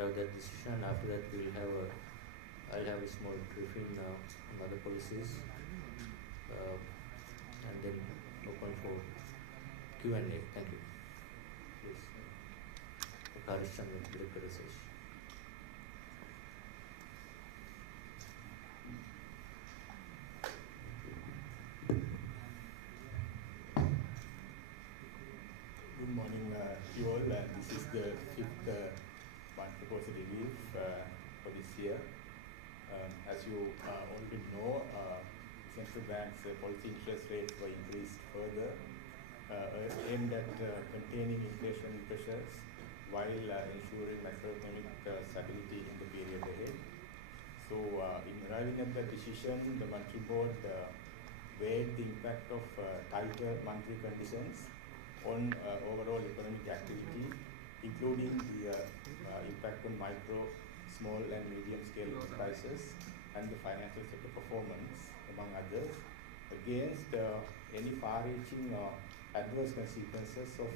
have that decision. After that, I'll have a small briefing on other policies, and then open for Q&A. Thank you. Please, Karishan, Director Research. Good morning, you all. This is the fifth proposal relief for this year. As you already know, central bank's policy interest rates were increased further, aimed at containing inflation pressures while ensuring macroeconomic stability in the period ahead. So, in arriving at the decision, the monetary board weighed the impact of tighter monetary conditions on overall economic activity, including the impact on micro, small and medium scale enterprises and the financial sector performance, among others, against any far-reaching adverse consequences of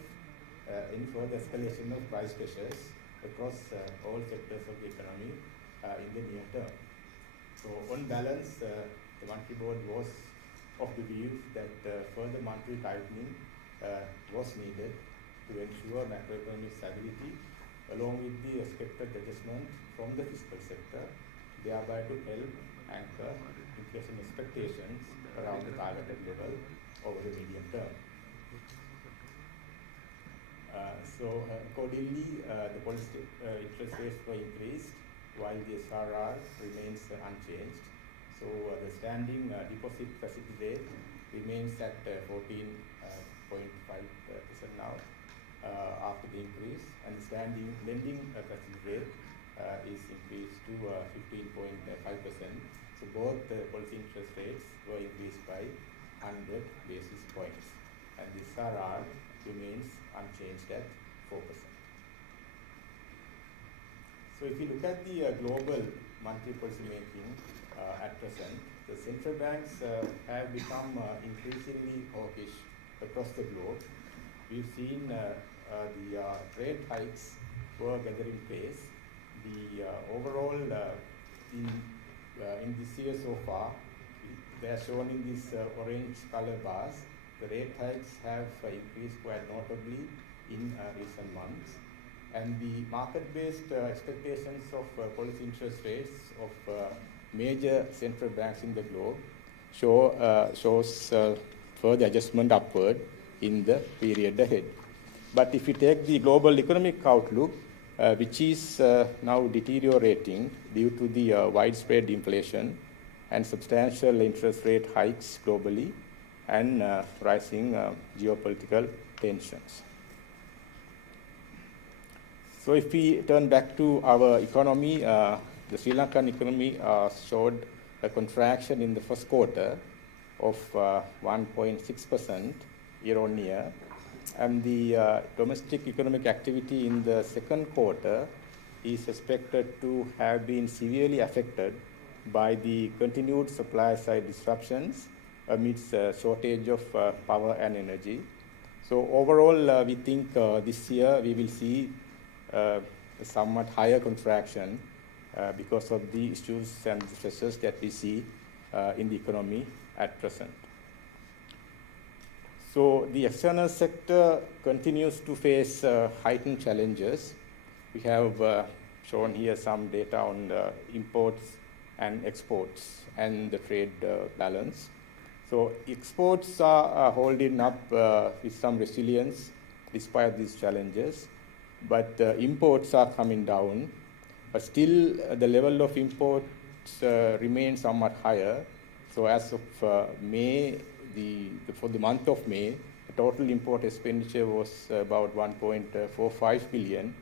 any further escalation of price pressures across all sectors of the economy in the near term. So, on balance, the monetary board was of the view that further monetary tightening was needed to ensure macroeconomic stability, along with the expected adjustment from the fiscal sector, thereby to help anchor inflation expectations around the targeted level over the medium term. Accordingly, the policy interest rates were increased while the SRR remains unchanged. So, the standing deposit facility rate remains at 14.5% now after the increase, and standing lending facility rate is increased to 15.5%. So, both policy interest rates were increased by 100 basis points, and the SRR remains unchanged at 4%. So, if you look at the global monetary policy making at present, the central banks have become increasingly hawkish across the globe. We've seen the rate hikes were gathering pace. The overall in this year so far, they are shown in these orange color bars. The rate hikes have increased quite notably in recent months, and the market-based expectations of policy interest rates of major central banks in the globe shows further adjustment upward in the period ahead. But if you take the global economic outlook, which is now deteriorating due to the widespread inflation and substantial interest rate hikes globally and rising geopolitical tensions. So if we turn back to our economy, the Sri Lankan economy showed a contraction in the first quarter of 1.6% year-on-year, and the domestic economic activity in the second quarter is expected to have been severely affected by the continued supply side disruptions amidst a shortage of power and energy. So overall, we think this year we will see a somewhat higher contraction because of the issues and the stresses that we see in the economy at present. So the external sector continues to face heightened challenges. We have shown here some data on imports and exports and the trade balance. So exports are holding up with some resilience despite these challenges, but imports are coming down. But still, the level of imports remains somewhat higher. So as of May, for the month of May, the total import expenditure was about 1.45 billion.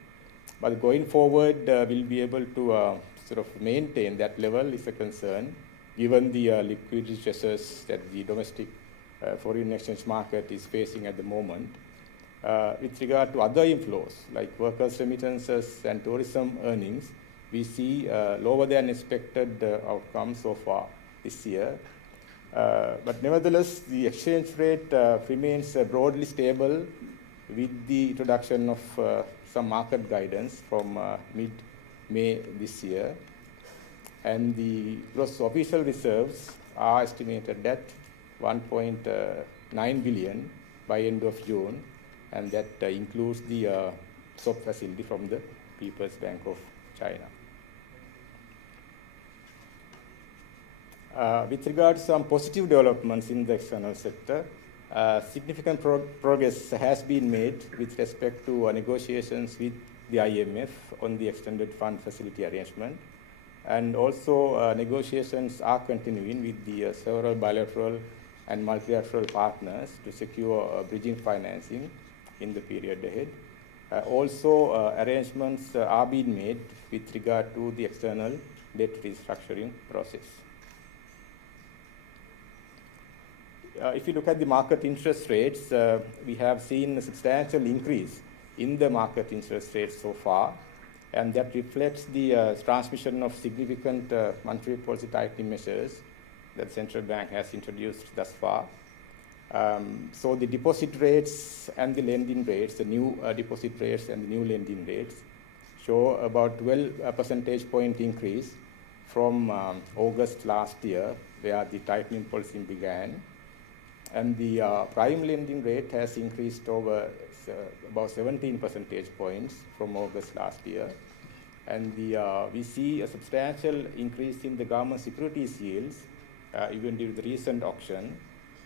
But going forward, we'll be able to sort of maintain that level is a concern, given the liquidity stresses that the domestic foreign exchange market is facing at the moment. With regard to other inflows, like workers' remittances and tourism earnings, we see lower than expected outcomes so far this year. But nevertheless, the exchange rate remains broadly stable with the introduction of some market guidance from May this year. And the gross official reserves are estimated at 1.9 billion by end of June, and that includes the swap facility from the People's Bank of China. With regard to some positive developments in the external sector, significant progress has been made with respect to negotiations with the IMF on the extended fund facility arrangement. And also negotiations are continuing with the several bilateral and multilateral partners to secure bridging financing in the period ahead. Also arrangements are being made with regard to the external debt restructuring process. If you look at the market interest rates, we have seen a substantial increase in the market interest rates so far, and that reflects the transmission of significant monetary policy tightening measures that the central bank has introduced thus far. So the deposit rates and the lending rates, the new deposit rates and the new lending rates, show about 12 percentage point increase from August last year, where the tightening policy began. And the prime lending rate has increased over about 17 percentage points from August last year. And we see a substantial increase in the government securities yields, even during the recent auction.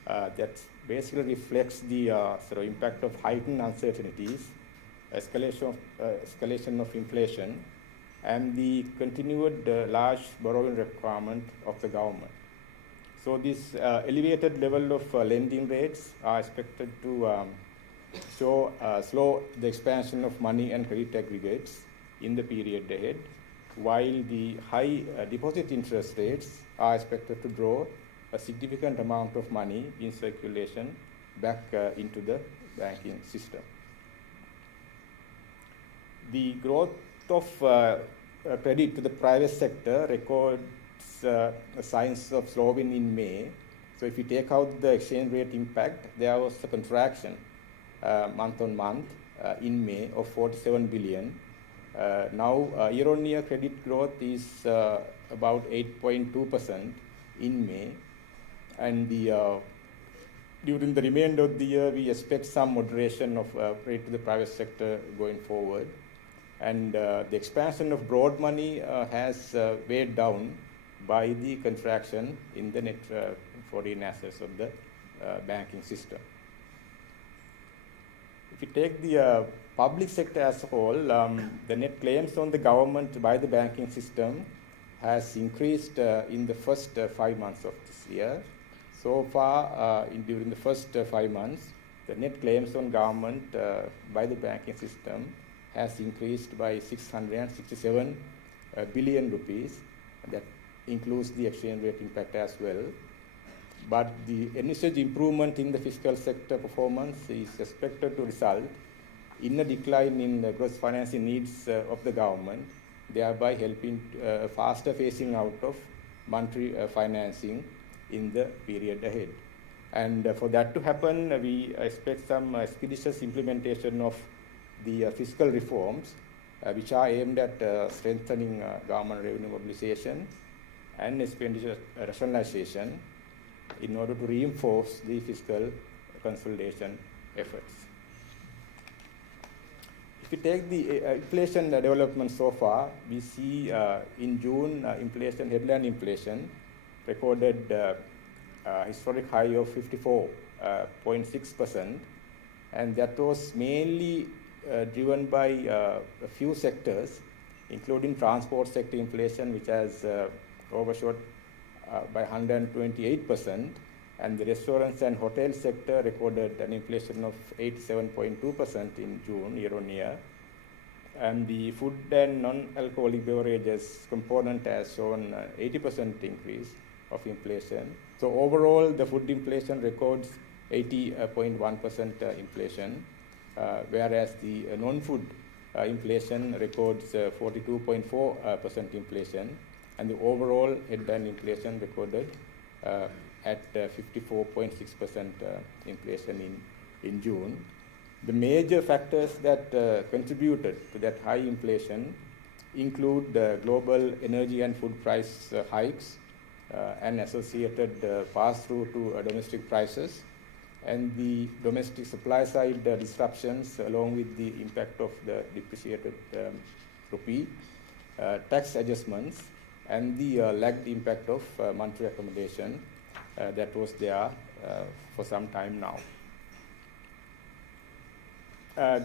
That basically reflects the sort of impact of heightened uncertainties, escalation of inflation, and the continued large borrowing requirement of the government. So this elevated level of lending rates are expected to slow the expansion of money and credit aggregates in the period ahead, while the high deposit interest rates are expected to draw a significant amount of money in circulation back into the banking system. The growth of credit to the private sector records signs of slowing in May. So if you take out the exchange rate impact, there was a contraction month on month in May of 47 billion. Now year-on-year credit growth is about 8.2% in May, and during the remainder of the year we expect some moderation of credit to the private sector going forward, and the expansion of broad money has weighed down by the contraction in the net foreign assets of the banking system. If you take the public sector as a whole, the net claims on the government by the banking system has increased in the first 5 months of this year. So far, during the first 5 months, the net claims on government by the banking system has increased by 667 billion rupees. That includes the exchange rate impact as well. But the envisaged improvement in the fiscal sector performance is expected to result in a decline in the gross financing needs of the government, thereby helping faster phasing out of monetary financing in the period ahead. And for that to happen, we expect some expeditious implementation of the fiscal reforms, which are aimed at strengthening government revenue mobilization and expenditure rationalization in order to reinforce the fiscal consolidation efforts. If you take the inflation development so far, we see in June headline inflation recorded a historic high of 54.6%, and that was mainly driven by a few sectors, including transport sector inflation, which has overshot by 128%, and the restaurants and hotel sector recorded an inflation of 87.2% in June year-on-year, and the food and non-alcoholic beverages component has shown 80% increase of inflation. So overall, the food inflation records 80.1% inflation, whereas the non-food inflation records 42.4% inflation, and the overall headline inflation recorded at 54.6% inflation in June. The major factors that contributed to that high inflation include global energy and food price hikes and associated pass-through to domestic prices, and the domestic supply side disruptions along with the impact of the depreciated rupee, tax adjustments, and the lagged impact of monetary accommodation that was there for some time now.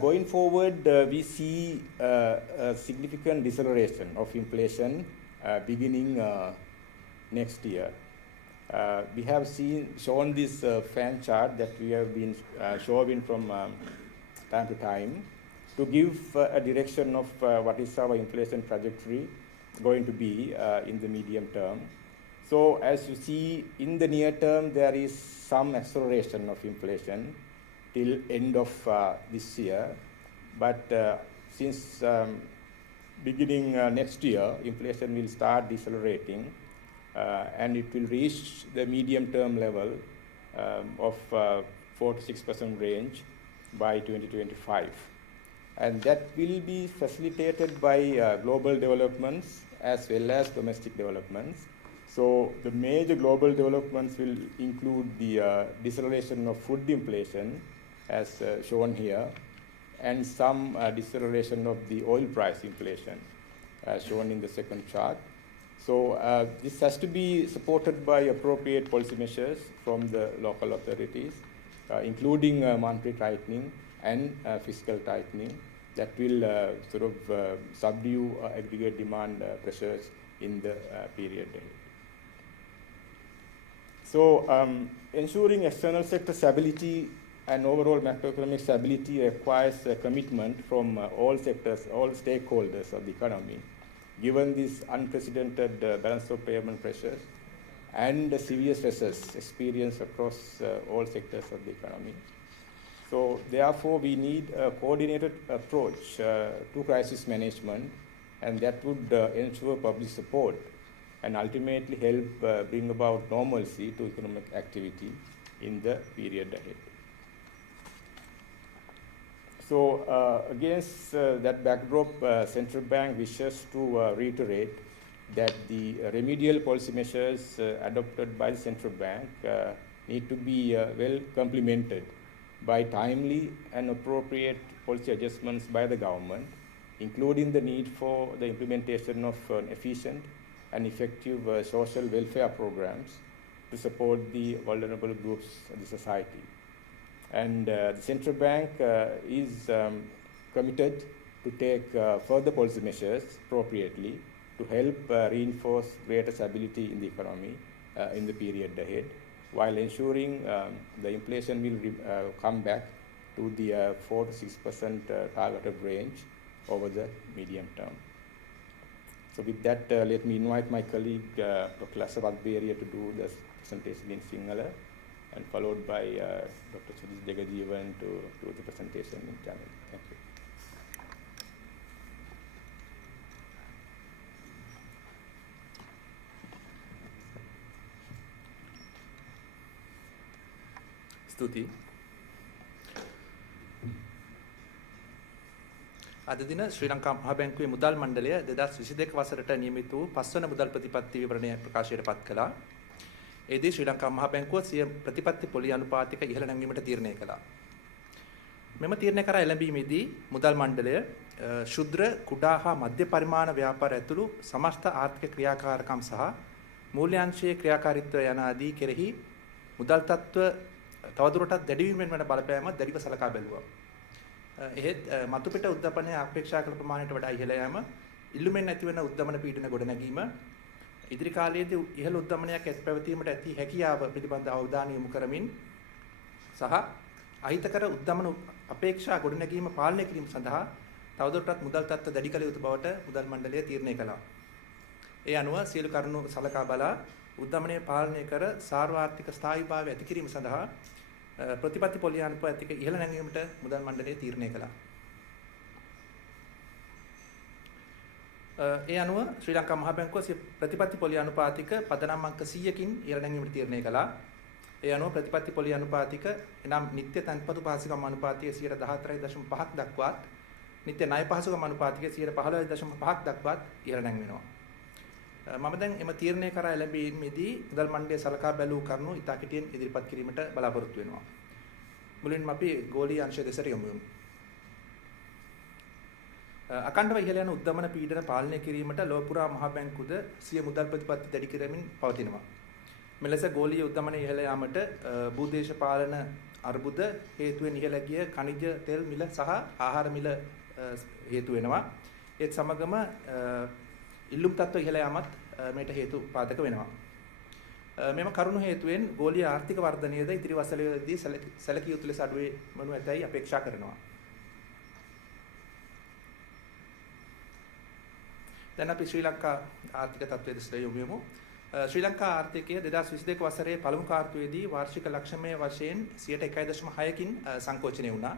Going forward, we see a significant deceleration of inflation beginning next year. We have shown this fan chart that we have been showing from time to time to give a direction of what is our inflation trajectory going to be in the medium term. So as you see, in the near term, there is some acceleration of inflation till end of this year. But since beginning next year, inflation will start decelerating and it will reach the medium-term level of 4 to 6% range by 2025. And that will be facilitated by global developments as well as domestic developments. So the major global developments will include the deceleration of food inflation as shown here, and some deceleration of the oil price inflation as shown in the second chart. So this has to be supported by appropriate policy measures from the local authorities, including monetary tightening and fiscal tightening that will sort of subdue aggregate demand pressures in the period ahead. So ensuring external sector stability and overall macroeconomic stability requires a commitment from all sectors, all stakeholders of the economy, given these unprecedented balance of payment pressures and the severe stresses experienced across all sectors of the economy. So therefore, we need a coordinated approach to crisis management, and that would ensure public support and ultimately help bring about normalcy to economic activity in the period ahead. So against that backdrop, Central Bank wishes to reiterate that the remedial policy measures adopted by the Central Bank need to be well complemented by timely and appropriate policy adjustments by the government, including the need for the implementation of efficient and effective social welfare programs to support the vulnerable groups of the society. And the Central Bank is committed to take further policy measures appropriately to help reinforce greater stability in the economy in the period ahead, while ensuring the inflation will come back to the 4 to 6% targeted range over the medium term. So with that, let me invite my colleague, Dr. Lasawatberia, to do the presentation in Sinhala, and followed by Dr. Sudis Degajeevan to do the presentation in Tamil. Thank you. ස්තුතියි. අද දින ශ්‍රී ලංකා මහා බැංකුවේ මුදල් මණ්ඩලය 2022 වසරට නියමිත වූ 5 වන මුදල් ප්‍රතිපත්ති විවරණය ප්‍රකාශයට පත් කළා. එෙහිදී ශ්‍රී ලංකා මහා බැංකුව සිය ප්‍රතිපත්ති පොලි අනුපාතික ඉහළ නැංවීමට තීරණය කළා. මෙම තීරණය කරා එළඹීමේදී මුදල් මණ්ඩලය ශුද්‍ර කුඩා හා මධ්‍ය පරිමාණ ව්‍යාපාර ඇතුළු සමස්ත ආර්ථික ක්‍රියාකාරකම් සහ මූල්‍යාංශයේ ක්‍රියාකාරීත්වය යන ආදී කෙරෙහි මුදල් තත්ත්ව තවදුරටත් දැඩිවීමෙන් වන බලපෑම දැඩිව සලකා බැලුවා. එහෙත් මතුපිට උද්දපනයේ අපේක්ෂා කළ ප්‍රමාණයට වඩා ඉහළ යාම, ඉල්ලුමෙන් ඇතිවන උද්දමන පීඩන ගොඩනැගීම, ඉදිරි කාලයේදී ඉහළ උද්දමනයක් ඇති පැවතීමට ඇති හැකියාව පිළිබඳ අවධානය යොමු කරමින් සහ අහිතකර උද්දමන අපේක්ෂා ගොඩනැගීම පාලනය කිරීම සඳහා තවදුරටත් මුදල් තත්ත්ව දැඩි කළ යුතු බවට මුදල් මණ්ඩලය තීරණය කළා. ඒ අනුව සියලු කරුණු සලකා බලා උද්දමනය පාලනය කර සාර්වාර්ථික ස්ථායීභාවය ඇති කිරීම සඳහා ප්‍රතිපත්ති පොලි අනුපාතික ඉහළ නැංවීමට මුදල් මණ්ඩලය තීරණය කළා. ඒ අනුව ශ්‍රී ලංකා මහා බැංකුව සිය ප්‍රතිපත්ති පොලි අනුපාතික පදනම් අංක 100කින් ඉහළ නැංවීමට තීරණය කළා. ඒ අනුව ප්‍රතිපත්ති පොලි අනුපාතික එනම් නිත්‍ය තන්පතු පාසිකම් අනුපාතය 14.5ක් දක්වාත් නිත්‍ය ණය පහසුකම් අනුපාතිකය 15.5ක් දක්වාත් ඉහළ නැංවෙනවා. මම දැන් එම තීරණය කරා එළඹීමේදී මුදල් මණ්ඩලය සලකා බැලූ කරුණු ඉතා කෙටියෙන් ඉදිරිපත් කිරීමට බලාපොරොත්තු වෙනවා. මුලින්ම අපි ගෝලීය අංශය දෙසට යමු. අකණ්ඩව ඉහළ යන උද්දමන පීඩන පාලනය කිරීමට ලොව පුරා මහ බැංකුද සිය මුදල් ප්‍රතිපත්ති දැඩි කරමින් පවතිනවා. මෙලෙස ගෝලීය උද්දමන ඉහළ යාමට භූදේශපාලන අර්බුද හේතුවෙන් ඉහළ ගිය khනිජ තෙල් මිල සහ ආහාර මිල හේතු වෙනවා. ඒත් සමගම ඉල්ලුම් තත්ත්ව ඉහළ යාමත් මේට හේතු පාදක වෙනවා. මෙම කරුණු හේතුවෙන් ගෝලීය ආර්ථික වර්ධනයද ඉදිරි වසරේදී සැලකිය යුතු ලෙස අඩු වනු ඇතැයි අපේක්ෂා කරනවා. දැන් අපි ශ්‍රී ලංකා ආර්ථික තත්ත්වය දෙස යොමු. ශ්‍රී ලංකා ආර්ථිකය 2022 වසරේ පළමු කාර්තුවේදී වාර්ෂික ලක්ෂණය වශයෙන් 1.1.6කින් සංකෝචනය වුණා.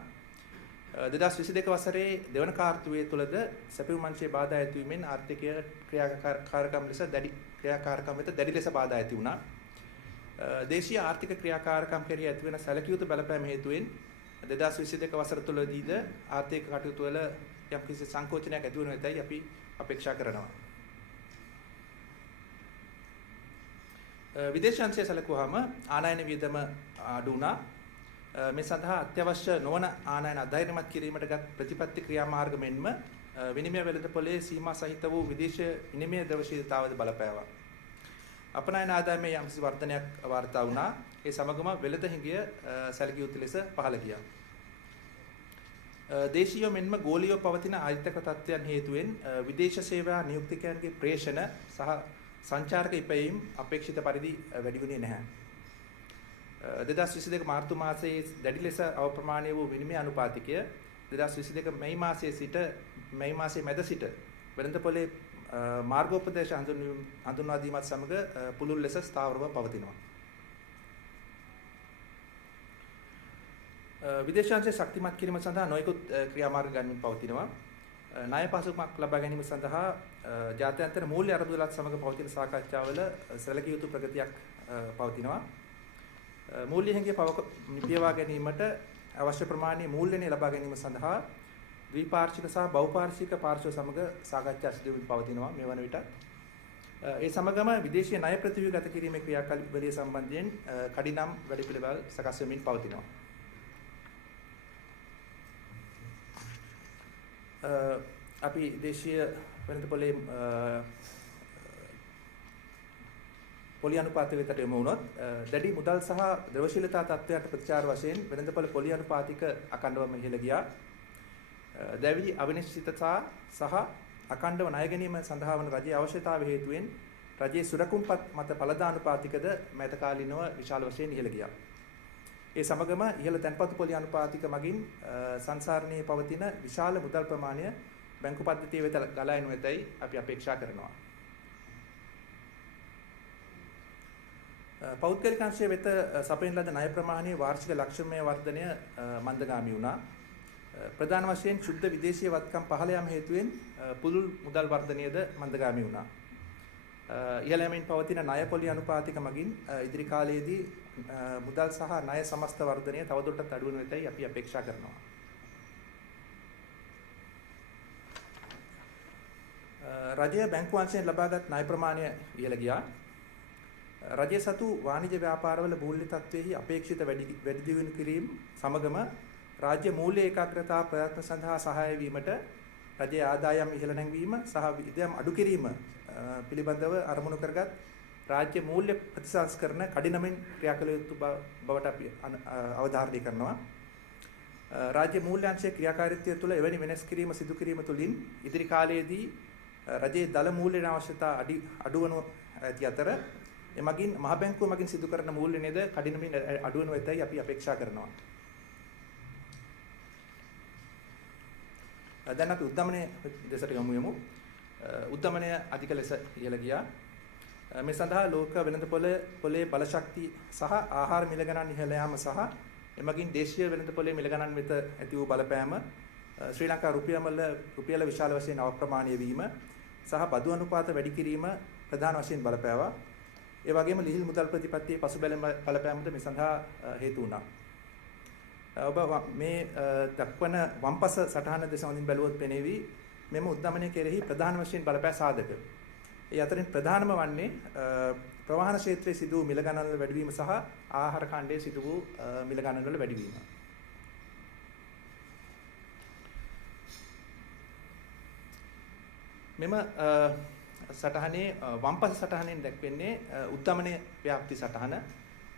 2022 වසරේ දෙවන කාර්තුවේ තුලද සැපයුම් අංශයේ බාධා ඇතිවීමෙන් ආර්ථිකය ක්‍රියාකාරකම් වෙත දැඩි ලෙස බාධා ඇති වුණා. දේශීය ආර්ථික ක්‍රියාකාරකම් කෙරෙහි ඇතිවන සැලකිය යුතු බලපෑම හේතුවෙන් 2022 වසර තුලදීද ආර්ථික කටයුතු වල යම්කිසි සංකෝචනයක් ඇති වනු ඇතැයි අපි අපේක්ෂා කරනවා. විදේශ අංශය සැලකුවාම ආනයන වියදම අඩු වුණා. මේ සඳහා අත්‍යවශ්‍ය නොවන ආනයන අධෛර්යමත් කිරීමට ගත් ප්‍රතිපත්ති ක්‍රියාමාර්ග මෙන්ම විනිමය වෙළඳපොලේ සීමා සහිත වූ විදේශ විනිමය ද්‍රවශීලතාවද බලපෑවා. අපනයන ආදායමේ යම්කිසි වර්ධනයක් වාර්තා වුණා. ඒ සමගම වෙළඳ හිඟය සැලකිය යුතු ලෙස පහළ ගියා. දේශීය මෙන්ම ගෝලීය පවතින ආර්ථික තත්ත්වයන් හේතුවෙන් විදේශ සේවා නියුක්තිකයන්ගේ ප්‍රේෂණ සහ සංචාරක ඉපැයීම් අපේක්ෂිත පරිදි වැඩි වුණේ නැහැ. 2022 මාර්තු මාසයේ දැඩි ලෙස අවප්‍රමාණය වූ විනිමය අනුපාතිකය 2022 මැයි මාසයේ මැද සිට වෙළඳපොලේ මාර්ගෝපදේශ හඳුන්වා දීමත් සමග පුළුල් ලෙස ස්ථාවරව පවතිනවා. විදේශාංශය ශක්තිමත් කිරීම සඳහා නොයෙකුත් ක්‍රියාමාර්ග ගනිමින් පවතිනවා. ණය පහසුකමක් ලබා ගැනීම සඳහා ජාත්‍යන්තර මූල්‍ය අරමුදලත් සමග පවතින සාකච්ඡාවල සැලකිය යුතු ප්‍රගතියක් පවතිනවා. මූල්‍ය හිඟය පියවා ගැනීමට අවශ්‍ය ප්‍රමාණයේ මූල්‍යණය ලබා ගැනීම සඳහා ද්විපාර්ශ්වික සහ බහුපාර්ශ්වික පාර්ශ්ව සමග සාකච්ඡා සිදු වෙමින් පවතිනවා මේ වන විට. ඒ සමගම විදේශීය ණය ප්‍රතිව්‍යුහගත කිරීමේ ක්‍රියාකාරීත්වය සම්බන්ධයෙන් කඩිනම් වැඩපිළිවෙළ සකස් වෙමින් පවතිනවා. අපි දේශීය වෙළඳපොලේ පොලි අනුපාතික වෙතට යමු වුණොත් දැඩි මුදල් සහ ද්‍රවශීලතා තත්ත්වයට ප්‍රතිචාර වශයෙන් වෙළඳපොල පොලි අනුපාතික අඛණ්ඩවම ඉහළ ගියා. දැවිලි අවිනිශ්චිතතා සහ අඛණ්ඩව ණය ගැනීම සඳහා වන රජයේ අවශ්‍යතාවය හේතුවෙන් රජයේ සුරකුම්පත් මත පළදා අනුපාතිකද මෑත කාලීනව විශාල වශයෙන් ඉහළ ගියා. ඒ සමගම ඉහළ තැන්පතු පොලි අනුපාතික මගින් සංසරණයේ පවතින විශාල මුදල් ප්‍රමාණය බැංකු පද්ධතිය වෙත ගලා එනු ඇතැයි අපි අපේක්ෂා කරනවා. පෞද්ගලික අංශය වෙත සපයන ලද ණය ප්‍රමාණයේ වාර්ෂික ලක්ෂණමය වර්ධනය මන්දගාමී වුණා. ප්‍රධාන වශයෙන් ශුද්ධ විදේශීය වත්කම් පහළ යාම හේතුවෙන් පුළුල් මුදල් වර්ධනයද මන්දගාමී වුණා. ඉහළ යමින් පවතින ණය පොලි අනුපාතික මගින් ඉදිරි කාලයේදී මුදල් සහ ණය සමස්ත වර්ධනය තවදුරටත් අඩු වෙනු ඇතැයි අපි අපේක්ෂා කරනවා. රජය බැංකු අංශයෙන් ලබාගත් ණය ප්‍රමාණය ඉහළ ගියා. රජය සතු වාණිජ්‍ය ව්‍යාපාරවල මූල්‍ය තත්ත්වයේහි අපේක්ෂිත වැඩි දියුණු කිරීම සමගම රාජ්‍ය මූල්‍ය ඒකාග්‍රතාව ප්‍රයත්න සඳහා සහාය වීමට රජයේ ආදායම් ඉහළ නැංවීම සහ වියදම් අඩු කිරීම පිළිබඳව අරමුණු කරගත් රාජ්‍ය මූල්‍ය ප්‍රතිසංස්කරණ කඩිනමින් ක්‍රියා කළ යුතු බවට අපි අවධාරණය කරනවා. රාජ්‍ය මූල්‍ය අංශයේ ක්‍රියාකාරීත්වය තුළ එවැනි වෙනස් කිරීම සිදු කිරීම තුළින් ඉදිරි කාලයේදී රජයේ දල මූල්‍ය අවශ්‍යතා අඩු වනු ඇති අතර එමගින් මහ බැංකුව මගින් සිදු කරන මූල්‍ය නේද කඩිනමින් අඩු වනු ඇතැයි අපි අපේක්ෂා කරනවා. දැන් අපි උද්දමනය දෙසට යමු. උද්දමනය අධික ලෙස ඉහළ ගියා. මේ සඳහා ලෝක වෙළඳපොලේ බලශක්ති සහ ආහාර මිල ගණන් ඉහළ යාම සහ එමගින් දේශීය වෙළඳපොලේ මිල ගණන් වෙත ඇති වූ බලපෑම ශ්‍රී ලංකා රුපියල විශාල වශයෙන් අවප්‍රමාණීය වීම සහ බදු අනුපාත වැඩි කිරීම ප්‍රධාන වශයෙන් බලපෑවා. ඒ වගේම ලිහිල් මුදල් ප්‍රතිපත්තියේ පසුබැලීම් බලපෑමද මේ සඳහා හේතු වුණා. ඔබ මේ දක්වන වම්පස සටහන දෙස හොඳින් බැලුවොත් පෙනේවි මෙම උද්දමනය කෙරෙහි ප්‍රධාන වශයෙන් බලපෑ සාධක. ඒ අතරින් ප්‍රධානම වන්නේ ප්‍රවාහන ක්ෂේත්‍රයේ සිදු වූ මිල ගණන් වල වැඩිවීම සහ ආහාර ඛණ්ඩයේ සිදු වූ මිල ගණන් වල වැඩිවීම. මෙම සටහනේ වම්පස සටහනෙන් දැක්වෙන්නේ උද්දමනය ව්‍යාප්ති සටහන.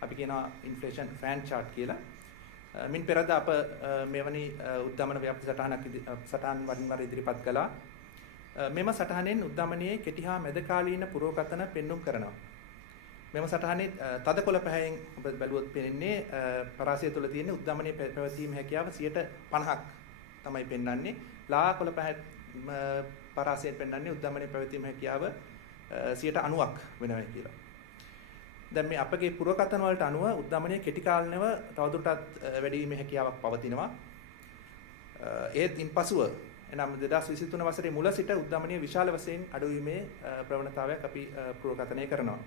අපි කියනවා ඉන්ෆ්ලේෂන් ෆෑන් chart කියලා. මින් පෙරද අප මෙවැනි උද්දමන ව්‍යාප්ති සටහන් වරින් වර ඉදිරිපත් කළා. මෙම සටහනෙන් උද්දමනයේ කෙටි හා මැද කාලීන පුරෝකතන පෙන්눔 කරනවා. මෙම සටහනේ තද කොළ පැහැයෙන් ඔබ බැලුවොත් පෙනෙන්නේ පරාසය තුළ තියෙන උද්දමනයේ පැවතීම හැකියාව 50% තමයි පෙන්වන්නේ. ලා කොළ පැහැ පරාසයෙන් පෙන්වන්නේ උද්දමනයේ පැවතීම හැකියාව 90% වෙනවා කියලා. දැන් මේ අපගේ පුරකතන වලට අනුව උද්දමනයේ කෙටි කාලිනව තවදුරටත් වැඩි වීමේ හැකියාවක් පවතිනවා. ඒත් ඉන්පසුව එනම් 2023 වසරේ මුල සිට උද්දමනයේ විශාල වශයෙන් අඩුවීමේ ප්‍රවණතාවයක් අපි පුරකතනය කරනවා.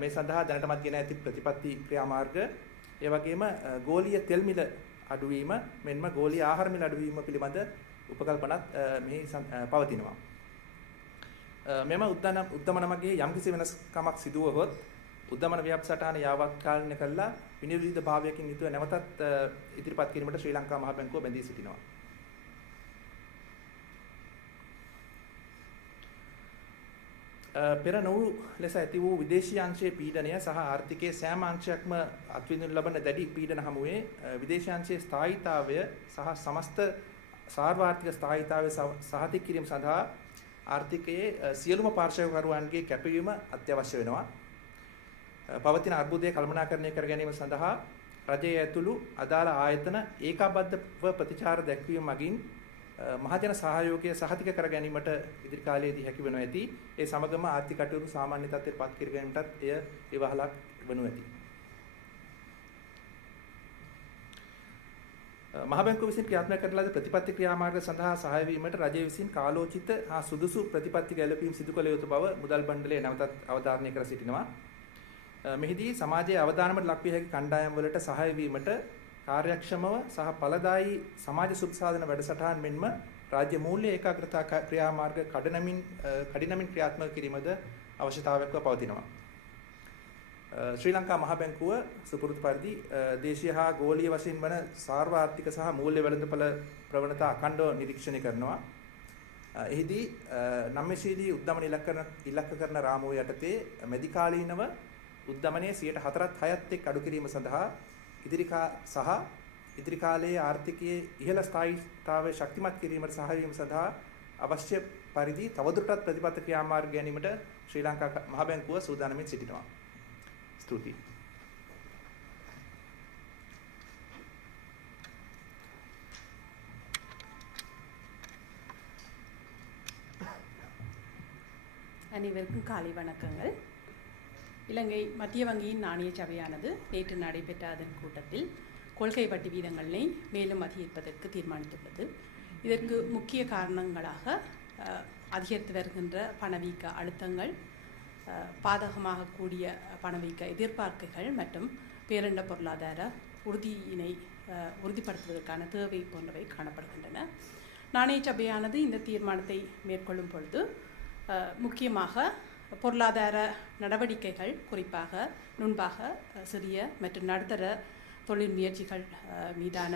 මේ සඳහා දැනටමත් ගෙන ඇති ප්‍රතිපත්ති ක්‍රියාමාර්ග ඒ වගේම ගෝලීය තෙල් මිල අඩුවීම මෙන්ම ගෝලීය ආහාර මිල අඩුවීම පිළිබඳ උපකල්පනත් මෙහි පවතිනවා. මෙම උද්දමන මගින් යම්කිසි වෙනස්කමක් සිදු වුවහොත් උද්දමන ව්‍යාප්ති සටහන යාවත් කාලින කළා විනිවිද භාවයකින් යුතුව නැවතත් ඉදිරිපත් කිරීමට ශ්‍රී ලංකා මහ බැංකුව බැඳී සිටිනවා. පෙර නොවු ලෙස ඇති වූ විදේශීය අංශයේ පීඩනය සහ ආර්ථිකයේ සෑම අංශයක්ම අත්විඳිනු ලබන දැඩි පීඩන හමුවේ විදේශීය අංශයේ ස්ථායීතාවය සහ සමස්ත සාර්වත්‍රික ස්ථායීතාවය සහතික කිරීම සඳහා ආර්ථිකයේ සියලුම පාර්ශ්වකරුවන්ගේ කැපවීම අත්‍යවශ්‍ය වෙනවා. පවතින අර්බුදය කළමනාකරණය කර ගැනීම සඳහා රජය ඇතුළු අදාළ ආයතන ඒකාබද්ධව ප්‍රතිචාර දැක්වීම මගින් මහජන සහයෝගය සහතික කර ගැනීමට ඉදිරි කාලයේදී හැකි වෙනු ඇති. ඒ සමගම ආර්ථික කටයුතු සාමාන්‍ය තත්ත්වයට පත් කර ගැනීමටත් එය ඉවහලක් වනු ඇති. මහ බැංකුව විසින් ක්‍රියාත්මක කරන ලද ප්‍රතිපත්ති ක්‍රියාමාර්ග සඳහා සහාය වීමට රජය විසින් කාලෝචිත හා සුදුසු ප්‍රතිපත්ති ගැලපීම් සිදු කළ යුතු බව මුදල් මණ්ඩලය නැවතත් අවධාරණය කර සිටිනවා. මෙහිදී සමාජයේ අවධානමට ලක්විය හැකි කණ්ඩායම් වලට සහාය වීමට කාර්යක්ෂමව සහ ඵලදායී සමාජ සුබසාධන වැඩසටහන් මෙන්ම රාජ්‍ය මූල්‍ය ඒකාග්‍රතා ක්‍රියාමාර්ග කඩිනමින් ක්‍රියාත්මක කිරීමද අවශ්‍යතාවයක්ව පවතිනවා. ශ්‍රී ලංකා මහ බැංකුව සුපුරුදු පරිදි දේශීය හා ගෝලීය වශයෙන් වන සාර්වාර්ථික සහ මූල්‍ය වෙළඳපොළ ප්‍රවණතා අඛණ්ඩව නිරීක්ෂණය කරනවා. එහිදී නම්‍යශීලී උද්දමන ඉලක්ක කරන රාමුව යටතේ මැදිකාලීනව උද්දමනයේ 4.6ත් එක් අඩු කිරීම සඳහා ඉදිරි කාලයේ ආර්ථිකයේ ඉහළ ස්ථායීතාවය ශක්තිමත් කිරීමට සහාය වීම සඳහා අවශ්‍ය පරිදි තවදුරටත් ප්‍රතිපත්ති ක්‍රියාමාර්ග ගැනීමට ශ්‍රී ලංකා මහ බැංකුව සූදානම්ව සිටිනවා. ස්තුතියි. அனைவருக்கும் காலை வணக்கங்கள். இலங்கை மத்திய வங்கியின் நாணய சபையானது நேற்று நடைபெற்ற அதன் கூட்டத்தில் கொள்கை வட்டி வீதங்களை மேலும் அதிகரிப்பதற்கு தீர்மானித்துள்ளது. இதற்கு முக்கிய காரணங்களாக அதிகரித்து வருகின்ற பணவீக்க அழுத்தங்கள், பாதகமாக கூடிய பணவீக்க எதிர்பார்ப்புகள் மற்றும் பேரண்ட பொருளாதார உறுதியினை உறுதிப்படுத்துவதற்கான தேவை போன்றவை காணப்படுகின்றன. நாணய சபையானது இந்த தீர்மானத்தை மேற்கொள்ளும் பொழுது முக்கியமாக பொருளாதார நடவடிக்கைகள், குறிப்பாக நுண்பாக சிறிய மற்றும் நடுத்தர தொழில் முயற்சிகள் மீதான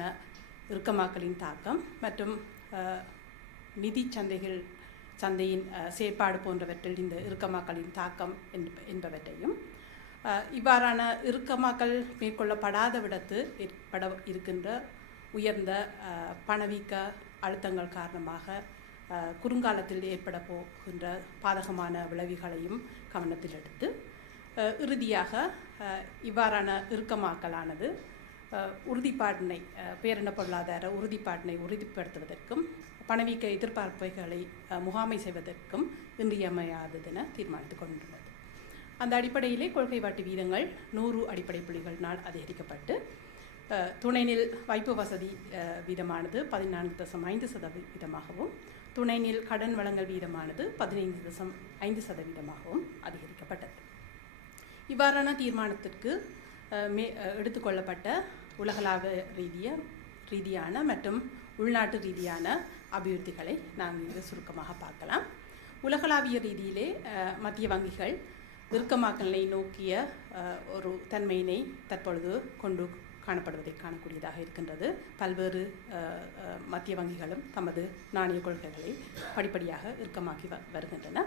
இறுக்கமாக்கலின் தாக்கம் மற்றும் நிதி சந்தையின் செயற்பாடு போன்றவற்றில் இந்த இறுக்கமாக்கலின் தாக்கம் என்பவற்றையும், இவ்வாறான இறுக்கமாக்கல் மேற்கொள்ளப்படாத விடத்து ஏற்பட இருக்கின்ற உயர்ந்த பணவீக்க அழுத்தங்கள் காரணமாக குறுங்காலத்தில் ஏற்பட போகின்ற பாதகமான விளைவுகளையும் கவனத்தில் எடுத்து இறுதியாக இவ்வாறான இறுக்கமாக்கலானது உறுதிப்பாட்டினை, பேரின பொருளாதார உறுதிப்பாட்டினை உறுதிப்படுத்துவதற்கும் பணவீக்க எதிர்பார்ப்புகளை முகாமை செய்வதற்கும் இன்றியமையாததென தீர்மானித்துக் கொண்டுள்ளது. அந்த அடிப்படையிலே கொள்கை வட்டி வீதங்கள் 100 அடிப்படை புள்ளிகளினால் அதிகரிக்கப்பட்டு துணைநில் வைப்பு வசதி வீதமானது 14.5% துணைநில் கடன் வழங்கல் வீதமானது 15.5% அதிகரிக்கப்பட்டது. இவ்வாறான தீர்மானத்திற்கு எடுத்துக்கொள்ளப்பட்ட உலகளாவிய ரீதியான மற்றும் உள்நாட்டு ரீதியான அபிவிருத்திகளை நாம் இங்கு சுருக்கமாக பார்க்கலாம். உலகளாவிய ரீதியிலே மத்திய வங்கிகள் இறுக்கமாக்கலை நோக்கிய ஒரு தன்மையினை தற்பொழுது கொண்டு காணப்படுவதை காணக்கூடியதாக இருக்கின்றது. பல்வேறு மத்திய வங்கிகளும் தமது நாணய கொள்கைகளை படிப்படியாக இறுக்கமாக்கி வருகின்றன.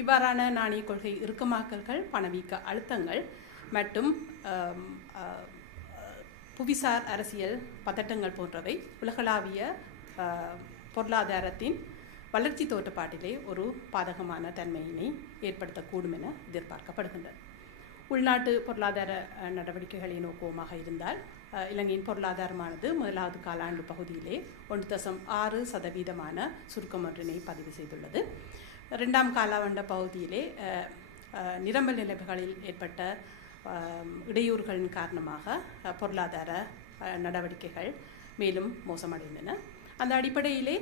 இவ்வாறான நாணய கொள்கை இறுக்கமாக்கல்கள், பணவீக்க அழுத்தங்கள் மற்றும் புவிசார் அரசியல் பதட்டங்கள் போன்றவை உலகளாவிய பொருளாதாரத்தின் வளர்ச்சி தோற்றப்பாட்டிலே ஒரு பாதகமான தன்மையினை ஏற்படுத்தக்கூடும் என எதிர்பார்க்கப்படுகின்றது. உள்நாட்டு பொருளாதார நடவடிக்கைகளை நோக்குவமாக இருந்தால் இலங்கையின் பொருளாதாரமானது முதலாவது காலாண்டு பகுதியிலே 1.6% சுருக்கம் ஒன்றினை பதிவு செய்துள்ளது. 2ஆம் காலாண்டு பகுதியிலே நிரம்பல் நிலைமைகளில் ஏற்பட்ட இடையூறுகளின் காரணமாக பொருளாதார நடவடிக்கைகள் மேலும் மோசமடைந்தன. அந்த அடிப்படையிலே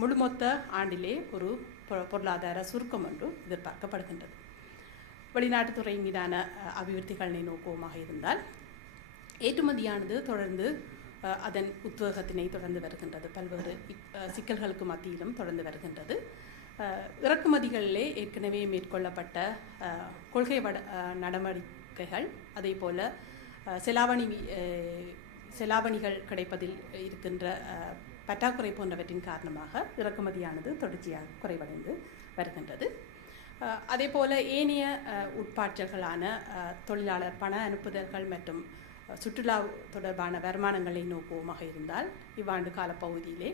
முழுமொத்த ஆண்டிலே ஒரு பொருளாதார சுருக்கம் ஒன்று எதிர்பார்க்கப்படுகின்றது. வெளிநாட்டுத்துறை மீதான அபிவிருத்திகளை நோக்குவமாக இருந்தால் ஏற்றுமதியானது தொடர்ந்து அதன் உத்வேகத்தினை தொடர்ந்து வருகின்றது. பல்வேறு சிக்கல்களுக்கு மத்தியிலும் தொடர்ந்து வருகின்றது. இறக்குமதிகளிலே ஏற்கனவே மேற்கொள்ளப்பட்ட கொள்கை நடவடிக்கைகள், அதே போல செலாவணிகள் கிடைப்பதில் இருக்கின்ற பற்றாக்குறை போன்றவற்றின் காரணமாக இறக்குமதியானது தொடர்ச்சியாக குறைவடைந்து வருகின்றது. அதே போல ஏனைய உட்பாற்றல்களான தொழிலாளர் பண அனுப்புதல்கள் மற்றும் சுற்றுலா தொடர்பான வருமானங்களை நோக்குவமாக இருந்தால் இவ்வாண்டு காலப்பகுதியிலே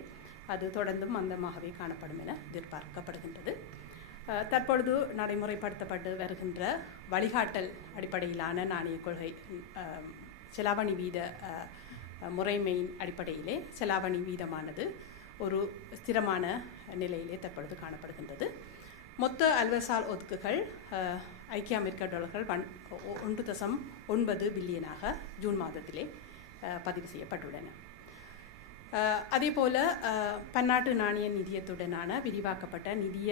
அது தொடர்ந்தும் மந்தமாகவே காணப்படும் என எதிர்பார்க்கப்படுகின்றது. தற்பொழுது நடைமுறைப்படுத்தப்பட்டு வருகின்ற வழிகாட்டல் அடிப்படையிலான நாணய கொள்கை செலாவணி வீத முறைமையின் அடிப்படையிலே செலாவணி வீதமானது ஒரு ஸ்திரமான நிலையிலே தற்பொழுது காணப்படுகின்றது. மொத்த அலுவல்சார் ஒதுக்குகள் ஐக்கிய அமெரிக்க டாலர்கள் 1.9 பில்லியனாக ஜூன் மாதத்திலே பதிவு செய்யப்பட்டுள்ளன. அதேபோல பன்னாட்டு நாணய நிதியத்துடனான விரிவாக்கப்பட்ட நிதிய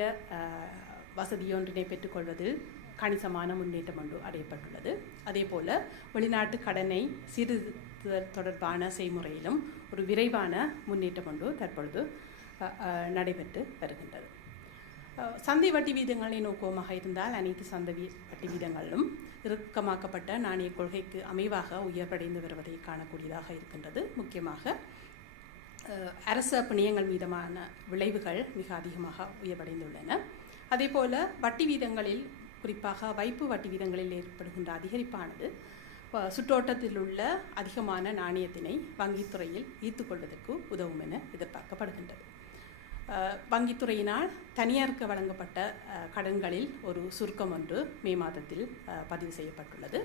வசதியொன்றினை பெற்றுக்கொள்வதில் கணிசமான முன்னேற்றம் ஒன்று அடையப்பட்டுள்ளது. அதேபோல வெளிநாட்டு கடனை சீர்திருத்துதல் தொடர்பான செய்முறையிலும் ஒரு விரைவான முன்னேற்றம் ஒன்று தற்பொழுது நடைபெற்று வருகின்றது. சந்தை வட்டி வீதங்களை நோக்குவமாக இருந்தால் அனைத்து சந்தை வட்டி வீதங்களிலும் இறுக்கமாக்கப்பட்ட நாணய கொள்கைக்கு அமைவாக உயர்வடைந்து வருவதை காணக்கூடியதாக இருக்கின்றது. முக்கியமாக அரச பிணையங்கள் மீதான விளைவுகள் மிக அதிகமாக உயர்வடைந்துள்ளன. அதேபோல வட்டி வீதங்களில், குறிப்பாக வைப்பு வட்டி வீதங்களில் ஏற்படுகின்ற அதிகரிப்பானது சுற்றோட்டத்தில் உள்ள அதிகமான நாணயத்தினை வங்கித்துறையில் ஈர்த்துக்கொள்வதற்கு உதவும் என எதிர்பார்க்கப்படுகின்றது. வங்கித்துறையினால் தனியாருக்கு வழங்கப்பட்ட கடன்களில் ஒரு சுருக்கம் ஒன்று மே மாதத்தில் பதிவு செய்யப்பட்டுள்ளது.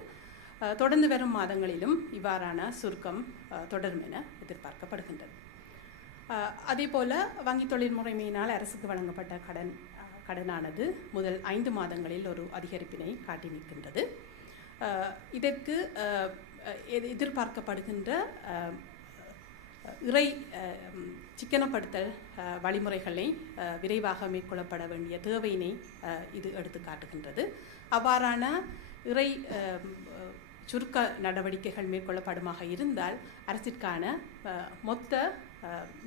தொடர்ந்து வரும் மாதங்களிலும் இவ்வாறான சுருக்கம் தொடரும் என எதிர்பார்க்கப்படுகின்றது. அதேபோல வங்கி தொழில் முறைமையினால் அரசுக்கு வழங்கப்பட்ட கடனானது முதல் 5 மாதங்களில் ஒரு அதிகரிப்பினை காட்டி நிற்கின்றது. இதற்கு எதிர்பார்க்கப்படுகின்ற சிக்கனப்படுத்தல் வழிமுறைகளை விரைவாக மேற்கொள்ளப்பட வேண்டிய தேவையினை இது எடுத்து காட்டுகின்றது. அவ்வாறான சுருக்க நடவடிக்கைகள் மேற்கொள்ளப்படுமாக இருந்தால் அரசிற்கான மொத்த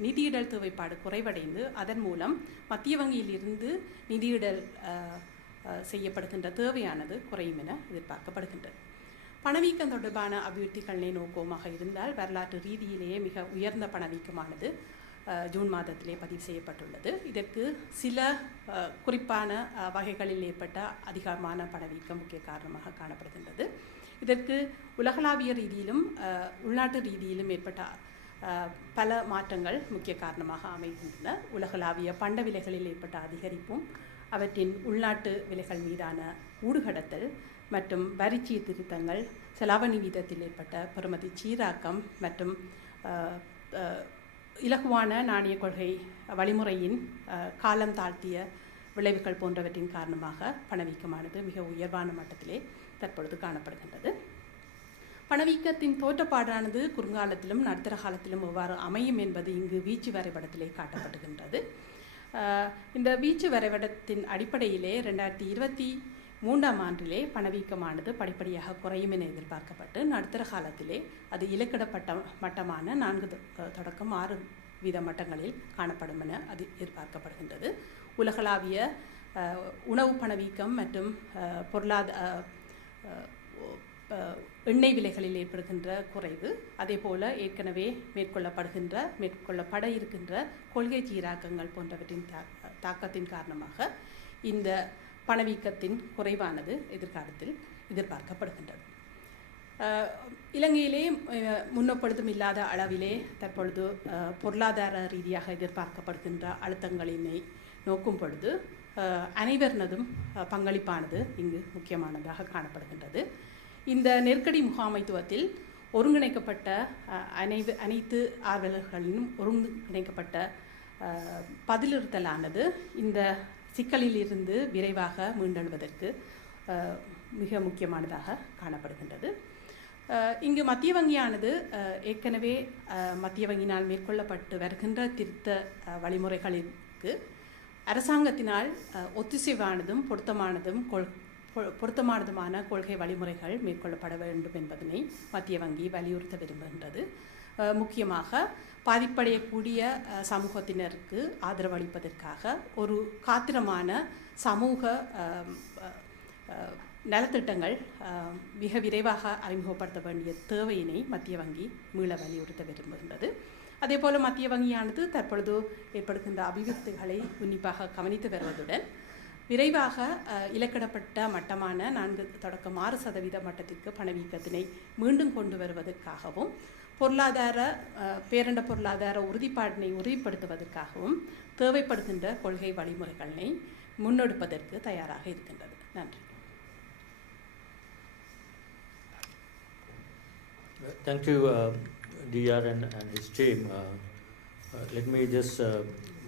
நிதியிடல் தேவைப்பாடு குறைவடைந்து அதன் மூலம் மத்திய வங்கியில் இருந்து நிதியிடல் செய்யப்படுகின்ற தேவையானது குறையும் என எதிர்பார்க்கப்படுகின்றது. பணவீக்கம் தொடர்பான அபிவிருத்திகளை நோக்குவமாக இருந்தால் வரலாற்று ரீதியிலேயே மிக உயர்ந்த பணவீக்கமானது ஜூன் மாதத்திலே பதிவு செய்யப்பட்டுள்ளது. இதற்கு சில குறிப்பான வகைகளில் ஏற்பட்ட அதிகமான பணவீக்கம் முக்கிய காரணமாக காணப்படுகின்றது. இதற்கு உலகளாவிய ரீதியிலும் உள்நாட்டு ரீதியிலும் ஏற்பட்ட பல மாற்றங்கள் முக்கிய காரணமாக அமைகின்றன. உலகளாவிய பண்ட விலைகளில் ஏற்பட்ட அதிகரிப்பும் அவற்றின் உள்நாட்டு விலைகள் மீதான ஊடுகடத்தல் மற்றும் வரி சீர்திருத்தங்கள், செலாவணி வீதத்தில் ஏற்பட்ட பெறுமதி சீராக்கம் மற்றும் இலகுவான நாணய கொள்கை வழிமுறையின் காலம் தாழ்த்திய விளைவுகள் போன்றவற்றின் காரணமாக பணவீக்கமானது மிக உயர்வான மட்டத்திலே தற்பொழுது காணப்படுகின்றது. பணவீக்கத்தின் தோற்றப்பாடானது குறுங்காலத்திலும் நடுத்தர காலத்திலும் எவ்வாறு அமையும் என்பது இங்கு வீச்சு வரைபடத்திலே காட்டப்படுகின்றது. இந்த வீச்சு வரைபடத்தின் அடிப்படையிலே 2020 மூன்றாம் ஆண்டிலே பணவீக்கமானது படிப்படியாக குறையும் என எதிர்பார்க்கப்பட்டு நடுத்தர காலத்திலே அது இலக்கிடப்பட்ட மட்டமான 4 தொடக்கம் 6 மட்டங்களில் காணப்படும் என அது எதிர்பார்க்கப்படுகின்றது. உலகளாவிய உணவு பணவீக்கம் மற்றும் எண்ணெய் விலைகளில் ஏற்படுகின்ற குறைவு, அதே போல ஏற்கனவே மேற்கொள்ளப்பட இருக்கின்ற கொள்கை சீராக்கங்கள் போன்றவற்றின் தாக்கத்தின் காரணமாக இந்த பணவீக்கத்தின் குறைவானது எதிர்காலத்தில் எதிர்பார்க்கப்படுகின்றது. இலங்கையிலே முன்னெப்பொழுதும் இல்லாத அளவிலே தற்பொழுது பொருளாதார ரீதியாக எதிர்பார்க்கப்படுகின்ற அழுத்தங்களினை நோக்கும் பொழுது அனைவரினதும் பங்களிப்பானது இங்கு முக்கியமானதாக காணப்படுகின்றது. இந்த நெருக்கடி முகாமைத்துவத்தில் ஒருங்கிணைக்கப்பட்ட அனைத்து ஆர்வலர்களிலும் ஒருங்கிணைக்கப்பட்ட பதிலிறுத்தலானது இந்த சிக்கலில் இருந்து விரைவாக மீண்டெழுவதற்கு மிக முக்கியமானதாக காணப்படுகின்றது. இங்கு மத்திய வங்கியானது ஏற்கனவே மத்திய வங்கியினால் மேற்கொள்ளப்பட்டு வருகின்ற திருத்த வழிமுறைகளுக்கு அரசாங்கத்தினால் ஒத்திசைவானதும் பொருத்தமானதுமான கொள்கை வழிமுறைகள் மேற்கொள்ளப்பட வேண்டும் என்பதனை மத்திய வங்கி வலியுறுத்த விரும்புகின்றது. முக்கியமாக பாதிப்படையக்கூடிய சமூகத்தினருக்கு ஆதரவு அளிப்பதற்காக ஒரு காத்திரமான சமூக நலத்திட்டங்கள் மிக விரைவாக அறிமுகப்படுத்த வேண்டிய தேவையினை மத்திய வங்கி மீள வலியுறுத்த விரும்புகின்றது. அதே போல மத்திய வங்கியானது தற்பொழுது ஏற்படுகின்ற அபிவிருத்திகளை உன்னிப்பாக கவனித்து வருவதுடன் விரைவாக இலக்கிடப்பட்ட மட்டமான 4 தொடக்கம் 6% மட்டத்திற்கு பணவீக்கத்தினை மீண்டும் கொண்டு வருவதற்காகவும் பேரண்ட பொருளாதார உறுதிப்பாட்டினை உறுதிப்படுத்துவதற்காகவும் தேவைப்படுகின்ற கொள்கை வழிமுறைகளை முன்னெடுப்பதற்கு தயாராக இருக்கின்றது. நன்றி. Thank you, DR and his team. Let me just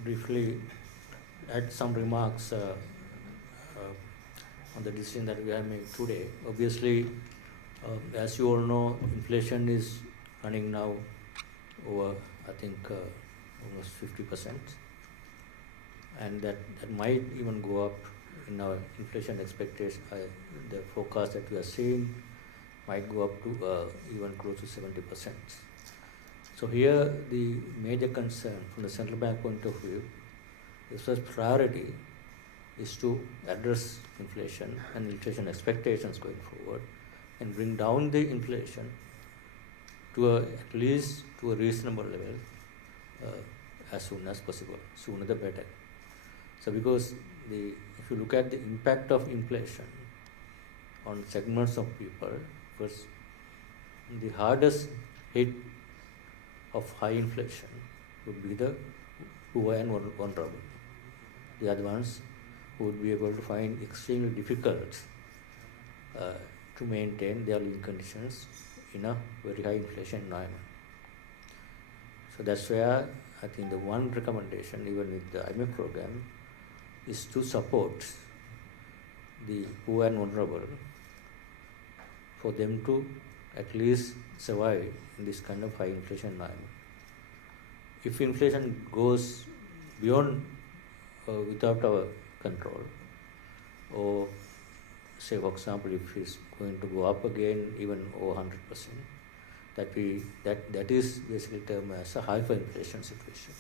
briefly add some remarks on the decision that we have made today. Obviously, as you all know, inflation is running now over, I think, almost 50%, and that might even go up in our inflation expectation. The forecast that we are seeing might go up to even close to 70%. So here the major concern from the central bank point of view, the first priority is to address inflation and inflation expectations going forward and bring down the inflation to at least to a reasonable level as soon as possible, sooner the better. So because if you look at the impact of inflation on segments of people, first the hardest hit of high inflation would be the poor and vulnerable. The other ones who would be able to find extremely difficult to maintain their living conditions in a very high inflation environment. So that's where I think the one recommendation, even with the IMF program, is to support the poor and vulnerable for them to at least survive in this kind of high inflation environment. If inflation goes beyond without our control, or say for example if it's going to go up again even over 100%, that is basically termed as a hyperinflation situation.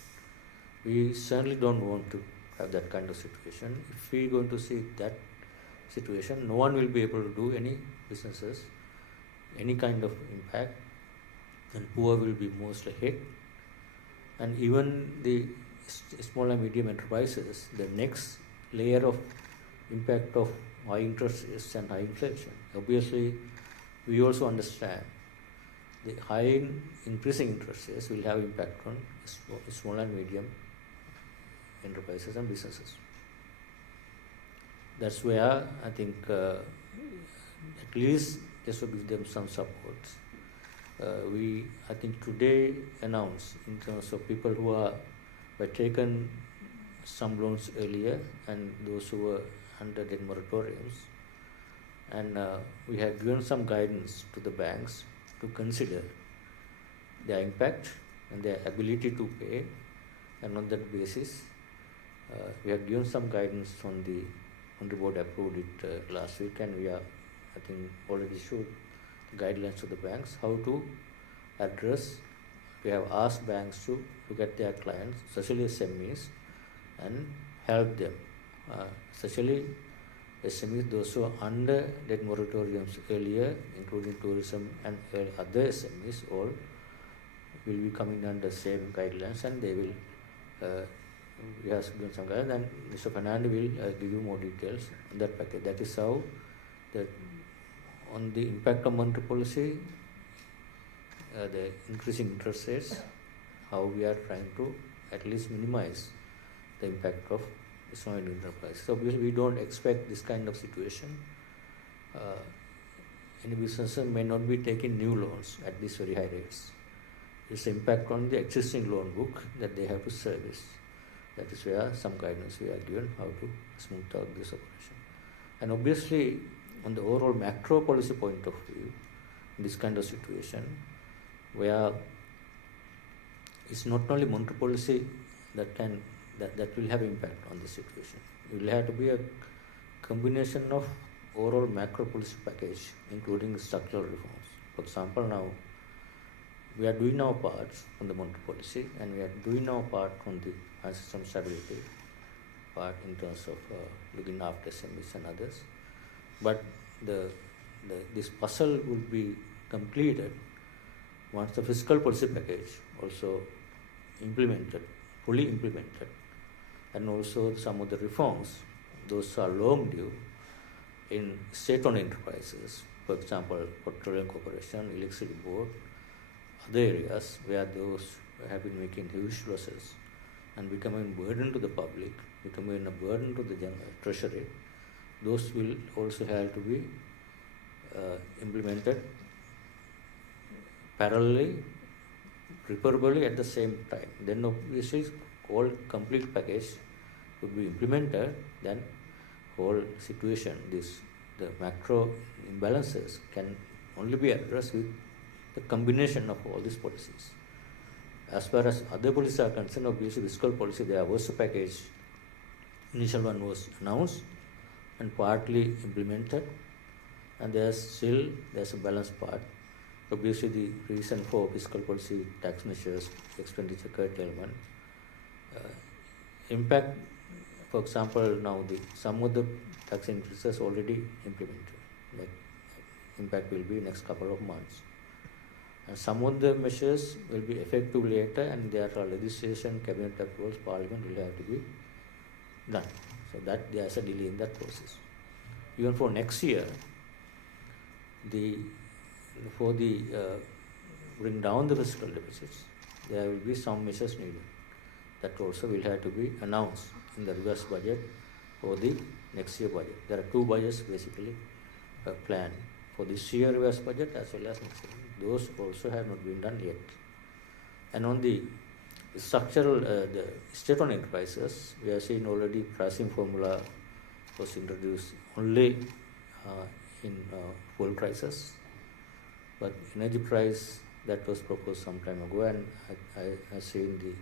We certainly don't want to have that kind of situation. If we're going to see that situation, no one will be able to do any businesses, any kind of impact, and poor will be mostly hit. And even the small and medium enterprises, the next layer of impact of high interest rates and high inflation. Obviously, we also understand the high increasing interest rates will have impact on small and medium enterprises and businesses. That's where I think at least just to give them some support. I think today announced in terms of people who were taken some loans earlier and those who were under the moratoriums, and we have given some guidance to the banks to consider their impact and their ability to pay, and on that basis we have given some guidance on the Monetary Board approved it last week, and we are, I think, already issued guidelines to the banks how to address. We have asked banks to look at their clients, especially SMEs, and help them, especially SMEs, those who are under debt moratoriums earlier, including tourism and other SMEs, all will be coming under same guidelines, and they will. We have given some guidelines, and Mr. Fernando will give you more details on that package. That is how on the impact of monetary policy, the increasing interest rates, how we are trying to at least minimize the impact of small and medium enterprise. So we don't expect this kind of situation. Any businesses may not be taking new loans at these very high rates. It's impact on the existing loan book that they have to service. That is where some guidance we are given how to smooth out this operation. And obviously, on the overall macro policy point of view, in this kind of situation, where it's not only monetary policy that will have impact on this situation. It will have to be a combination of overall macro policy package, including structural reforms. For example, now we are doing our part on the monetary policy, and we are doing our part on the system stability part in terms of looking after SMEs and others. But this puzzle will be completed once the fiscal policy package also implemented, fully implemented, and also some of the reforms, those are long due in state-owned enterprises, for example, Petroleum Corporation, Electricity Board, other areas where those have been making huge losses and becoming a burden to the public, becoming a burden to the treasury. Those will also have to be implemented parallelly, preferably at the same time. Then obviously all complete package would be implemented, then whole situation, the macro imbalances can only be addressed with the combination of all these policies. As far as other policies are concerned, obviously fiscal policy, there was a package. Initial one was announced and partly implemented, and there's a balanced part. Obviously, the reason for fiscal policy, tax measures, expenditure curtailment, impact. For example, now some of the tax increases already implemented. That impact will be next couple of months. And some of the measures will be effective later, and there are legislation, cabinet approvals, parliament will have to be done. So that there is a delay in that process. Even for next year, bring down the fiscal deficits, there will be some measures needed. That also will have to be announced in the reverse budget for the next year budget. There are two budgets basically planned for this year reverse budget as well as next year. Those also have not been done yet. And on the structural, the state-owned enterprises, we are seeing already pricing formula was introduced only in fuel crisis. But energy price, that was proposed some time ago, and I have seen the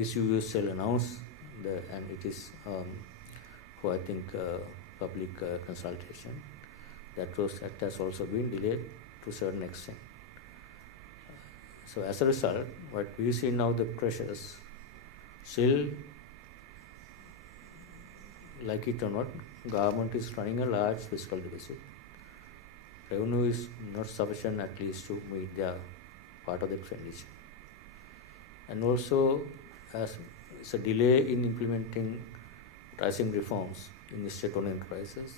ECUSL announced, and it is for I think public consultation. That has also been delayed to a certain extent. So as a result, what we see now, the pressures, still, like it or not, government is running a large fiscal deficit. Revenue is not sufficient at least to meet their part of the expenditure. And also, as it's a delay in implementing pricing reforms in the state-owned enterprises,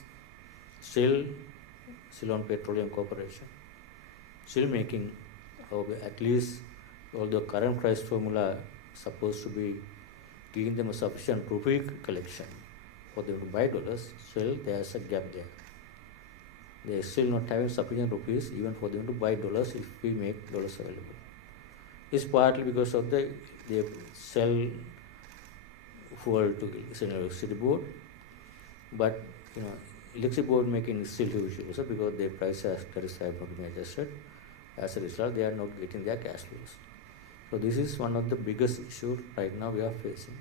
still on Petroleum Corporation, still making at least, although current price formula is supposed to be giving them a sufficient rupee collection for them to buy dollars, still there's a gap there. They are still not having sufficient rupees even for them to buy dollars if we make dollars available. It's partly because of they sell fuel to Electricity Board, but Electricity Board making still huge also because their price has not been adjusted. As a result, they are not getting their cash flows. So this is one of the biggest issues right now we are facing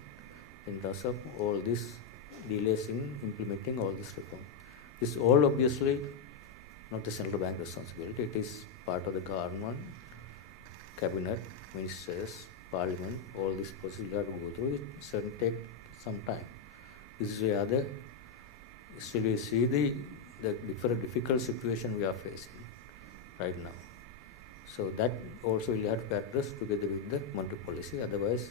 in terms of all this delays in implementing all this reform. This all obviously not the central bank responsibility. It is part of the government, cabinet, ministers, parliament. All this procedure have to go through. It certainly take some time. This is where still we see the difficult situation we are facing right now. So that also will have to be addressed together with the monetary policy. Otherwise,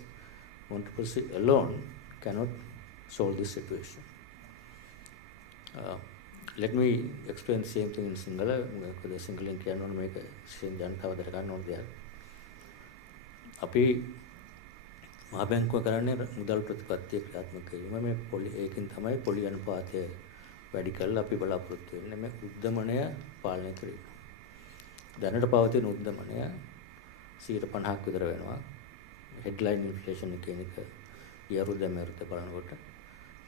monetary policy alone cannot solve this situation. Let me explain the same thing in Sinhala. The Sinhala cannot make a same jantawa දරගන්න ඕන දෙයක්. අපි මහ බැංකුව කරන්නේ මුදල් ප්‍රතිපත්තිය ක්‍රියාත්මක කිරීම. මේ ඒකෙන් තමයි පොලි අනුපාතය වැඩි කරලා අපි බලාපොරොත්තු වෙන්නේ මේ උද්දමනය පාලනය කිරීම. දැනට පවතින උද්දමනය 50% විතර වෙනවා. හෙඩ්ලයින් ඉන්ෆ්ලේෂන් කියන එක ඊයරුද මෙරුද බලනකොට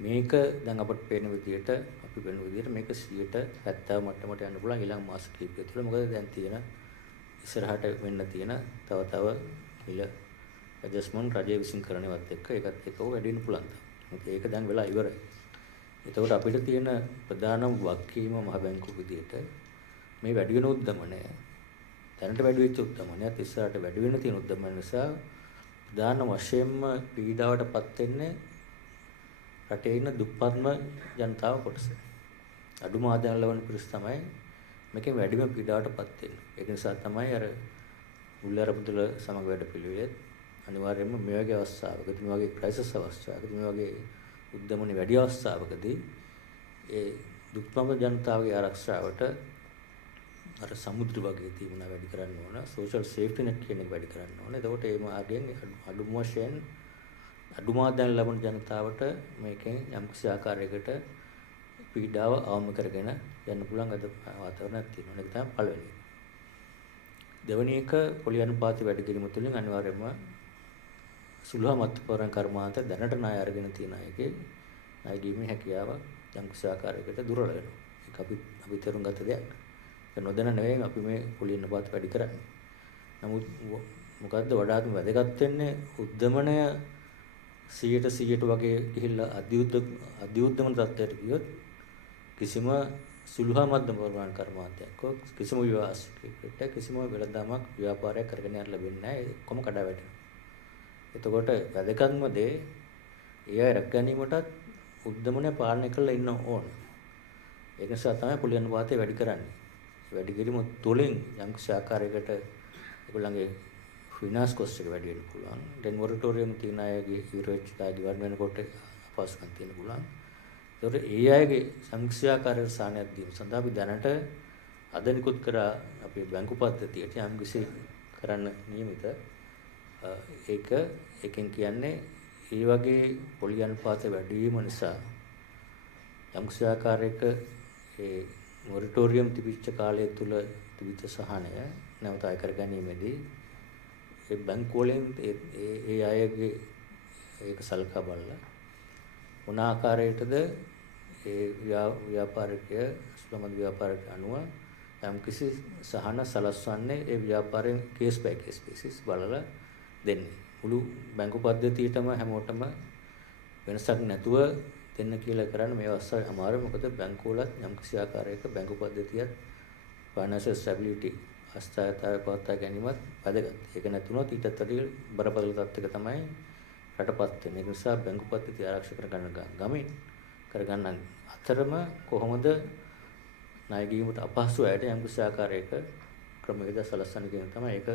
මේක දැන් අපිට පේන විදිහට අපි වෙන විදිහට මේක 70% මට්ටමට යන්න පුළුවන් ඊළඟ මාස කිහිපය තුළ. මොකද දැන් තියෙන ඉස්සරහට වෙන්න තියෙන තව මිල ඇඩ්ජස්ට්මන්ට් රජය විසින් කරනවත් එක්ක ඒකත් එක්ක වැඩි වෙන්න පුළුවන්. ඒක දැන් වෙලා ඉවරයි. එතකොට අපිට තියෙන ප්‍රධානම වගකීම මහ බැංකුව විදිහට මේ වැඩි වෙන උද්දමනය දැනට වැඩි වෙච්ච උද්දමනයත් ඉස්සරහට වැඩි වෙන තියෙන උද්දමනය නිසා ප්‍රධාන වශයෙන්ම පීඩාවටපත් වෙන්නේ රටේ ඉන්න දුප්පත්ම ජනතාව කොටස. අඩුම ආදායම් ලබන පිරිස තමයි මේකෙන් වැඩිම පීඩාවටපත් වෙන්නේ. ඒක නිසා තමයි අර මුල්ලරපුදුල සමග වැඩ පිළිවෙලෙත් අනිවාර්යයෙන්ම මේ වගේ අවස්ථාවකදී මේ වගේ ක්‍රයිසිස් අවස්ථාවකදී මේ වගේ උද්දමනේ වැඩි අවස්ථාවකදී ඒ දුප්පත්ම ජනතාවගේ ආරක්ෂාවට අර සමුද්‍ර වගේ තිබුණා වැඩි කරන්න ඕන. සෝෂල් සේෆ්ටි නෙට් කියන එක වැඩි කරන්න ඕන. එතකොට ඒ මාර්ගයෙන් අඩුම වශයෙන් අඩුම ආදායම් ලබන ජනතාවට මේකෙන් යම්කිසි ආකාරයකට පීඩාව අවම කරගෙන යන්න පුළුවන් අද වාතාවරණයක් තියෙනවා. ඒක තමයි පළවෙනි. දෙවෙනි එක පොලි අනුපාතය වැඩි කිරීම තුළින් අනිවාර්යයෙන්ම සුළුහා මත්පරණ කර්මාන්ත දැනට ණය අරගෙන තියෙන අයගේ ණය දීමේ හැකියාව යම්කිසි ආකාරයකට දුර්වල වෙනවා. ඒක අපි තේරුම් ගත දෙයක්. ඒක නොදැන නෙවෙයි අපි මේ පොලි අනුපාත වැඩි කරන්නේ. නමුත් මොකද්ද වඩාත්ම වැදගත් වෙන්නේ උද්දමනය 100% වගේ ගිහිල්ලා අධිඋද්දමන තත්ත්වයට ගියොත් කිසිම සුළුහා මධ්‍යම ප්‍රමාණ කර්මාන්තයක් කිසිම ව්‍යවસાયයකට කිසිම වෙළඳාමක් ව්‍යාපාරයක් කරගෙන යන්න ලැබෙන්නේ නැහැ. ඒ කොම කඩා වැටෙනවා. එතකොට වැදගත්ම දේ ඒ අය රැක ගැනීමටත් උද්දමනය පාලනය කරලා ඉන්න ඕන. ඒක නිසා තමයි පොලි අනුපාතය වැඩි කරන්නේ. වැඩි කිරීම තුළින් යම්කිසි ආකාරයකට ඒගොල්ලන්ගේ ෆිනාන්ස් කොස්ට් එක වැඩි වෙන්න පුළුවන්. දැන් මොරටෝරියම් තියෙන අයගේ ඉරෙච්චා දිවර්ණ වෙනකොට අපහසුකම් තියෙන්න පුළුවන්. ඒතකොට ඒ අයගේ සංක්ෂයාකාරී සාහනයක් දීම සඳහා අපි දැනට අද නිකුත් කරා අපේ බැංකු පද්ධතියට යම්කිසි කරන්න නියමිත ඒකෙන් කියන්නේ ඒ වගේ පොලි අනුපාත වැඩි වීම නිසා යම්කිසි ආකාරයක ඒ මොරටෝරියම් තිබිච්ච කාලය තුල තිබිච්ච සහනය නැවත අය කර ගැනීමේදී ඒ බැංකු වලින් ඒ අයගේ ඒක සල්කා බලලා මොන ආකාරයකටද ඒ ව්‍යාපාරිකය සුලමද ව්‍යාපාරික අනුව යම්කිසි සහන සලස්වන්නේ ඒ ව්‍යාපාරයෙන් කේස් බයි කේස් බේසිස් බලලා දෙන්නේ. මුළු බැංකු පද්ධතියටම හැමෝටම වෙනසක් නැතුව දෙන්න කියලා කරන්නේ මේ අවස්ථාවේ අමාරුයි. මොකද බැංකු වල යම්කිසි ආකාරයක බැංකු පද්ධතියත් ෆයිනෑන්ෂල් ස්ටැබිලිටි අස්ථායතාවය පවත්වා ගැනීමත් වැදගත්. ඒක නැතුනොත් ඊටත් වැඩි බරපතල තත්ත්වයක තමයි රටපත් වෙන්නේ. ඒ නිසා බැංකු පද්ධතිය ආරක්ෂා කරගන්න ගමේ කරගන්න අතරම කොහොමද ණය දීමට අපහසු අයට යම්කිසි ආකාරයක ක්‍රමයකට සලස්වන්න කියන තමයි ඒක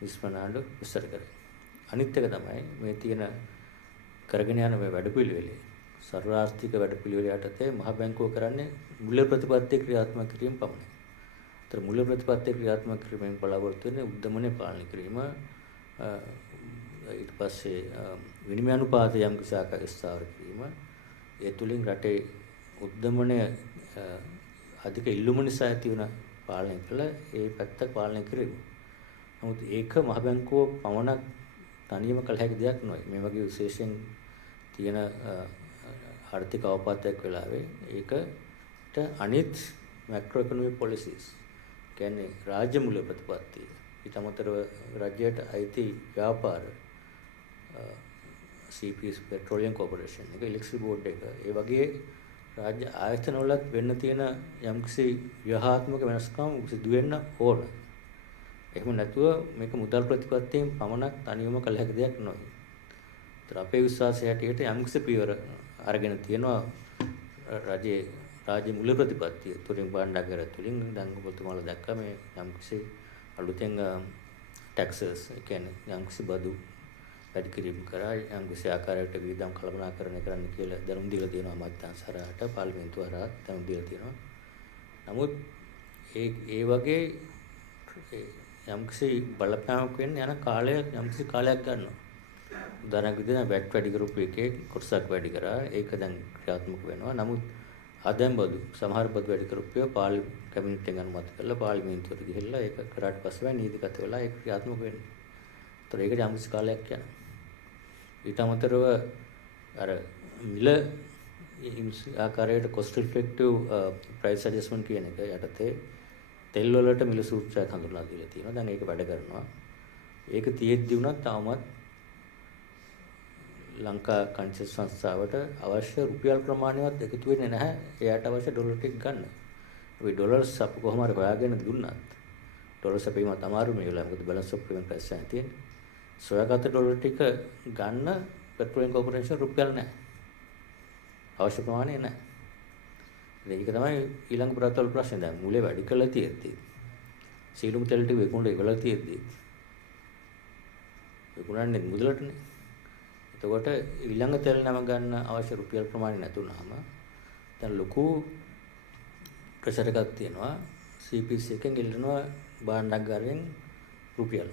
විස්මනාඩු විස්තර කරන්නේ. අනිත් එක තමයි මේ තියෙන කරගෙන යන මේ වැඩපිළිවෙලේ සර්වාර්ථික වැඩපිළිවෙල යටතේ මහ බැංකුව කරන්නේ මුල්‍ය ප්‍රතිපත්ති ක්‍රියාත්මක කිරීම පමණයි. ඒතර මුල්‍ය ප්‍රතිපත්ති ක්‍රියාත්මක කිරීමෙන් බලාපොරොත්තු වෙන්නේ උද්දමනය පාලනය කිරීම ඊට පස්සේ විනිමය අනුපාතය යම්කිසි ආකාරයක ස්ථාවර කිරීම ඒ තුලින් රටේ උද්දමනය අධික ඉල්ලුම නිසා ඇති වුණ පාලනය කළ ඒ පැත්ත පාලනය කිරීම. නමුත් ඒක මහ බැංකුව පමණක් තනියම කළ හැකි දෙයක් නෙවෙයි. මේ වගේ විශේෂයෙන් තියෙන ආර්ථික අවපාතයක් වෙලාවේ ඒකට අනිත් මැක්‍රෝ ඉකොනොමික් පොලිසිස් කියන්නේ රාජ්‍ය මූල්‍ය ප්‍රතිපත්තිය ඊට අමතරව රජයට අයිති ව්‍යාපාර CP's Petroleum Corporation එක electricity board එක ඒ වගේ රාජ්‍ය ආයතන වලත් වෙන්න තියෙන යම්කිසි ව්‍යවහාත්මක වෙනස්කම් සිදු වෙන්න ඕන. එහෙම නැතුව මේක මුදල් ප්‍රතිපත්තියෙන් පමණක් තනියම කළ හැකි දෙයක් නෙවෙයි. ඒතර අපේ විශ්වාසය හැටියට යම්කිසි පියවර අරගෙන තියෙනවා රාජ්‍ය මුල්‍ය ප්‍රතිපත්තිය තුලින් භාණ්ඩාගාර තුලින් දැන් ඔබතුමාලා දැක්කා මේ යම්කිසි අලුතෙන් taxes ඒ කියන්නේ යම්කිසි බදු වැඩි කිරීම කරා යම්කිසි ආකාරයකට වියදම් කළමනාකරණය කරන්න කියලා දැනුම් දීලා තියෙනවා අමාත්‍යාංශ හරහාට පාර්ලිමේන්තුව හරහා දැනුම් දීලා තියෙනවා. නමුත් ඒ වගේ යම්කිසි බලපෑමක් වෙන්න යන යම්කිසි කාලයක් ගන්නවා. උදාහරණයක් විදිහට වැට් වැඩි කරපු එකේ කොටසක් වැඩි කරා ඒක දැන් ක්‍රියාත්මක වෙනවා. නමුත් ආදායම් බදු සමහර බදු වැඩි කරපුවා කැබිනට් අනුමත කරලා පාර්ලිමේන්තුවට ගිහිල්ලා ඒක කරාට පස්සේ නීතිගත වෙලා ඒක ක්‍රියාත්මක වෙන්නේ. ඒතර ඒකට යම්කිසි කාලයක් යනවා. ඊට අමතරව අර මිල ආකාරයට cost reflective price adjustment කියන එක යටතේ තෙල් වලට මිල සූත්‍රයක් හඳුන්වලා දීලා තියෙනවා. දැන් ඒක වැඩ කරනවා. ඒක තියෙද්දි උනත් තාමත් ලංකා කන්සස් සංස්ථාවට අවශ්‍ය රුපියල් ප්‍රමාණයවත් එකතු වෙන්නේ නැහැ. එයාට අවශ්‍ය ඩොලර් ටික ගන්න. අපි ඩොලර්ස් අපි කොහොම හරි හොයාගෙන දුන්නත් ඩොලර්ස් අපේමත් අමාරු මේ වෙලාව මොකද බැලන්ස් ඔෆ් පේමන්ට් ප්‍රයිස් එකක් තියෙන්නේ. සොයාගත්ත ඩොලර් ටික ගන්න පෙට්‍රෝලියම් කෝපරේෂන් රුපියල් නැහැ. අවශ්‍ය ප්‍රමාණය නැහැ. ඒක තමයි ඊළඟ ප්‍රාතල් ප්‍රශ්නේ. දැන් මුලේ වැඩි කළා තියෙද්දි සීලුම් තෙල් ටික විකුණලා ඉවලා තියෙද්දි විකුණන්නේ මුදලටනේ. එතකොට ඊළඟ තෙල් නම ගන්න අවශ්‍ය රුපියල් ප්‍රමාණය නැතුණාම දැන් ලොකු ප්‍රෙෂර් එකක් තියෙනවා. CPC එකෙන් ඉල්ලනවා භාණ්ඩාගාරයෙන් රුපියල්.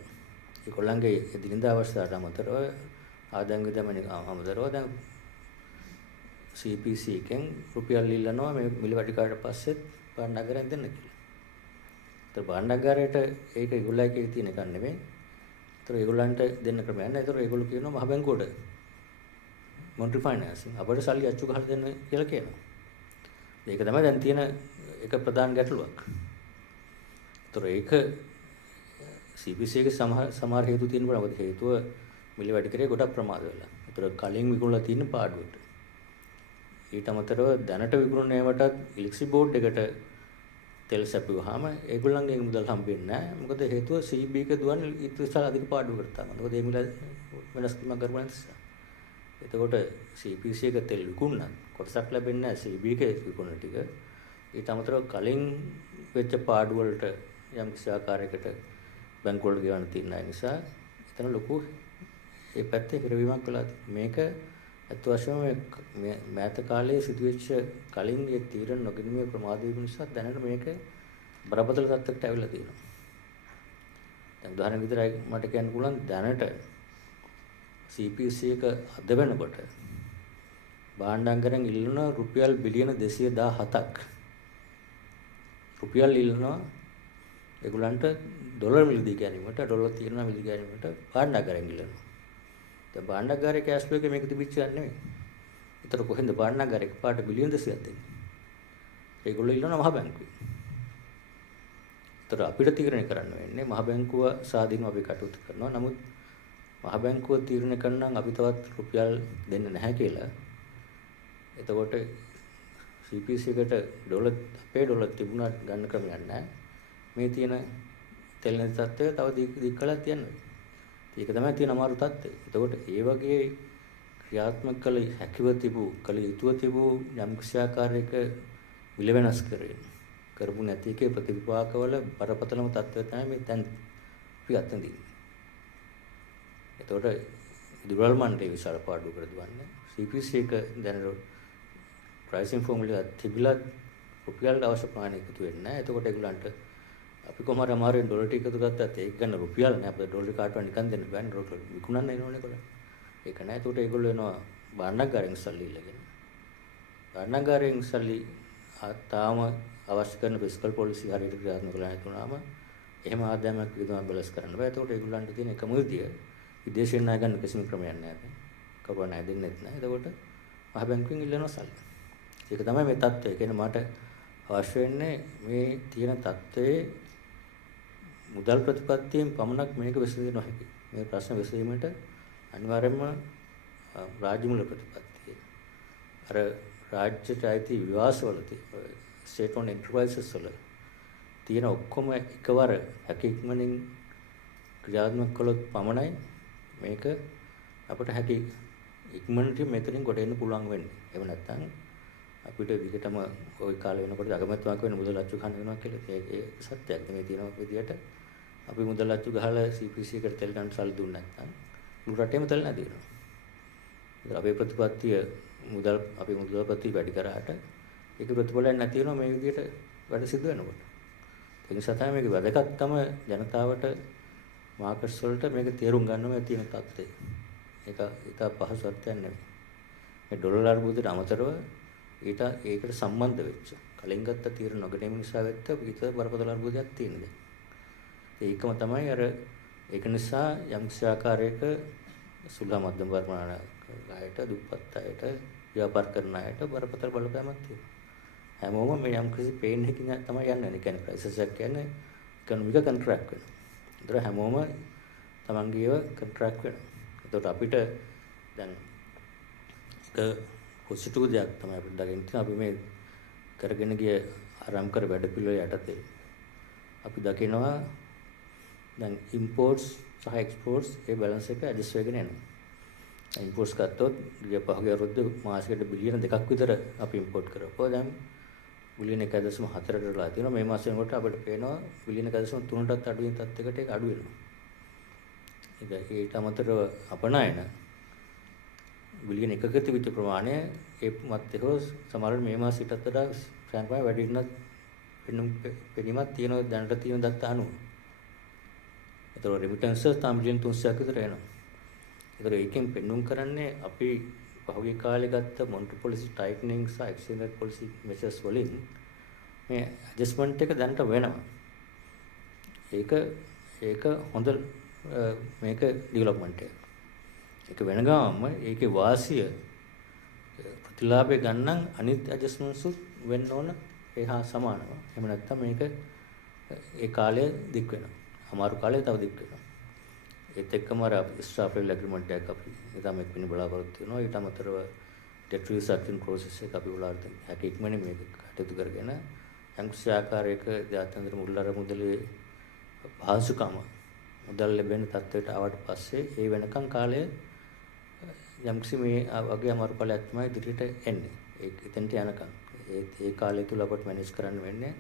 ඒගොල්ලන්ගේ එදිනෙදා අවශ්‍යතාවට අමතරව ආදායම් විදමන අමතරව දැන් CPC එකෙන් රුපියල් ඉල්ලනවා මේ මිල වැඩි කාට පස්සෙත් භාණ්ඩාගාරයෙන් දෙන්න කියලා. ඒතර භාණ්ඩාගාරයට ඒක ඒගොල්ලන්ගේ තියෙන එකක් නෙමෙයි. ඒතර ඒගොල්ලන්ට දෙන්න ක්‍රමයක් නැහැ. ඒතර ඒගොල්ලෝ කියනවා මහ බැංකුවට මොනිටරි ෆයිනෑන්සින් අපිට සල්ලි අච්චු ගහලා දෙන්න කියලා කියනවා. ඒක තමයි දැන් තියෙන එක ප්‍රධාන ගැටලුවක්. ඒතර ඒක CPC එකේ සමහර හේතු තියෙනවා. මොකද හේතුව මිල වැඩි කරේ ගොඩක් ප්‍රමාද වෙලා. ඒතර කලින් විකුණලා තියෙන පාඩුවට. ඊට අමතරව දැනට විකුණනේවටත් ඉලෙක්ට්‍රික් බෝඩ් එකට තෙල් සැපුවාම ඒගොල්ලන්ගේ මුදල් හම්බෙන්නේ නැහැ. මොකද හේතුව CB එක දුවන්නේ ඊට විශාල අධික පාඩුවකට තමයි. මොකද ඒ මිල වෙනස් කිරීමක් කරපු නිසා. එතකොට CPC එක තෙල් විකුණනත් කොටසක් ලැබෙන්නේ නැහැ CB එකේ විකුණන ටික. ඊට අමතරව කලින් වෙච්ච පාඩු වලට යම් කිසි ආකාරයකට බැංකු වලට ගෙවන්න තියෙන නිසා එතන ලොකු ඒ පැත්තේ පෙරවීමක් වෙලා මේක අත් වශයෙන්ම මේ මෑත කාලයේ සිදුවෙච්ච කලින් ඒ තීරණ නොගැනීමේ ප්‍රමාද වීම නිසා දැනට මේක බරපතල තත්ත්වයකට ඇවිල්ලා තියෙනවා. දැන් උදාහරණ විදිහට මට කියන්න පුළුවන් දැනට CPC එක අද වෙනකොට භාණ්ඩාගාරයෙන් ඉල්ලන රුපියල් බිලියන 217ක් රුපියල් ඉල්ලනවා ඒගොල්ලන්ට ඩොලර් මිලදී ගැනීමට ඩොලර් తీරන මිලදී ගැනීමට භාණ්ඩාගාරයෙන් ඉල්ලනවා. දැන් භාණ්ඩාගාරයේ කැෂ් ෆ්ලෝ එක මේක තිබිච්ච එක නෙමෙයි. ඒතර කොහෙන්ද භාණ්ඩාගාරයක පාට බිලියන 200ක් දෙන්නේ? ඒගොල්ලෝ ඉල්ලනවා මහ බැංකුවේ. ඒතර අපිට තීරණය කරන්න වෙන්නේ මහ බැංකුව සාධිනව අපි කටයුතු කරනවා. නමුත් මහ බැංකුව තීරණය කරනවා අපි තවත් රුපියල් දෙන්න නැහැ කියලා. එතකොට CPC එකට ඩොලර් අපේ ඩොලර් තිබුණා ගන්න ක්‍රමයක් නැහැ. මේ තියෙන තෙල් නැති තත්ත්වය තව දික් කළා තියන්නේ. ඒක තමයි තියෙන අමාරු තත්ත්වය. එතකොට ඒ වගේ ක්‍රියාත්මක කළ හැකිව තිබූ කළ යුතුව තිබූ යම් කිසි ආකාරයක මිල වෙනස් කරපු නැති එකේ ප්‍රතිවිපාකවල බරපතලම තත්ත්වය තමයි මේ දැන් අපි අත්දැකීම. එතකොට දුර්වල මණ්ඩලයේ විශාල පාඩුවකට දුවන්නේ. CPC එක දැන් ප්‍රයිසින් ෆෝමියුලා තිබිලා රුපියල් අවශ්‍ය ප්‍රමාණය එකතු වෙන්නේ නැහැ. එතකොට ඒගොල්ලන්ට අපි කොහොම හරි අමාරුවෙන් ඩොලර් ටික එකතු කරගත්තත් ඒක ගන්න රුපියල් නෑ. අපිට ඩොලර් කාටවත් නිකන් දෙන්න බෑනේ. ඩොලර් විකුණන්න එනෝනේ ඒගොල්ලෝ. ඒක නෑ. එතකොට ඒගොල්ලෝ එනවා භාණ්ඩාගාරයෙන් සල්ලි ඉල්ලගෙන. භාණ්ඩාගාරයෙන් සල්ලි තාම අවශ්‍ය කරන ෆිස්කල් පොලිසි හරියට ක්‍රියාත්මක කරලා නැතුනම එහෙම ආදායමක් විදුම බැලන්ස් කරන්න බෑ. එතකොට ඒගොල්ලන්ට තියෙන එකම විදිය විදේශයෙන් ණය ගන්න කිසිම ක්‍රමයක් නෑ. කවුරු ණය දෙන්නෙත් නෑ. එතකොට මහ බැංකුවෙන් ඉල්ලනවා සල්ලි. ඒක තමයි මේ තත්ත්වය. ඒ කියන්නේ මට අවශ්‍ය වෙන්නේ මේ තියෙන තත්ත්වයේ මුදල් ප්‍රතිපත්තියෙන් පමණක් මේක විසඳෙන්න හැකියි. මේ ප්‍රශ්න විසඳීමට අනිවාර්යයෙන්ම රාජ්‍ය මූල ප්‍රතිපත්තිය. අර රාජ්‍යයට අයිති විවාසවලදී ස්ටේට් ඕන් එන්ටර්ප්‍රයිසස් වල තියෙන ඔක්කොම එකවර හැකියක්මනින් ක්‍රියාත්මක කළොත් පමණයි මේක අපිට හැකි ඉක්මනට මෙතනින් කොට එන්න පුළුවන් වෙන්නේ. එහෙම නැත්නම් අපිට විකටම ওই කාලේ වෙනකොට අගමැතිතුමාක වෙන මුදල් අච්චු ගන්න වෙනවා කියලා ඒක සත්‍යයක්. මේ තියෙන විදියට අපි මුදල් අච්චු ගහලා CPC එකට තෙල් ගන්න සල්ලි දුන්නේ නැත්නම් මුළු රටේම තෙල් නැති වෙනවා. ඒක අපේ ප්‍රතිපත්තිය මුදල් අපේ මුදල්පත්ති වැඩි කරාට ඒක ප්‍රතිඵලයක් නැති වෙනවා මේ විදියට වැඩ සිදු වෙනකොට. ඒ නිසා තමයි මේක වැදගත්කම ජනතාවට මාකට්ස් වලට මේක තේරුම් ගන්නම තියෙන තත්ත්වය. ඒක පහසු සත්‍යයක් නෙමෙයි. මේ ඩොලර් අර්බුදයට අමතරව ඒකට සම්බන්ධ වෙච්ච කලින් ගත්ත තීරණ නොගැනීම නිසා වෙච්ච පිට බරපතල අර්බුදයක් තියෙනවා. ඒකම තමයි අර ඒක නිසා යම් ආකාරයක සුළු මධ්‍යම වර්ගනායකට දුප්පත් අයට ව්‍යාපාර කරන අයට බරපතල බලපෑමක් තියෙනවා. හැමෝම මේ යම් කිසි පේන් එකකින් තමයි යන්නේ. ඒ කියන්නේ ප්‍රයිසස් එක කියන්නේ ඉකොනොමික කොන්ට්‍රැක්ට් වෙනවා. ඒතර හැමෝම තමන්ගේව කොන්ට්‍රැක්ට් වෙනවා. ඒතකොට අපිට දැන් ඒක පොසිටිව් දෙයක් තමයි අපිට දකින්න තියෙන. අපි මේ කරගෙන ගිය ආරම්භ කර වැඩ පිළිවෙල යටතේ අපි දකිනවා දැන් ඉම්පෝර්ට්ස් සහ එක්ස්පෝර්ට්ස් ඒ බැලන්ස් එක ඇඩ්ජස්ට් වෙගෙන යනවා. ඉම්පෝර්ට්ස් ගත්තොත් ගිය පහුගිය අවුරුද්දේ මාසෙකට බිලියන 2ක් විතර අපි ඉම්පෝර්ට් කරපුවා. දැන් බිලියන 1.4කට වෙලා තියෙනවා. මේ මාසෙ වෙනකොට අපිට පේනවා බිලියන 1.3ටත් අඩු වෙන තත්යකට ඒක අඩු වෙනවා. ඒකට අමතරව අපනයන බිලියන 1ක තිබිච්ච ප්‍රමාණය ඒ මැත්තේ සමහරවිට මේ මාසෙටත් වඩා සෑහෙන වැඩි වෙනත් පෙනීමක් තියෙනවා දැනට තියෙන දත්ත අනුව. ඒතර රෙමිටන්සස් තාම බිලියන 300ක් විතර එනවා. ඒතර ඒකෙන් පෙන්වුම් කරන්නේ අපි පහුගිය කාලේ ගත්ත මොනිටරි පොලිසි ටයිටනින් සහ එක්ස්චේන්ජ් රේට් පොලිසි මෙෂර්ස් වලින් මේ ඇඩ්ජස්ට්මන්ට් එක දැනට වෙනවා. ඒක හොඳ මේක ඩෙවලොප්මන්ට් එක. ඒක වෙන ගාම ඒකේ වාසිය ප්‍රතිලාභය ගන්න අනිත් ඇඩ්ජස්ට්මන්ට්ස් වෙන්න ඕන ඒ හා සමානව. එහෙම නැත්නම් මේක ඒ කාලය දික් වෙනවා. අමාරු කාලය තව දික් වෙනවා. ඒත් එක්කම අර ස්ට්‍රාප්‍රල් ඇග්‍රීමන්ට් එකක් අපි එදාම එක්වින බලාපොරොත්තු වෙනවා. ඊට අමතරව ඩෙට් රිසර්චින් ප්‍රොසෙස් එක අපි බලාපොරොත්තු වෙනවා. හැකි ඉක්මනින් මේක කටයුතු කරගෙන යම්කිසි ආකාරයක ජාත්‍යන්තර මුදලේ පහසුකම මුදල් ලැබෙන තත්ත්වයට ආවට පස්සේ ඒ වෙනකන් කාලය යම්කිසි මේ වගේ අමාරු කාලයක් තමයි ඉදිරියට එන්නේ. එතෙන්ට යනකම් ඒ කාලය තුල අපට මැනේජ් කරන්න වෙන්නේ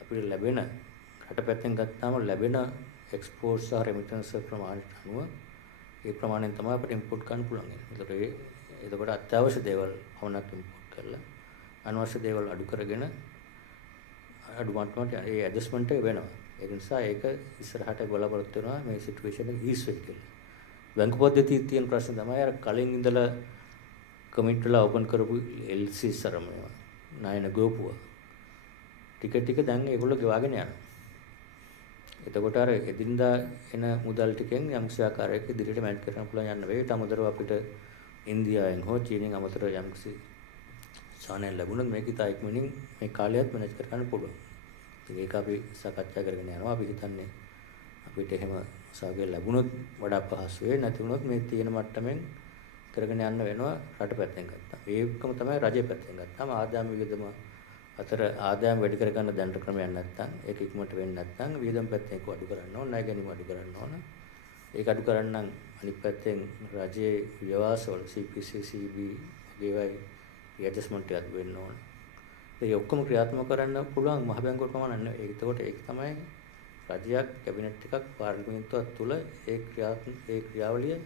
අපිට ලැබෙන රට පැත්තෙන් ගත්තාම ලැබෙන එක්ස්පෝර්ට් සහ රෙමිටන්ස් ප්‍රමාණයට අනුව ඒ ප්‍රමාණයෙන් තමයි අපිට ඉම්පෝට් කරන්න පුළුවන්. එතකොට අත්‍යවශ්‍ය දේවල් වුණත් ඉම්පෝට් කරලා අනවශ්‍ය දේවල් අඩු කරගෙන අඩු මට්ටමට ඒ ඇඩ්ජස්ට්මන්ට් එක වෙනවා. ඒ නිසා ඒක ඉස්සරහට බලාපොරොත්තු වෙනවා මේ සිටුේෂන් එක ඊස් වෙයි කියලා. බැංකු පද්ධතියේ තියෙන ප්‍රශ්න තමයි අර කලින් ඉඳලා කමිට් වෙලා ඕපන් කරපු LCs අරමුණේවා. ණයන ගෝපුවා. ටික දැන් ඒගොල්ලෝ ගෙවාගෙන යනවා. එතකොට අර එදින්දා එන මුදල් ටිකෙන් යම්කිසි ආකාරයක ඉදිරියට මැනේජ් කරන්න පුළුවන් යන්න වෙයි. ඊට අමතරව අපිට ඉන්දියාවෙන් හෝ චීනෙන් අමතරව යම්කිසි සාහනයක් ලැබුණොත් මේක ඉතා ඉක්මනින් මේ කාලයත් මැනේජ් කරගන්න පුළුවන්. ඉතින් ඒක අපි සාකච්ඡා කරගෙන යනවා. අපි හිතන්නේ අපිට එහෙම සහයෝගය ලැබුණොත් වඩා පහසු වෙයි. නැති වුණොත් මේ තියෙන මට්ටමින් කරගෙන යන්න වෙනවා රට පැත්තෙන් ගත්තා. ඒකම තමයි රජය පැත්තෙන් ගත්තාම ආදායම වියදම අතර ආදායම වැඩි කරගන්න දැනට ක්‍රමයක් නැත්නම් ඒක ඉක්මනට වෙන්නේ නැත්නම් වියදම් පැත්තෙන් ඒක අඩු කරන්න ඕන, ණය ගැනීම අඩු කරන්න ඕන. ඒක අඩු කරන්න නම් අනිත් පැත්තෙන් රජයේ ව්‍යවස්ථාවල CPC, CB වගේ ඇඩ්ජස්ට්මන්ට් එකක් වෙන්න ඕන. ඒ ඔක්කොම ක්‍රියාත්මක කරන්න පුළුවන් මහ බැංකුවට පමණක් නෙවෙයි. ඒකට ඒක තමයි රජයක් කැබිනට් එකක් පාර්ලිමේන්තුවක් තුල ඒ ක්‍රියාවලිය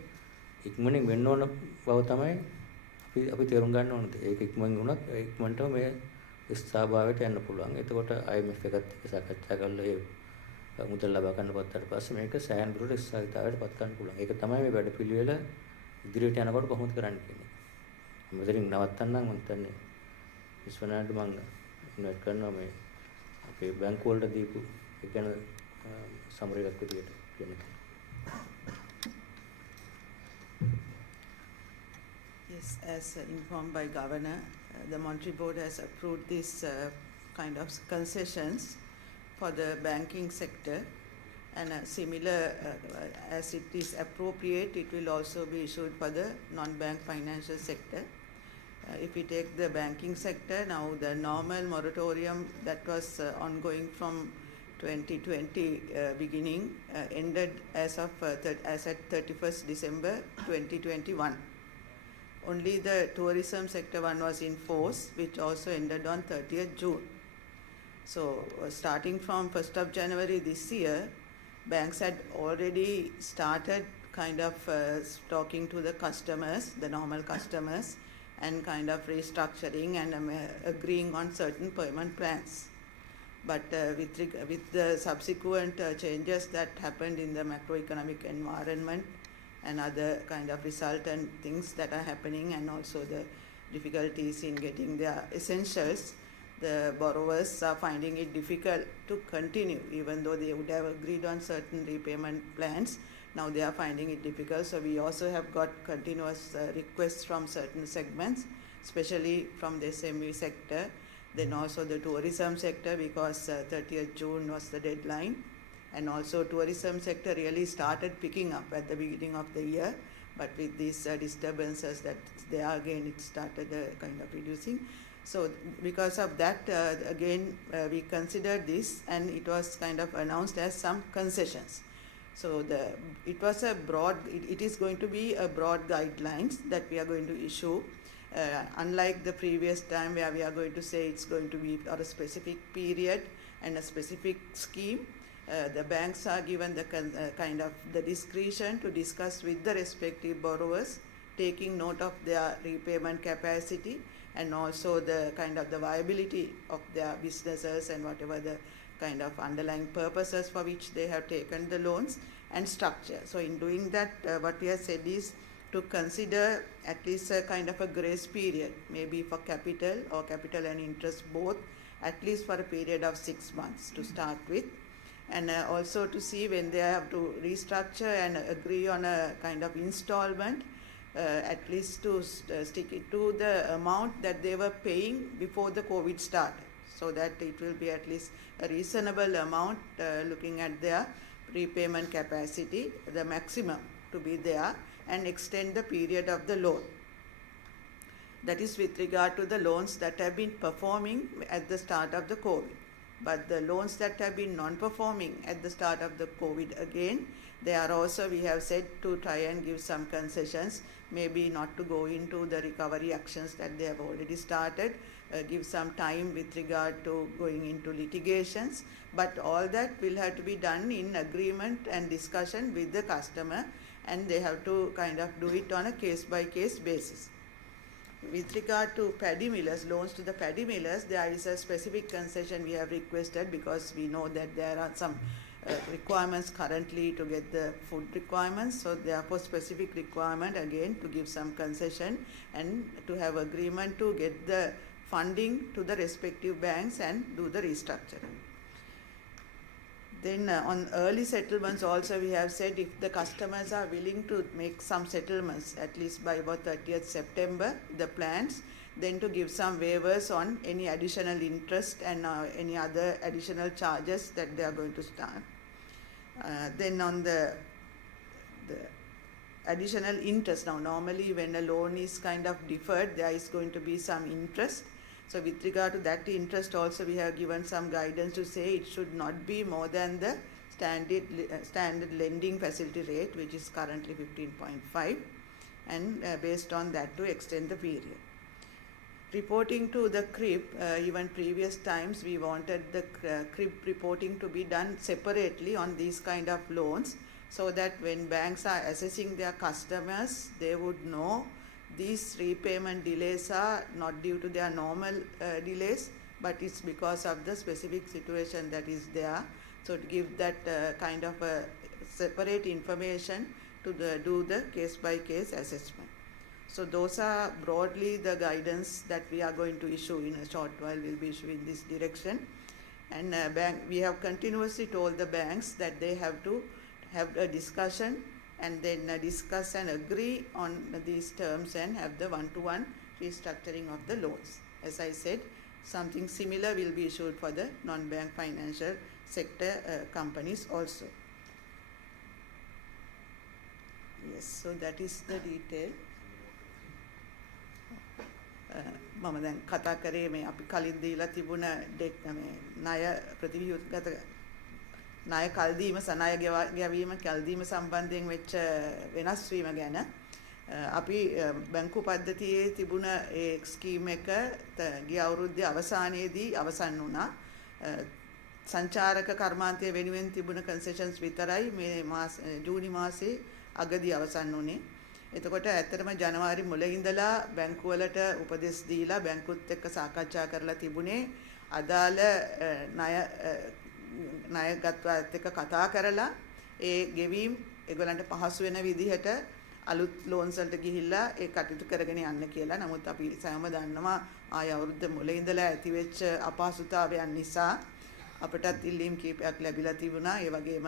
ඉක්මනින් වෙන්න ඕන බව තමයි අපි තේරුම් ගන්න ඕනේ. ඒක ඉක්මනින් වුණත් ඉක්මනටම මේ ස්ථාභාවයට යන්න පුළුවන්. එතකොට IMF එකත් එක්ක සාකච්ඡා කරලා ඒ මුදල් ලබා ගන්න පස්සට පස්සේ මේක සෑහෙන දුරට ස්ථායීතාවයට පත් කරන්න පුළුවන්. ඒක තමයි මේ වැඩ පිළිවෙල ඉදිරියට යනකොට කොහොමද කරන්න කියන්නේ. මෙතනින් නවත්තන්නම් මම හිතන්නේ විශ්වනාథ මම ඉන්වයිට් කරනවා මේ අපේ බැංකුව වලට දීපු ඒ කියන්නේ සමරි එකක් විදියට කියන්න. Yes, as informed by Governor, the Monetary Board has approved this kind of concessions for the banking sector, And similar, as it is appropriate, it will also be issued for the non-bank financial sector. If we take the banking sector, now the normal moratorium that was ongoing from 2020 beginning ended as at 31st December 2021. Only the tourism sector one was in force, which also ended on 30th June. So starting from 1st of January this year, banks had already started kind of talking to the customers, the normal customers, and kind of restructuring and agreeing on certain payment plans. But with the subsequent changes that happened in the macroeconomic environment and other kind of resultant things that are happening, and also the difficulties in getting their essentials, the borrowers are finding it difficult to continue, even though they would have agreed on certain repayment plans. Now they are finding it difficult. So we also have got continuous requests from certain segments, especially from the SME sector, then also the tourism sector, because 30th June was the deadline. And also tourism sector really started picking up at the beginning of the year, but with these disturbances that there again it started kind of reducing. So because of that, again we considered this, and it was kind of announced as some concessions. So it was a broad, it is going to be a broad guidelines that we are going to issue, unlike the previous time where we are going to say it's going to be for a specific period and a specific scheme. The banks are given the kind of the discretion to discuss with the respective borrowers, taking note of their repayment capacity and also the kind of the viability of their businesses and whatever the kind of underlying purposes for which they have taken the loans and structure. So in doing that, what we have said is to consider at least a kind of a grace period, maybe for capital or capital and interest both, at least for a period of 6 months to start with. And also to see when they have to restructure and agree on a kind of installment, at least to stick it to the amount that they were paying before the COVID started, so that it will be at least a reasonable amount looking at their repayment capacity, the maximum to be there, and extend the period of the loan. That is with regard to the loans that have been performing at the start of the COVID. But the loans that have been non-performing at the start of the COVID, again, they are also, we have said, to try and give some concessions, maybe not to go into the recovery actions that they have already started, give some time with regard to going into litigations, but all that will have to be done in agreement and discussion with the customer, and they have to kind of do it on a case-by-case basis. With regard to paddy millers, loans to the paddy millers, there is a specific concession we have requested, because we know that there are some requirements currently to get the food requirements. So therefore specific requirement again to give some concession and to have agreement to get the funding to the respective banks and do the restructuring. Then on early settlements also we have said if the customers are willing to make some settlements at least by about 30th September, the plans, then to give some waivers on any additional interest and any other additional charges that they are going to start. Then on the additional interest, now normally when a loan is kind of deferred, there is going to be some interest. So with regard to that interest also we have given some guidance to say it should not be more than the standard lending facility rate, which is currently 15.5, and based on that to extend the period. Reporting to the CRIB, even previous times we wanted the CRIB reporting to be done separately on these kind of loans, so that when banks are assessing their customers, they would know these repayment delays are not due to their normal delays, but it's because of the specific situation that is there. So to give that kind of a separate information to do the case-by-case assessment. So those are broadly the guidance that we are going to issue in a short while. We'll be issuing this direction. And we have continuously told the banks that they have to have a discussion and then discuss and agree on these terms and have the one-to-one restructuring of the loans. As I said, something similar will be issued for the non-bank financial sector companies also. Yes, so that is the detail. මම දැන් කතා කරේ මේ අපි කලින් දීලා තිබුණ මේ ණය ප්‍රතිවියුත්ගත ණය කල්දීම සනාය ගෙවීම කල්දීම සම්බන්ධයෙන් වෙච්ච වෙනස් වීම ගැන අපි බැංකු පද්ධතියේ තිබුණ ඒ ස්කීම් එක ගිය අවුරුද්දේ අවසානයේදී අවසන් වුණා. සංචාරක කර්මාන්තය වෙනුවෙන් තිබුණ කන්සෙෂන්ස් විතරයි මේ ජූනි මාසේ අගදී අවසන් වුණේ. එතකොට ඇත්තටම ජනවාරි මුල ඉඳලා බැංකු වලට උපදෙස් දීලා බැංකුත් එක්ක සාකච්ඡා කරලා තිබුණේ අදාළ ණයගත්වත් එක්ක කතා කරලා ඒ ගෙවීම් ඒගොල්ලන්ට පහසු වෙන විදිහට අලුත් ලෝන්ස් වලට ගිහිල්ලා ඒ කටයුතු කරගෙන යන්න කියලා. නමුත් අපි සෑම දන්නවා ආය අවුරුද්ද මුල ඉඳලා ඇතිවෙච්ච අපහසුතාවයන් නිසා අපටත් ඉල්ලීම් කීපයක් ලැබිලා තිබුණා. ඒ වගේම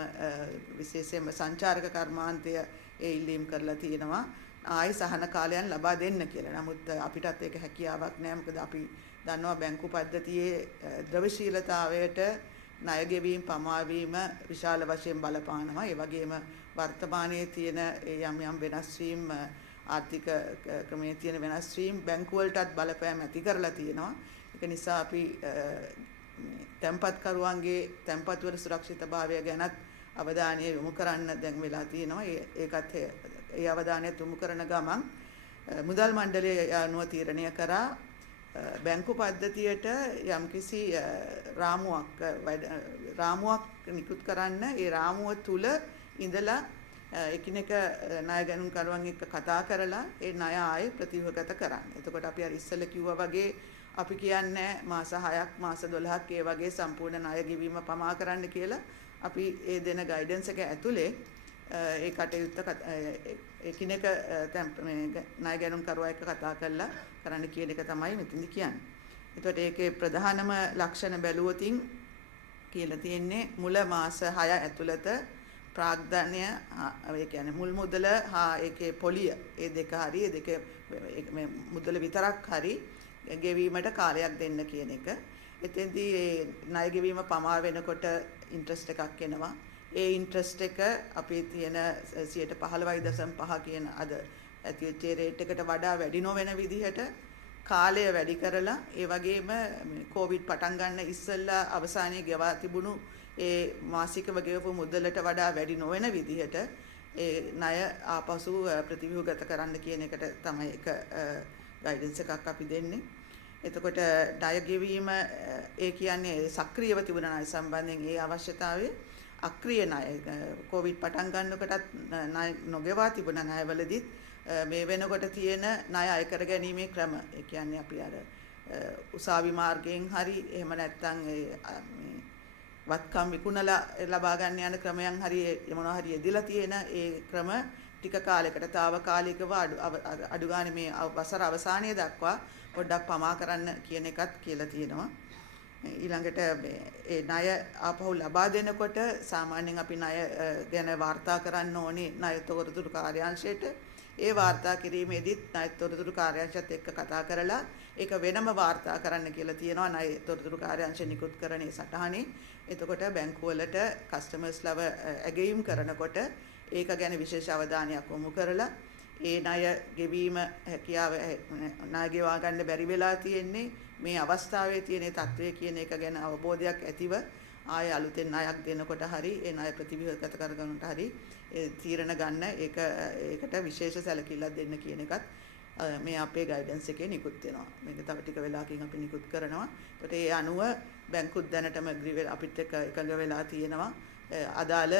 විශේෂයෙන්ම සංචාරක කර්මාන්තය ඒ ඉල්ලීම් කරලා තියෙනවා ආයි සහන කාලයන් ලබා දෙන්න කියලා. නමුත් අපිටත් ඒක හැකියාවක් නැහැ. මොකද අපි දන්නවා බැංකු පද්ධතියේ ද්‍රවශීලතාවයට ණය ගෙවීම පමාවීම විශාල වශයෙන් බලපානවා. ඒ වගේම වර්තමානයේ තියෙන යම් යම් වෙනස් වීම් ආර්ථික ක්‍රමයේ තියෙන වෙනස් වීම් බැංකු වලටත් බලපෑම් ඇති කරලා තියෙනවා. ඒක නිසා අපි තැන්පත්කරුවන්ගේ තැන්පත්වල සුරක්ෂිතභාවය ගැනත් අවධානය යොමු කරන්න දැන් වෙලා තියෙනවා. ඒකත් ඒ අවධානය යොමු කරන ගමන් මුදල් මණ්ඩලය අනුව තීරණය කරා බැංකු පද්ධතියට යම්කිසි රාමුවක් නිකුත් කරන්න. ඒ රාමුව තුල ඉඳලා එකිනෙක ණය ගැනුම්කරුවන් එක්ක කතා කරලා ඒ ණය ආයේ ප්‍රතිවගත කරන්න. එතකොට අපි අර ඉස්සෙල්ලා කිව්වා වගේ අපි කියන්නේ මාස 6ක් මාස 12ක් ඒ වගේ සම්පූර්ණ ණය ගෙවීම පමා කරන්න කියලා. අපි ඒ දෙන ගයිඩන්ස් එක ඇතුලේ ඒ කටයුත්ත එකිනෙක ණය ගැනුම්කරුවා එක්ක කතා කරලා කරන්න කියන එක තමයි මෙතනදි කියන්නේ. එතකොට ඒකේ ප්‍රධානම ලක්ෂණ බැලුවොතින් කියලා තියෙන්නේ මුල මාස 6 ඇතුළත ප්‍රාග්ධනය ඒ කියන්නේ මුල් මුදල හා ඒකේ පොලිය ඒ දෙක හරි ඒ දෙක මේ මුදල විතරක් හරි ගෙවීමට කාලයක් දෙන්න කියන එක. එතෙන්දී ඒ ණය ගෙවීම පමා වෙනකොට ඉන්ට්‍රස්ට් එකක් එනවා. ඒ ඉන්ට්‍රස්ට් එක අපේ තියෙන 15.5 කියන අද ඇතිවෙච්ච රේට් එකට වඩා වැඩි නොවන විදිහට කාලය වැඩි කරලා ඒ වගේම කොවිඩ් පටන් ගන්න ඉස්සෙල්ලා අවසානයේ ගෙවා තිබුණු ඒ මාසිකව ගෙවපු මුදලට වඩා වැඩි නොවන විදිහට ඒ ණය ආපසු ප්‍රතිව්‍යුහගත කරන්න කියන එකට තමයි එක ගයිඩන්ස් එකක් අපි දෙන්නේ. එතකොට ණය ගෙවීම ඒ කියන්නේ සක්‍රියව තිබුණ ණය සම්බන්ධයෙන් ඒ අවශ්‍යතාවය අක්‍රීය ණය කොවිඩ් පටන් ගන්නකොටත් ණය නොගෙවා තිබුණ ණයවලදීත් මේ වෙනකොට තියෙන ණය අය කර ගැනීමේ ක්‍රම ඒ කියන්නේ අපි අර උසාවි මාර්ගයෙන් හරි එහෙම නැත්නම් වත්කම් විකුණලා ලබා ගන්න යන ක්‍රමයන් හරි මොනවා හරි යෙදලා තියෙන ඒ ක්‍රම ටික කාලයකට తాවකාලිකව අඩු ගන්න මේ වසර අවසානයේ දක්වා පොඩ්ඩක් පමා කරන්න කියන එකත් කියලා තියෙනවා. ඊළඟට ඒ ණය ආපහු ලබා දෙනකොට සාමාන්‍යයෙන් අපි ණය ගැන වාර්තා කරන්න ඕනේ ණය තොරතුරු කාර්යාංශයට. ඒ වාර්තා කිරීමේදීත් ණය තොරතුරු කාර්යාංශයත් එක්ක කතා කරලා ඒක වෙනම වාර්තා කරන්න කියලා තියෙනවා ණය තොරතුරු කාර්යාංශ නිකුත් කරන්නේ සටහනේ. එතකොට බැංකු වලට කස්ටමර්ස් ලව ඇගයීම් කරනකොට ඒක ගැන විශේෂ අවධානයක් යොමු කරලා ඒ ණය ගෙවීම හැකියාව ණය ගෙවා ගන්න බැරි වෙලා තියෙන්නේ මේ අවස්ථාවේ තියෙන තත්ත්වය කියන එක ගැන අවබෝධයක් ඇතිව ආය අලුතෙන් ණයක් දෙනකොට හරි ඒ ණය ප්‍රතිව්‍යුහගත කරගන්නට හරි තීරණ ගන්න ඒකට විශේෂ සැලකිල්ලක් දෙන්න කියන එකත් මේ අපේ ගයිඩන්ස් එකේ නිකුත් වෙනවා. මේක තව ටික වෙලාවකින් අපි නිකුත් කරනවා. ඒකට ඒ අනුව බැංකුත් දැනටම අපිත් එක්ක එකඟ වෙලා තියෙනවා. අදාළ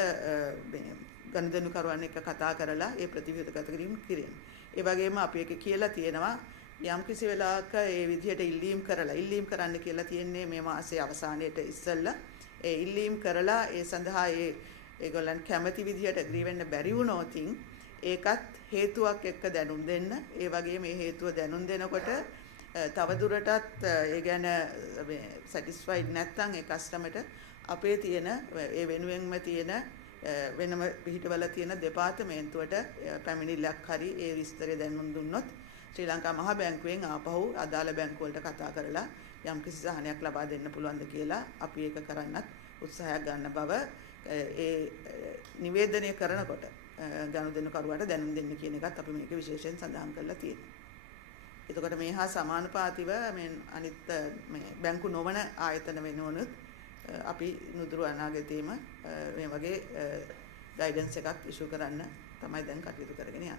ගනුදෙනුකරුවන් එක්ක කතා කරලා ඒ ප්‍රතිව්‍යුහගත කිරීම කිරීම. ඒ වගේම අපි එක කියලා තියෙනවා යම් කිසි වෙලාවක ඒ විදිහට ඉල්ලීම් කරන්න කියලා තියෙන්නේ මේ මාසයේ අවසානයේට ඉස්සෙල්ලා ඒ ඉල්ලීම් කරලා ඒ සඳහා ඒගොල්ලන් කැමති විදිහට ඇග්‍රී වෙන්න බැරි වුණොත් ඒකත් හේතුවක් එක්ක දැනුම් දෙන්න. ඒ වගේම මේ හේතුව දැනුම් දෙනකොට තවදුරටත් ඒ ගැන සැටිස්ෆයිඩ් නැත්නම් ඒ කස්ටමර්ට අපේ තියෙන ඒ වෙනුවෙන්ම තියෙන වෙනම පිහිටවල තියෙන දෙපාර්තමේන්තුවට පැමිණිල්ලක් හරි ඒ විස්තරය දැනුම් දුන්නොත් ශ්‍රී ලංකා මහ බැංකුවෙන් ආපහු අදාළ බැංකු වලට කතා කරලා යම් කිසි සහනයක් ලබා දෙන්න පුළුවන්ද කියලා අපි ඒක කරන්නත් උත්සාහයක් ගන්න බව ඒ නිවේදනය කරනකොට ගනුදෙනු කරුවාට දැනුම් දෙන්න කියන එකත් අපි මේක විශේෂයෙන් සඳහන් කරලා තියෙනවා. එතකොට මේ හා සමානුපාතිව මේ අනිත් මේ බැංකු නොවන ආයතන වෙනුවනුත් අපි නුදුරු අනාගතයේම මේ වගේ ගයිඩන්ස් එකක් ඉෂු කරන්න තමයි දැන් කටයුතු කරගෙන යන්නේ.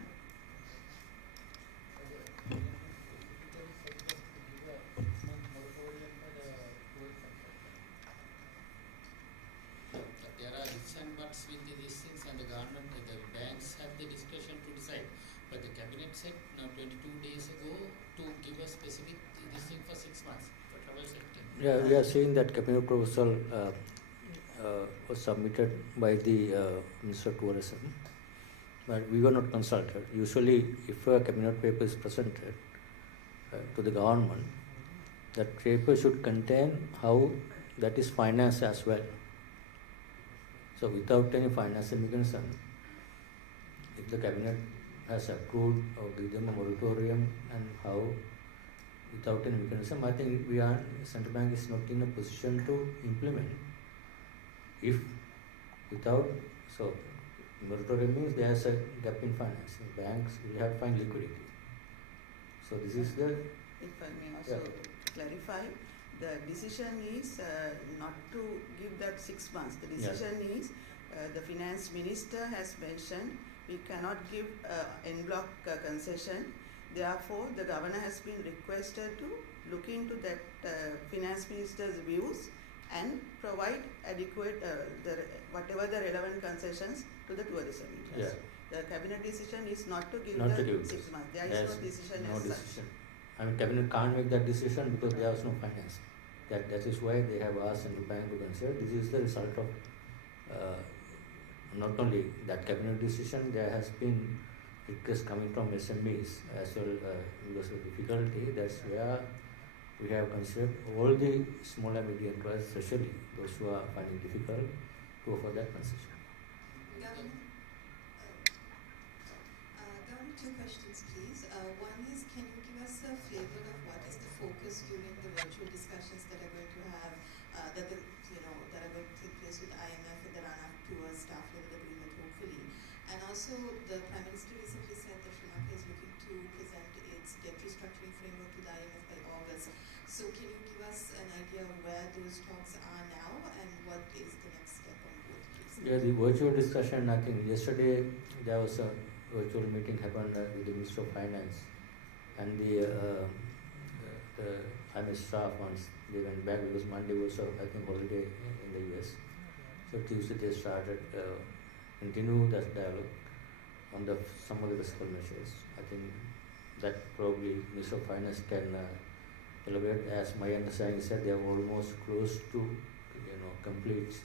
There are ifs and buts with these things, and the government, the banks have the discretion to decide. But the cabinet said now 22 days ago to give a specific this thing for 6 months for travel sector. Yeah, we are seeing that cabinet proposal was submitted by the Minister of Tourism, but we were not consulted. Usually, if a cabinet paper is presented to the government, that paper should contain how that is financed as well. So without any financial mechanism, if the cabinet has approved or give them a moratorium and how without any mechanism, I think central bank is not in a position to implement. If without, so moratorium means there is a gap in finance. Banks will have to find liquidity. So this is the. If I may also clarify, the decision is not to give that 6 months. The decision is the finance minister has mentioned we cannot give en bloc concession. Therefore, the governor has been requested to look into that finance minister's views and provide adequate whatever the relevant concessions to the tourism industry. The cabinet decision is not to give Not the to give 6 months. There is no decision no as such. decision. I mean, cabinet can't make that decision because there was no finance. That is why they have asked central bank to consider. This is the result of not only that cabinet decision. There has been requests coming from SMEs as well because of difficulty. That's where we have considered all the small and medium enterprises, especially those who are finding difficult, to offer that concession. Governor, 2 questions, please. One is, can you give us a flavor of what is the focus during the virtual discussions that are going to have, that are going to take place with IMF and the run-up to a staff level agreement, hopefully? And also, the Prime Minister recently said that Sri Lanka is looking to present its debt restructuring framework to the IMF by August. So, can you give us an idea of where those talks are now and what is the next step on both, please? Yeah, the virtual discussion, I think yesterday there was a virtual meeting happened with the Minister of Finance and the IMF staff once they went back because Monday was I think holiday in the US. So Tuesday they started continue that dialogue on some of the fiscal measures. I think that probably Minister of Finance can elaborate. As my understanding said, they are almost close to complete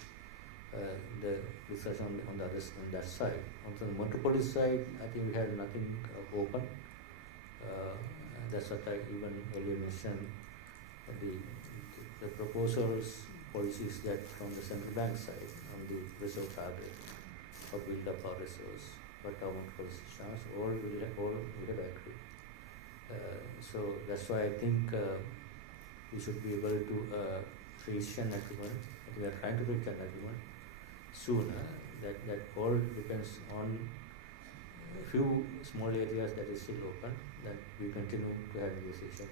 the discussion on the other on that side. On the monetary side, I think we had nothing open. That's what I even earlier mentioned. The proposals, policies that from the central bank side on the reserve target or build up our reserves, but our monetary systems, all we have agreed. So that's why I think we should be able to reach an agreement. We are trying to reach an agreement sooner. That all depends on a few small areas that is still open. That we continue to have negotiation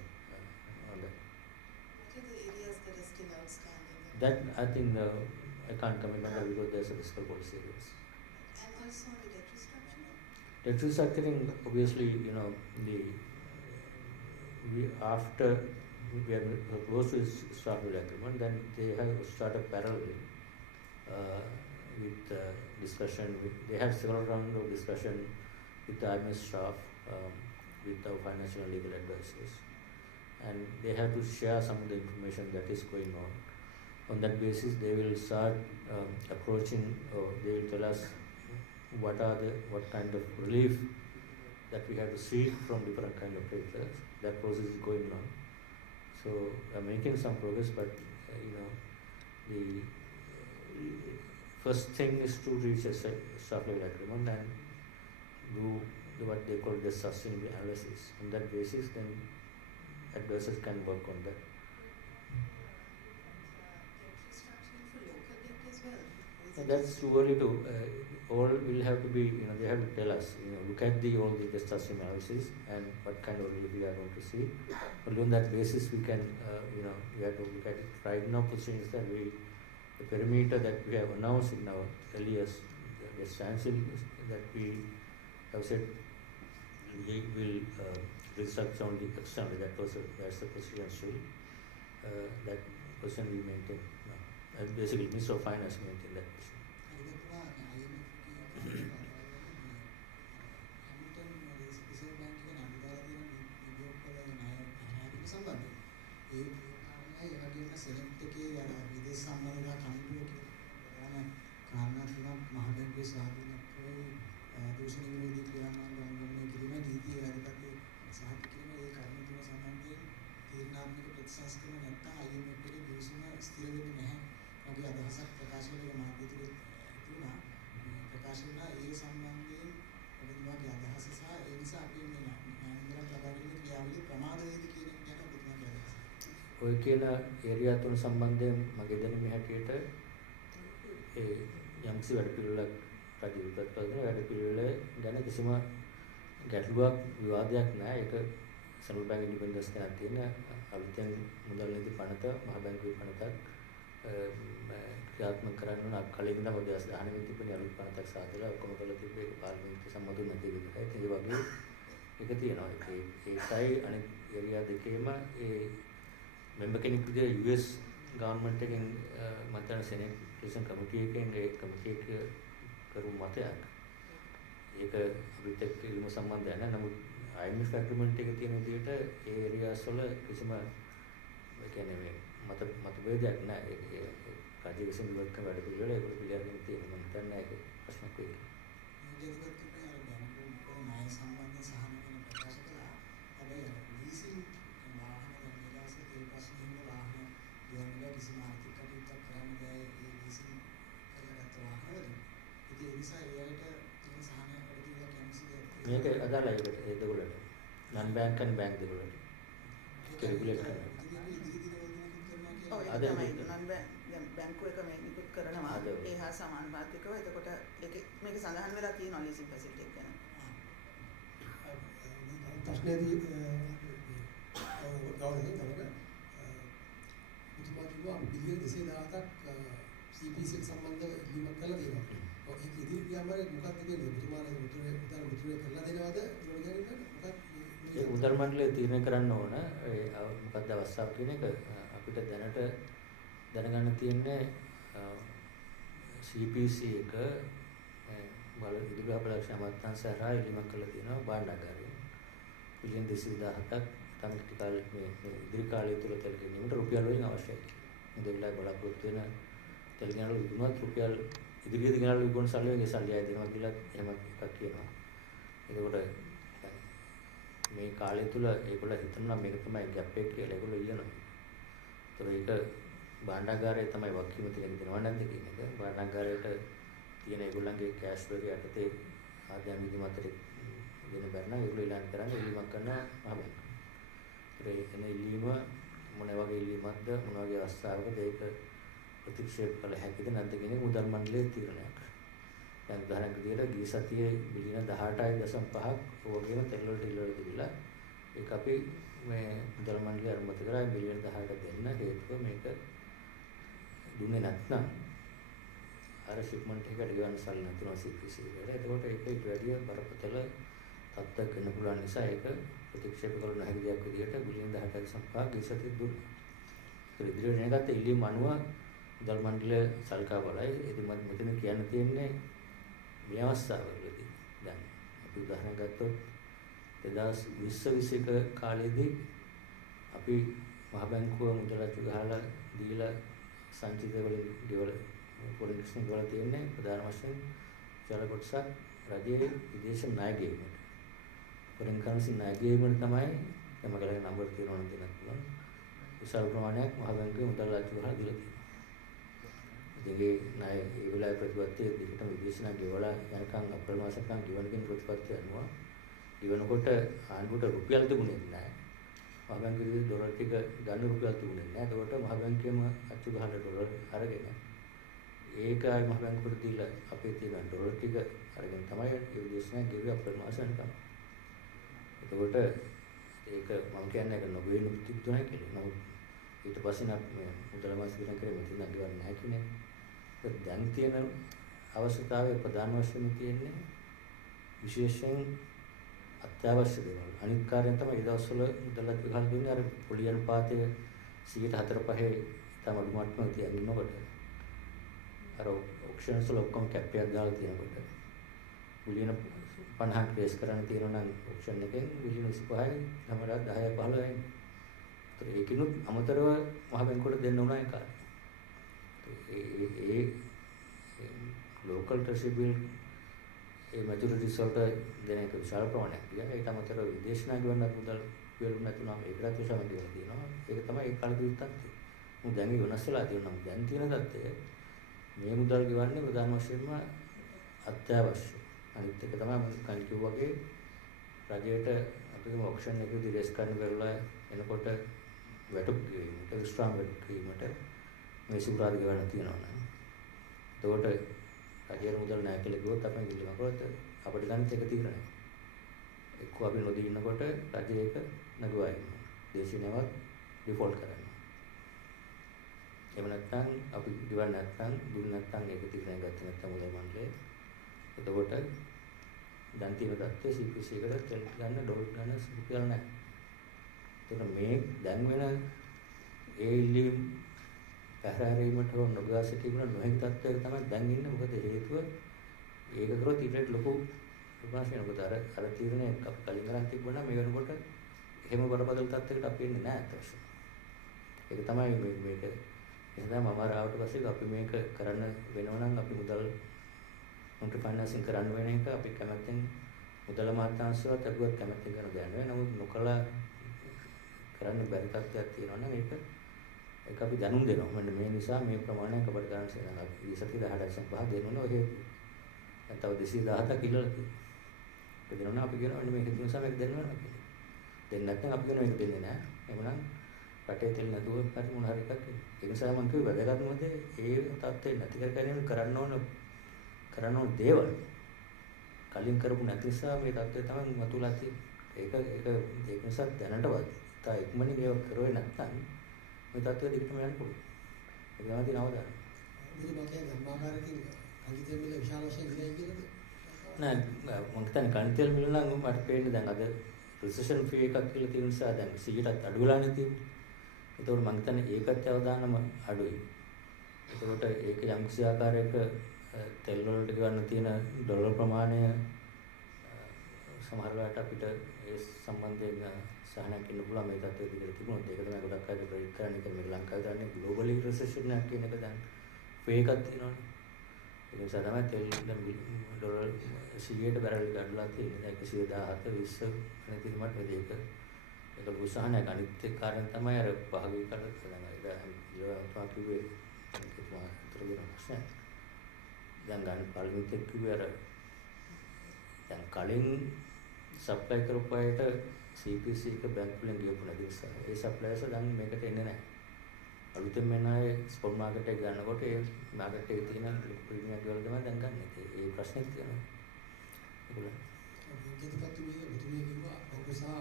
on that. What are the areas that are still outstanding? That I think I can't comment on that because there's a fiscal policy areas. And also on the debt restructuring? Debt restructuring, obviously, after we are close to start with agreement, then they have started parallel with discussion. They have several rounds of discussion with the IMF staff, with our financial and legal advisors, and they have to share some of the information that is going on. On that basis, they will start approaching, or they will tell us what kind of relief that we have to seek from different kind of creditors. That process is going on. So making some progress, but the first thing is to reach a staff level agreement and do what they call the sustainability analysis. On that basis, then advisors can work on that. Debt restructuring for local debt as well? Or is it that's too early to. All will have to be, they have to tell us. Look at all the distress analysis and what kind of relief we are going to see. Only on that basis we can, we have to look at it. Right now, position is that the perimeter that we have announced in our earlier substantial that we have said we will restructure only externally. That's the position still. That position we maintain now. Basically, Minister of Finance maintain that position. ඔය කියන ඒරියා තුන සම්බන්ධයෙන් මගේ දැනුම හැටියට ඒ යම්කිසි වැඩපිළිවෙලක් රජු විපත් කරන වැඩපිළිවෙල ගැන කිසිම ගැටලුවක් විවාදයක් නැහැ. ඒක සෙන්ට්‍රල් බැංක් ඉන්ඩිපෙන්ඩන්ස් ගැන තියෙන අලුතෙන් මුදල් නීති පනත මහ බැංකුවේ පනතක් ක්‍රියාත්මක කරන්න ඕන. කලින් ඉඳන් ඔය 2019 වෙනි තිබුණේ අලුත් පනතක් සාදලා ඔක්කොම කරලා තිබ්බේ පාර්ලිමේන්තුවේ සම්මත නැති විදිහට. ඒ වගේ එක තියෙනවා. ඒකයි අනිත් ඒරියා දෙකේම ඒ member කෙනෙක් විදිහට US government එකෙන් මතන සෙනෙට් ප්‍රෙසිඩන්ට් කමිටුව එකෙන් ඒ කමිටුව එක කරු මතයක්. ඒක අපිට එක්ක ඉල්ලුම සම්බන්ධය නැහැ. නමුත් IMF agreement එකේ තියෙන විදිහට ඒ ඒරියාස් වල කිසිම ඒ කියන්නේ මේ මතභේදයක් නැහැ. ඒ රජයේ විසින් ඉවත් කරන වැඩ පිළිවෙල ඒක පිළිගන්න තියෙනවා. මම හිතන්නේ ඒක ප්‍රශ්නයක් වෙයි. මේක අදාළයි ඒකට ඒ දෙකොල්ලට non bank and bank දෙකොල්ලට රෙගුලේට් කරනවා. ඔව් ඒක තමයි non bank දැන් බැංකුව එක මේ නිකුත් කරනවා ඒ හා සමානුපාතිකව. එතකොට මේක සඳහන් වෙලා තියෙනවා ලීසින් ෆැසිලිටි එක ගැන. ප්‍රශ්නේදී ගෞරවයෙන් තමයි මුතුමාතුමා බිලියන 217ක් CPC සම්බන්ධව ඉල්ලීමක් කළා තියෙනවා. ඒක ඉදිරියට යන්න මොකක්ද කියන්නේ මුතුමාලා මුතුරේ කරලා දෙනවද ඒ උදර් මණ්ඩලය තීරණය කරන්න ඕන. ඒ මොකක්ද අවස්ථාව කියන එක අපිට දැනට දැනගන්න තියෙන්නේ CPC එක බල ඉදිරි අපලක්ෂණ අමාත්‍යාංශය ඉල්ලීමක් කළා තියෙනවා භාණ්ඩාගාරයෙන්. බිලියන 217ක් තමයි ටිකල් මේ ඉදිරි කාලය තුල තෙල් ගැනීමට රුපියල් වලින් අවශ්‍යයි. මුදල්ලා බලාපොරොත්තු වෙන තෙල් ගැනීම විකුණුවත් රුපියල් ඉදිරියට ගෙනල්ලා විකුණන සල්ලි වගේ සල්ලි ආය දෙනවා කියලා එහෙම එකක් කියනවා. එතකොට මේ කාලය තුල ඒගොල්ලෝ හිතනවා මේක තමයි ගැප් එක කියලා ඒගොල්ලෝ ඉල්ලනවා. ඒතර ඒක භාණ්ඩාගාරයේ තමයි වක්කීම තියෙන දෙනව නැද්ද කියන එක. භාණ්ඩාගාරයට තියෙන ඒගොල්ලන්ගේ කෑෂ් වගේ යටතේ ආදායම් විධිමතට දෙන බැරි නම් ඒගොල්ලෝ ඊළඟ කරන්නේ ඉල්ලීමක් කරනවා ආවම. ඒ කියන්නේ ඉල්ලීම මොන වගේ ඉල්ලීමක්ද මොන වගේ අවස්ථාවකද ඒක ප්‍රතික්ෂේප කළ හැකිද නැද්ද කියන එක මුදල් මණ්ඩලයේ තීරණයක්. දැන් උදාහරණයක් විදිහට ගිය සතියේ බිලියන 18.5ක් වගේම තෙල් වලට ඉල්ලලා තිබිලා ඒක අපි මේ මුදල් මණ්ඩලය අනුමත කරා බිලියන 18 දෙන්න හේතුව මේක දුන්නේ නැත්නම් අර ෂිප්මන්ට් එකට ගෙවන්න සල්ලි නැතුනවා CPC එකට. එතකොට ඒක ඊට වැඩිය බරපතල තත්ත්වයක් වෙන්න පුළුවන් නිසා ඒක ප්‍රතික්ෂේප කළ නොහැකි දෙයක් විදිහට බිලියන 18.5ක් ගිය සතියේ දුන්නා. ඒ ඉදිරියට එනගත්ත ඉල්ලීම අනුව මුදල් මණ්ඩලය සල්කා බලයි. ඉතින් මම මෙතන කියන්න තියෙන්නේ මේ අවස්ථාවවලදී දැන් අපි උදාහරණ ගත්තොත් 2020 කාලේදී අපි මහ බැංකුව මුදල් අච්චු ගහලා දීලා සංචිත වලින් ගෙවල පොලිටික්ස්ෙන් ගෙවලා තියෙන්නේ ප්‍රධාන වශයෙන් විශාල කොටසක් රජයේ විදේශ ණය ගෙවීමට. foreign currency ණය ගෙවීමට තමයි තමගලගේ නම්බර් තියෙනවා නම් දෙන්නත් පුළුවන්. විශාල ප්‍රමාණයක් මහ බැංකුවේ මුදල් අච්චු ගහලා දීලා තියෙනවා. ඉතින් ණය ඒ වෙලාවේ ප්‍රතිපත්තිය දිගටම විදේශ ණය ගෙවලා යනකම් අප්‍රේල් මාසෙකම් ගෙවන කියන ප්‍රතිපත්තිය අනුව ගෙවනකොට ආණ්ඩුවට රුපියල් තිබුණේ නැහැ. මහ බැංකුවේ ඩොලර් ටික ගන්න රුපියල් තිබුණේ නැහැ. ඒකට මහ බැංකුවේම අච්චු ගහන ඩොලර් අරගෙන ඒකයි මහ බැංකුවට දීලා අපේ තියෙන ඩොලර් ටික අරගෙන තමයි ඒ විදේශනා ගෙව්වේ අපේ මාසෙන්කම්. එතකොට ඒක මම කියන්නේ ඒක නොවේ නුතිතුණයි කියලා. නමුත් ඊට පස්සේ නම් මුදල මාස විතර කරේ මෙතන ගවන්නේ නැහැ කියන්නේ. ඒක දැන් තියෙන අවශ්‍යතාවය ප්‍රධාන වශයෙන් තියෙන්නේ විශේෂයෙන් අත්‍යවශ්‍ය දේවල්. අනිත් කාර්යයන් තමයි ඒ දවස්වල මුදලත් විකල් දුන්නේ අර පොලි අනුපාතය 4.5 තම අඩු මට්ටමක තියන් ඉන්නකොට අර ඔක්ෂන්ස් වල ඔක්කොම කැප් එකක් දාලා තියෙනකොට බුලියන 50ක් ට්‍රේස් කරන්න තියෙනවා නම් ඔක්ෂන් එකෙන් බුලියන 25යි තමයි 10යි 15යි. ඒතර ඒකිනුත් අමතරව මහ බැංකුවට දෙන්න උනා එක. ඒ ලෝකල් ට්‍රෙෂරි බිල් ඒ මැචුරිටිස් වලට දෙන එක විශාල ප්‍රමාණයක් කියලා. ඒකට අමතරව විදේශනා ගෙවන්නත් මුදල් වේලු නැතුනම ඒකටත් විශාල ගෙවලා තියෙනවා. ඒක තමයි ඒ කාලේ තත්ත්වය. මොකද දැන් වෙනස් වෙලා තියෙනවා. දැන් තියෙන තත්ත්වය මේ මුදල් ගෙවන්නේ ප්‍රධාන වශයෙන්ම අත්‍යවශ්‍ය. අනිත් එක තමයි මම කලින් කිව්වා වගේ රජයට අපේ ඔක්ෂන් එකේදී රේස් කරන්න බැරිලා එනකොට වැටුප් ගෙවීමට ස්ට්‍රාම් වැටුප් ගෙවීමට මේ සුරාද ගෙවන්න තියෙනවා නේද? එතකොට රජයේ මුදල් නැහැ කියලා කිව්වොත් අපි ගිහින් කරොත් අපිට ගන්න එක తీරණයි. එක්ක අපි නොදී ඉන්නකොට රජය ඒක නගුවා ඉන්නවා. දේශීය නැවත් ඩිෆෝල්ට් කරනවා. එහෙම නැත්නම් අපි ගෙවන්න නැත්නම් දුන්න නැත්නම් ඒක తీරණය ගත්තේ නැත්නම් මුදල් මණ්ඩලය. එතකොට දැන් තියෙන தත්ත්වයේ CPC එකට තෙල් ගන්න ඩොලර් ගන්න රුපියල් නැහැ. එතකොට මේ දැන් වෙන ඒ ඉල්ලීම් පැහැරීමට හෝ නොගා සිටීමට නොහැකි තත්ත්වයක තමයි දැන් ඉන්නේ. මොකද හේතුව ඒක කරොත් ඊට ලොකු ප්‍රශ්නයක්. මොකද අර තීරණය අපි කලින් කරන් තිබුණා මේ වෙනකොට එහෙම බරපතල තත්ත්වයකට අපි එන්නේ නැහැ අතවශ්‍ය. ඒක තමයි මේක. එහෙනම් මම ආවට පස්සේ අපි මේක කරන්න වෙනවා නම් අපි මුදල් මොන්ටි ෆයිනෑන්සින් කරන්න වෙන එක අපි කැමැත්තෙන් මුදල මාත්‍යාංශවත් අගුවත් කැමැත්තෙන් කරන දෙයක් නෙවෙයි. නමුත් නොකලා කරන්න බැරි තත්ත්වයක් තියෙනවා නම් ඒක අපි දැනුම් දෙනවා. මෙන්න මේ නිසා මේ ප්‍රමාණයක් අපිට ගන්න සේනවා. අපි සති 18.5 දෙනවනේ ඔය නැත්නම් 217 කිලෝ තියෙනවා. ඒක දෙනවා අපි කියනවා මෙන්න මේක නිසා මේක දෙන්න වෙනවා කියලා. දෙන්න නැත්නම් අපි කියනවා මේක දෙන්නේ නැහැ. එහෙමනම් රටේ තෙල් නැතුව හරි මොන හරි එකක්. ඒ නිසා මම කිව්වේ වැදගත්ම දේ ඒ තත්ත්වේ නැති කර ගැනීම කරන්න ඕන දේවල් කලින් කරපු නැති නිසා මේ තත්ත්වය තමයි මතුවලා තියෙන්නේ. ඒක නිසා දැනටවත් තා ඉක්මනින් ඒක කරුවේ නැත්නම් මේ තත්ත්වය දිගටම යන්න පුළුවන්. ඒක තමයි තියෙන අවදානම. මේ මොකක්ද ධර්මාකාරකින් කලිතෙල් මිල විශාල වශයෙන් ඉන්නේ කියලාද? නෑ මම හිතන්නේ කලිතෙල් මිල නම් මට පේන්නේ දැන් අද රිසෙෂන් ෆී එකක් කියලා තියෙන නිසා දැන් 100ටත් අඩු වෙලානේ තියෙන්නේ. ඒතකොට මම හිතන්නේ ඒකත් අවදානම අඩුයි. ඒතකොට ඒක යම් කිසි ආකාරයක තෙල් වලට ගන්න තියෙන ඩොලර් ප්‍රමාණය සමහර වෙලාවට අපිට ඒ සම්බන්ධයෙන් සහනයක් ඉන්න පුළුවන් මේ තත්ත්වෙ දිගට තිබුණොත් ඒක තමයි ගොඩක් අය ප්‍රෙඩික්ට් කරන්නේ. ඒක මේ ලංකාවේ දන්නේ ග්ලෝබලි රිසෙෂන් එකක් කියන එක දැන් ෆේක් එකක් තියෙනවානේ. ඒ නිසා තමයි තෙල් දැන් ඩොලර් 100ට බැරල් එක අඩුලා තියෙන්නේ. දැන් 117 20 වෙන තිබුණාට මේක ලොකු සහනයක්. අනිත් කාරණා තමයි අර පහගේ කරලා තමයි කිව්වේ ඒක තමයි අතර වෙන ප්‍රශ්නයක්. දැන් ගන්න පළමුවෙත් කිව්වේ අර දැන් කලින් සප්ලයි කරපු අයට CPC එක බැංකු වලින් ගියපු නැති නිසා ඒ සප්ලයර්ස් දැන් මේකට එන්නේ නැහැ. අලුතෙන් මෙන්න අය ස්පොට් මාකට් එක ගන්නකොට ඒ මාකට් එකේ තියෙන ප්‍රීමියම් වල තමයි දැන් ගන්න. ඒ ප්‍රශ්නේ තියෙනවා. ඒගොල්ලෝ ජීවිතපත් මේ කිව්වා ඔකසා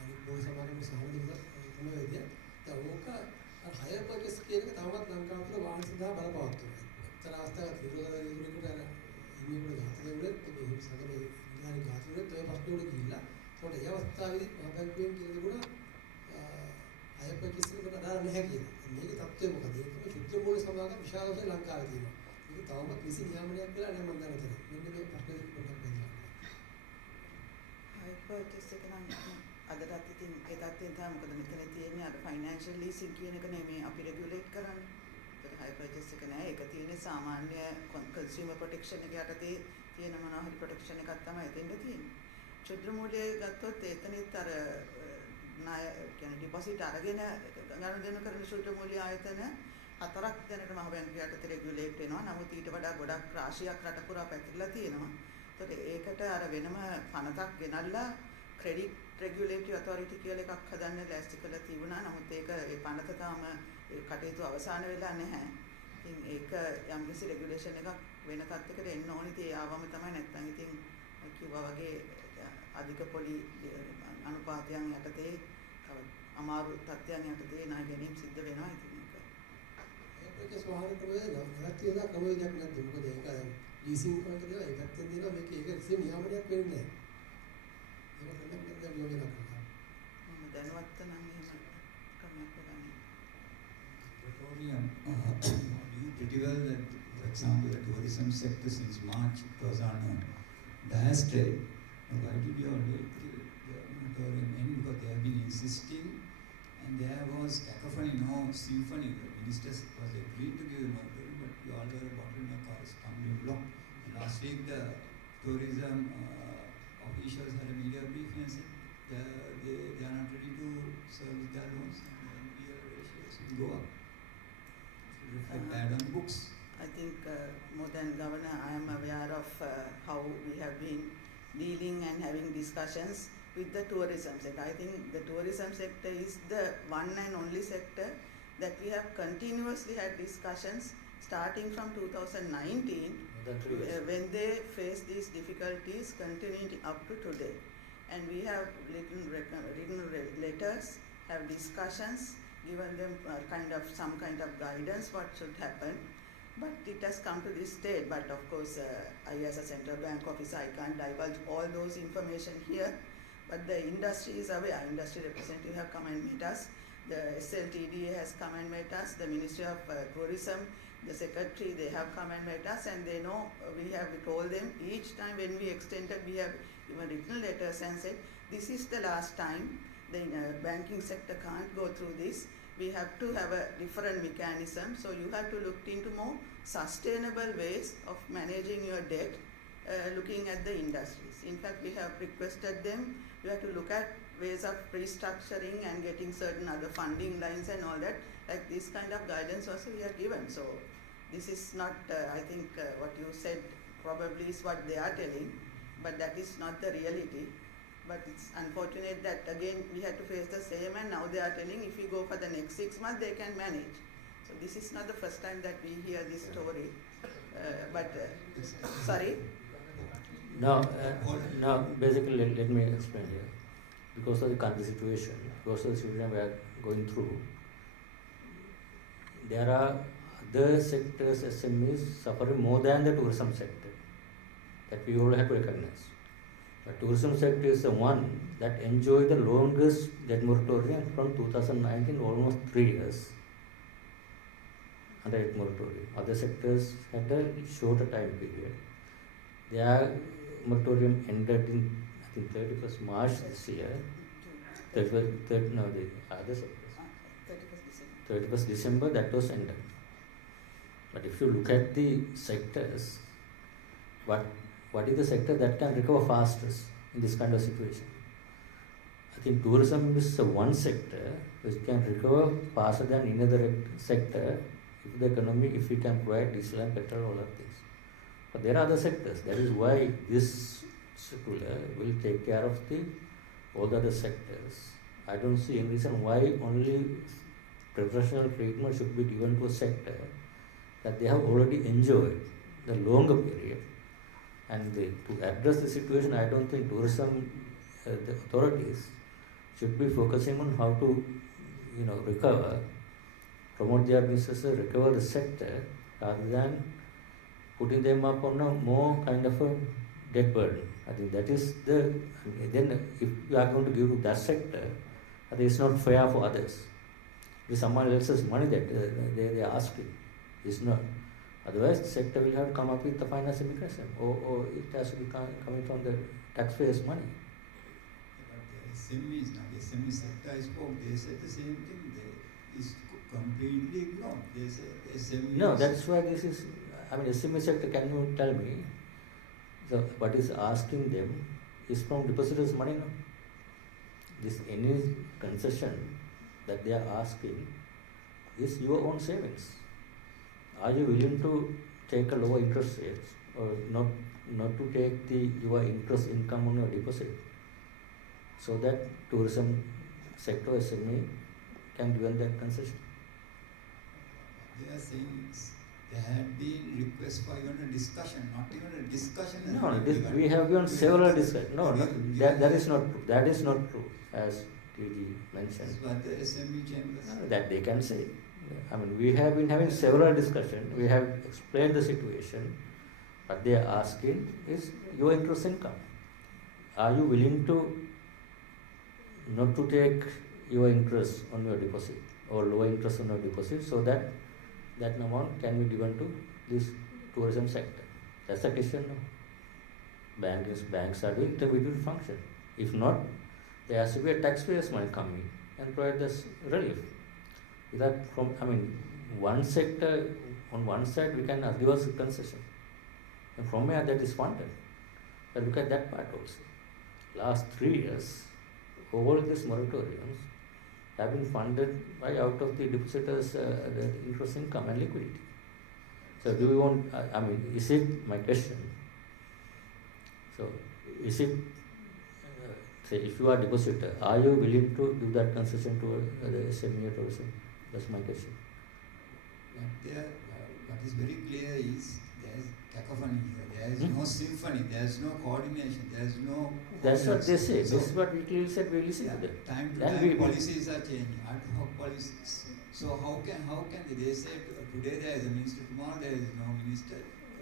අනිත් පොයි සමාගම සාමාජික තමයි විදිය. දැන් ඕක හයර් පර්චේස් කියන එක තවමත් ලංකාව තුළ වාහන සඳහා බලපවත්වනවා. තර අවස්ථාවක් විරෝධතාවය ඉන්නකොට අර ඉන්නේ ඝාතනය වලත් මේ සමග ඉන්දියානු ඝාතනය වලත් ඔය ප්‍රශ්න වල ගිහිල්ලා ඒකට ඒ අවස්ථාවේදී මහබැංකුවෙන් කියලා තිබුණා හයර් පර්චේස් එකට අදාළ නැහැ කියලා. මේකේ තත්ත්වය මොකද? ඒක ශුද්ධ මූල්‍ය සමාගම විශාල වශයෙන් ලංකාවේ තියෙනවා. ඒක තවමත් කිසි නියාමනයක් වෙලා නැහැ මම දන්නතර. මෙන්න මේ ප්‍රශ්නේ පොඩ්ඩක් බලන්න. හයර් පර්චේස් එක නම් අදටත් ඉතින් ඒ තත්ත්වයෙන් තමයි මොකද මෙතන තියෙන්නේ අර ෆයිනෑන්ෂල් ලීසින් කියන එක නෙමෙයි අපි රෙගියුලේට් කරන්නේ. හයර් පර්චේස් එක නෑ. ඒක තියෙන්නේ සාමාන්‍ය කන්සියුමර් ප්‍රොටෙක්ෂන් එක යටතේ තියෙන මොනවා හරි ප්‍රොටෙක්ෂන් එකක් තමයි එතෙන්ද තියෙන්නේ. ක්ෂුද්‍ර මූල්‍ය ගත්තොත් එතනෙත් අර ණය කියන්නේ ඩිපොසිට් අරගෙන ගනුදෙනු කරන ක්ෂුද්‍ර මූල්‍ය ආයතන 4ක් දැනට මහ බැංකුව යටතේ රෙගියුලේට් වෙනවා. නමුත් ඊට වඩා ගොඩක් රාශියක් රට පුරා පැතිරලා තියෙනවා. ඒතකොට ඒකට අර වෙනම පනතක් ගෙනල්ලා ක්‍රෙඩිට් රෙගියුලේටරි ඔතොරිටි කියලා එකක් හදන්න ලෑස්ති කරලා තිබුණා. නමුත් ඒක ඒ පනත තාම ඒ කටයුතු අවසන් වෙලා නැහැ. ඉතින් ඒක යම්කිසි රෙගුලේෂන් එකක් වෙන තත්යකට එන්න ඕනේ. ඉතින් ඒ ආවම තමයි නැත්නම් ඉතින් කිව්වා වගේ අධික පොලි අනුපාතයන් යටතේ අමාරු තත්ත්වයන් යටතේ ණය ගැනීම සිද්ධ වෙනවා. ඉතින් ඒක ස්වාහන ක්‍රමයේ නැති වෙන ක්‍රමයක් නැද්ද? මොකද ඒක ලීසින් කරන දේවල් ඒකත් දෙනවා මේක ඒක කිසිම නියාමනයක් වෙන්නේ නැහැ. ඒක තමයි දැන් යෝජනා කරනවා. මම දැනවත් නම් එහෙම ක්‍රමයක් කරන්නේ. Petroleum, knew pretty well that, for example, the tourism sector since March was on a dire strain. Why did you all wait till the moratorium end? Because they have been insisting, and there was cacophony, no symphony. The ministers was agreed to give the moratorium, but you all were a bottleneck or a stumbling block. And last week, the tourism officials had a media briefing and said they are not ready to service their loans, and the NPL ratios will go up. Reflect bad on books. I think more than Governor, I am aware of how we have been dealing and having discussions with the tourism sector. I think the tourism sector is the one and only sector that we have continuously had discussions starting from 2019 when they face these difficulties continuing up to today. And we have written letters, have discussions, given them some kind of guidance what should happen, but it has come to this state. But of course, I as a central bank officer, I can't divulge all those information here, but the industry is aware. Industry representative have come and met us, the SLTDA has come and met us, the Ministry of Tourism, the secretary, they have come and met us, and they know we have told them each time when we extended, we have even written letters and said this is the last time. The banking sector can't go through this. We have to have a different mechanism. So you have to look into more sustainable ways of managing your debt, looking at the industries. In fact, we have requested them, we have to look at ways of restructuring and getting certain other funding lines and all that. Like this kind of guidance also we are given. So this is not, I think what you said probably is what they are telling, but that is not the reality. But it's unfortunate that again we had to face the same, and now they are telling if we go for the next 6 months they can manage. So this is not the first time that we hear this story. Sorry? Now basically let me explain here. Because of the country situation, because of the situation we are going through, there are other sectors, SMEs, suffering more than the tourism sector. That we all have to recognize. The tourism sector is the one that enjoyed the longest debt moratorium from 2019, almost 3 years under debt moratorium. Other sectors had a shorter time period. Their moratorium ended in, I think, 31st March this year. The other sectors. 31st December, that was ended. But if you look at the sectors, what is the sector that can recover fastest in this kind of situation? I think tourism is the one sector which can recover faster than any other sector if the economy, if we can provide diesel and petrol, all of things. But there are other sectors. That is why this circular will take care of all the other sectors. I don't see any reason why only preferential treatment should be given to a sector that they have already enjoyed the longer period. And to address the situation, I don't think tourism, the authorities should be focusing on how to, recover, promote their businesses, recover the sector, rather than putting them up on a more kind of a debt burden. I think that is then if you are going to give to that sector, I think it's not fair for others. If someone else's money that they are asking, it's not. Otherwise, the sector will have to come up with the financial mechanism, or it has to be coming from the taxpayers' money. But the SMEs, now the SME sector I spoke, they said the same thing. It's completely ignored. They say SMEs. No, that's why this is. I mean, SME sector. Can you tell me? So what is asking them is from depositors' money, no? This any concession that they are asking is your own savings. Are you willing to take a lower interest rate, or not to take your interest income on your deposit, so that tourism sector SME can give that concession? They are saying there had been requests for even a discussion, not even a discussion. No, we have given several discussions. No, that is not true. That is not true, as TG mentioned. But the SME chambers. No, that they can say. I mean, we have been having several discussions. We have explained the situation. What they are asking is your interest income. Are you willing to not to take your interest on your deposit or lower interest on your deposit so that that amount can be given to this tourism sector? That's the question now. Banks are doing intermediary function. If not, there has to be a taxpayers' money coming and provide this relief. That from, I mean, one sector, on one side we can give us a concession. And from where that is funded. But look at that part also. Last 3 years, all these moratoriums have been funded by out of the depositors' the interest income and liquidity. So do you want, I mean, is it, my question, so is it, say if you are a depositor, are you willing to give that concession to the SME or tourism? That's my question. What is very clear is there is cacophony here. There is no symphony. There is no coordination. There is no. That's what they say. This is what we clearly said. We listen to them. Time to time policies are changing. Ad hoc policies. So how can they say today there is a minister, tomorrow there is no minister?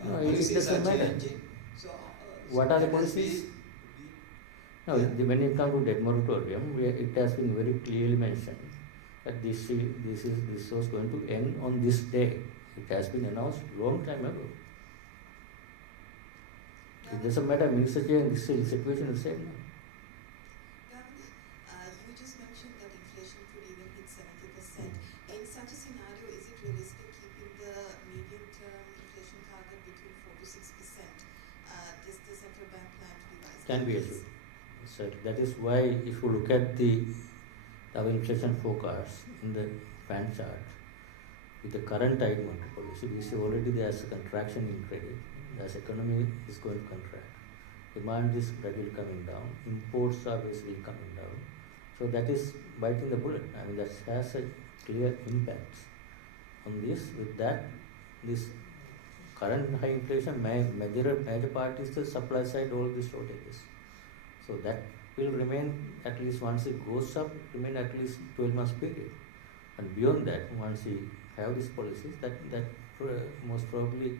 No, it policies doesn't are matter. changing. So what are the policies? No, when it comes to debt moratorium, it has been very clearly mentioned that this was going to end on this day. It has been announced long time ago. It doesn't matter, minister change, this situation is the same. Governor, you just mentioned that inflation could even hit 70%. In such a scenario, is it realistic keeping the medium-term inflation target between 4 to 6%? Does the central bank plan to revise? Can be achieved. So that is why if you look at our inflation forecast in the fan chart, with the current tight monetary policy, we see already there is a contraction in credit. As economy is going to contract, demand is gradually coming down, imports are basically coming down. So that is biting the bullet. I mean, that has a clear impact on this. With that, this current high inflation, major part is the supply side, all these shortages. So that will remain at least once it goes up, remain at least 12 months period. And beyond that, once we have these policies, that most probably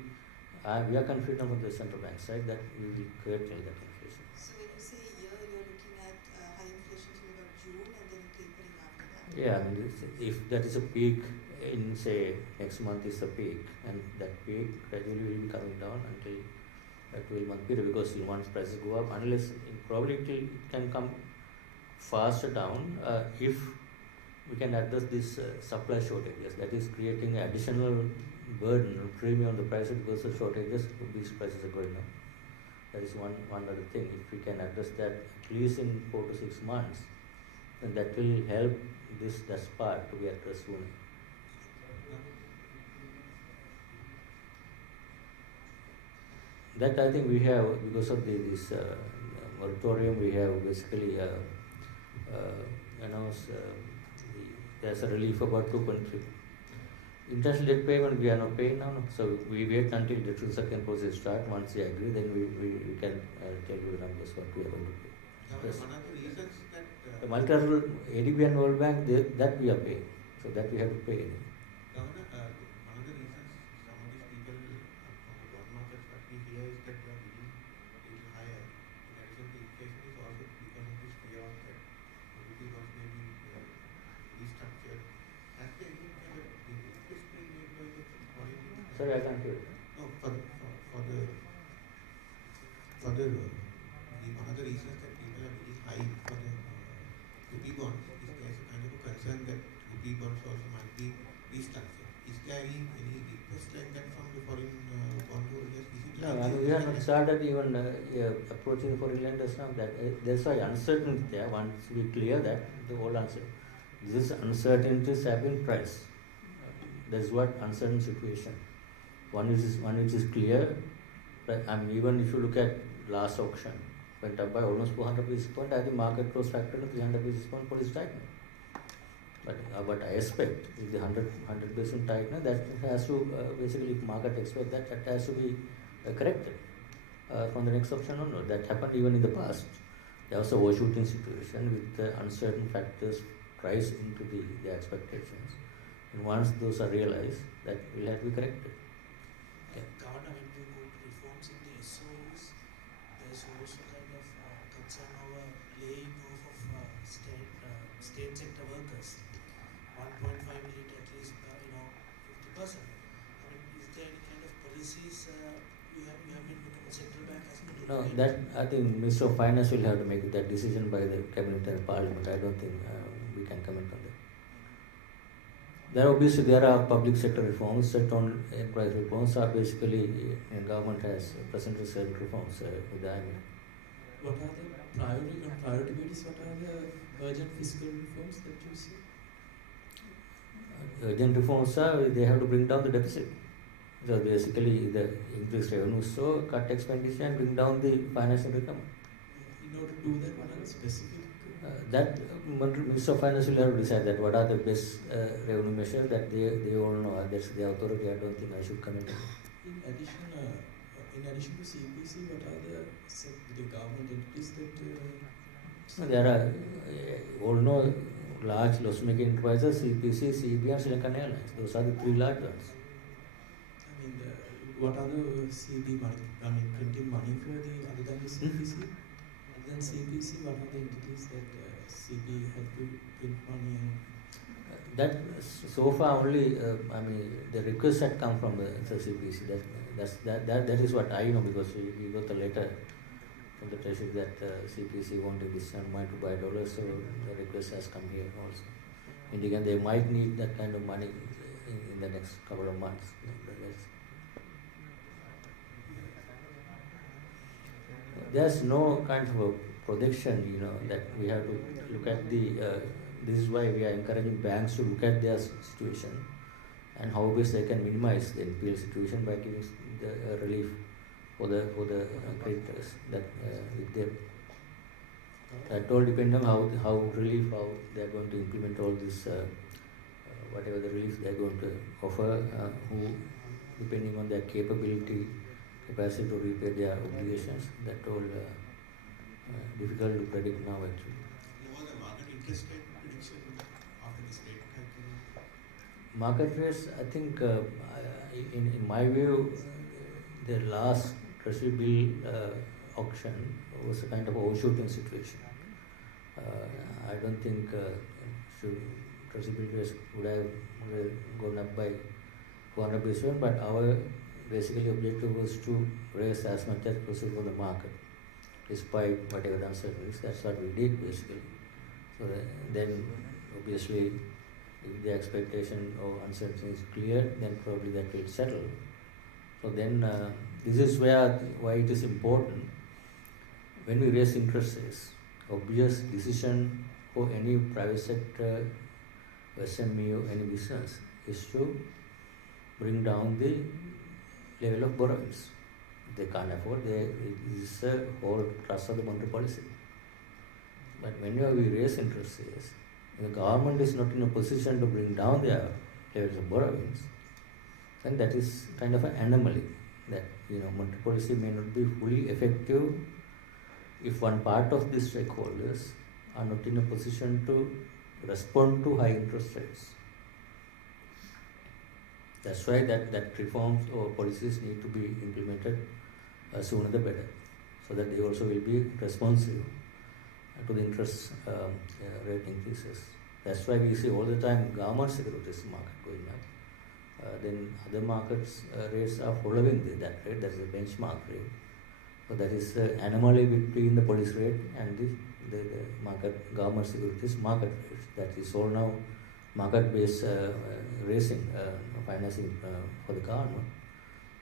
we are confident on the central bank side that we will curtail that inflation. So when you say a year, you're looking at high inflation till about June and then tapering after that? Yeah, I mean, if that is a peak in, say, next month is the peak, and that peak gradually will be coming down until a 12-month period, because once prices go up, unless it can come faster down if we can address this supply shortages, that is creating additional burden or premium on the prices because of shortages, these prices are going up. That is one other thing. If we can address that at least in 4 to 6 months, then that will help that part to be addressed sooner. That I think we have, because of this moratorium, we have basically announced there's a relief about 2.3. International debt payment we are not paying now, so we wait until the second process start. Once they agree, then we can tell you the numbers what we are going to pay. Yes. One of the reasons that The multilateral ADB and World Bank, that we are paying, so that we have to pay. Governor, one of the reasons some of these people from the bond markets what we hear is that they are bidding a little higher. In addition to inflation is also because of this fear of that rupee bonds may be restructured. Has there any kind of interest being made by the foreign? Sorry, I can't hear it. No, for the one of the reasons that people are bidding high for the rupee bonds is there's a kind of a concern that rupee bonds also might be restructured. Is there any request like that from the foreign bond holders? No, I mean, we have not started even approaching foreign lenders now. That's why uncertainty there. Once we clear that, the whole answer. This uncertainties have been priced. That's what uncertain situation. One which is clear. But I mean, even if you look at last auction, went up by almost 400 basis points. I think market close factor in 300 basis point policy tightening. But I expect with the 100 basis tightener, that has to basically, if market expect that, that has to be corrected from the next option onward. That happened even in the past. There was a overshooting situation with the uncertain factors priced into the expectations. And once those are realized, that will have to be corrected. Governor, when we go to reforms in the SOs, there's also kind of concern over laying off of state sector workers. 1.5 million at least, 50%. I mean, is there any kind of policies you have been looking at central bank as well? No, that I think Minister of Finance will have to make that decision by the Cabinet and Parliament. I don't think we can comment on that. There are public sector reforms, sector enterprise reforms are basically, government has presented certain reforms with the IMF. What are the priority basis? What are the urgent fiscal reforms that you see? Urgent reforms are, they have to bring down the deficit. So basically, the increased revenue, so cut expenditure and bring down the financial recovery. In order to do that, what are the specific? That Minister of Finance will have to decide that what are the best revenue measures that they all know. That's the authority. I don't think I should comment on it. In addition to CPC, what are the government entities that? There are all know large loss-making enterprises: CPC, CB, and Sri Lankan Airlines. Those are the three large ones. I mean, what are the CB money? I mean, printing money for the other than the CPC? Other than CPC, what are the entities that CB had to print money and? That so far only, I mean, the request had come from the CPC. That is what I know, because we got a letter from the Treasury that CPC wanted this money to buy dollars, so the request has come here also. Indicating they might need that kind of money in the next couple of months. There's no kind of a projection, that we have to look at the. This is why we are encouraging banks to look at their situation and how best they can minimize the NPL situation by giving the relief for the creditors that with them. That all depends on how they are going to implement all this, whatever the relief they are going to offer, who depending on their capacity to repay their obligations. That all difficult to predict now actually. What was the market interest rate prediction after this rate hike? Market rates, I think, in my view, the last Treasury bill auction was a kind of overshooting situation. I don't think Treasury bill rates would have gone up by 400 basis points, but our basically objective was to raise as much as possible for the market, despite whatever the uncertainties. That's what we did basically. So then obviously, if the expectation of uncertainty is clear, then probably that will settle. So then this is why it is important when we raise interest rates. Obvious decision for any private sector, SME or any business is to bring down the level of borrowings. If they can't afford, it is a whole trust of the monetary policy. But whenever we raise interest rates, the government is not in a position to bring down their levels of borrowings, then that is kind of an anomaly. That monetary policy may not be fully effective if one part of the stakeholders are not in a position to respond to high interest rates. That's why that reforms or policies need to be implemented sooner the better, so that they also will be responsive to the interest rate increases. That's why we see all the time government securities market going up. Then other markets rates are following that rate. That is the benchmark rate. So that is the anomaly between the policy rate and the market government securities market rates. That is all now market-based raising financing for the government,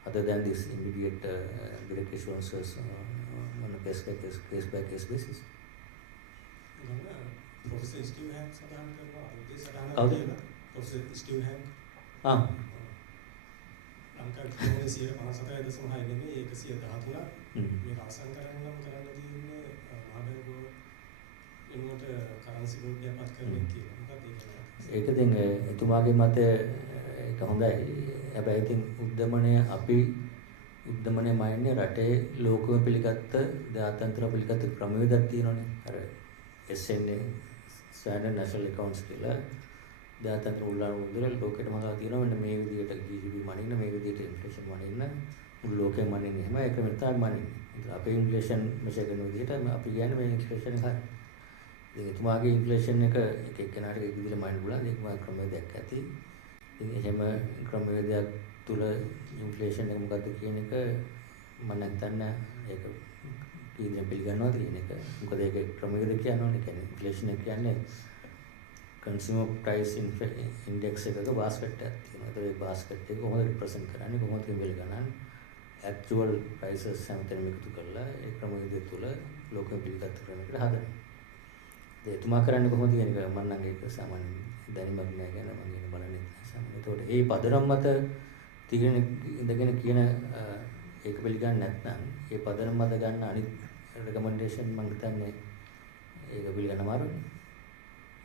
other than this immediate direct issuances on a case-by-case basis. Professor Steve Hank සඳහන් කරනවා උදේ සටහන කවුද? කියලා Professor Steve Hank ලංකාවේ 157.6 නෙමෙයි 113ක් මේක අවසන් කරන්න නම් කරන්න තියෙන්නේ මහ බැංකුව වෙනුවට කරන්සි බෝඩ් එකක් පත් කරන්නේ කියලා. මොකක්ද ඒක? ඒක ඉතින් එතුමාගේ මතය ඒක හොඳයි. හැබැයි ඉතින් උද්දමනය මයින්නේ රටේ ලෝකම පිළිගත්ත ජාත්‍යන්තර පිළිගත්ත ක්‍රමවේදයක් තියෙනවනේ. අර SNA Standard National Accounts කියලා ජාත්‍යන්තර උල්ලංඝන මුදල ලෝකෙට මහලා තියෙනවා. මෙන්න මේ විදිහට GDP මනින්න, මේ විදිහට ඉන්ෆ්ලේෂන් මනින්න, මුළු ලෝකෙම මනින්න. එහෙම ඒක මෙතන මනින්න. අපේ ඉන්ෆ්ලේෂන් මෙෂර් කරන විදිහට අපි කියන්නේ මේ ඉන්ෆ්ලේෂන් එක හරි. ඉතින් එතුමාගේ ඉන්ෆ්ලේෂන් එක එක එක්කෙනාට එක විදිහට මනින්න පුළුවන්. ඒක මා ක්‍රමවේදයක් ඇති. ඉතින් එහෙම ක්‍රමවේදයක් තුල ඉන්ෆ්ලේෂන් එක මොකද්ද කියන එක මම නැත්නම් ඒක කීයෙන් පිළිගන්නවද කියන එක. මොකද ඒක ක්‍රමවේද කියනවනේ. කියන්නේ ඉන්ෆ්ලේෂන් එක කියන්නේ consumer price index එකක basket එකක් තියෙනවා. ඒ basket එක කොහොමද represent කරන්නේ, කොහොමද කිඹෙල් ගණන් actual prices හැමතැනම එකතු කරලා ඒ ක්‍රමවේදය තුල ලෝකෙ පිළිගත් ක්‍රමයකට හදනවා. ඒ එතුමා කරන්නේ කොහොමද කියන එක මම නම් ඒක සාමාන්‍ය දැනීමක් නෑ කියන මම කියන බලන්නේ සාමාන්‍ය. ඒතකොට ඒ පදනම් මත තියෙන ඉඳගෙන කියන ඒක පිළිගන්නේ නැත්නම් ඒ පදනම් මත ගන්න අනිත් recommendation මම හිතන්නේ ඒක පිළිගන්න අමාරුයි.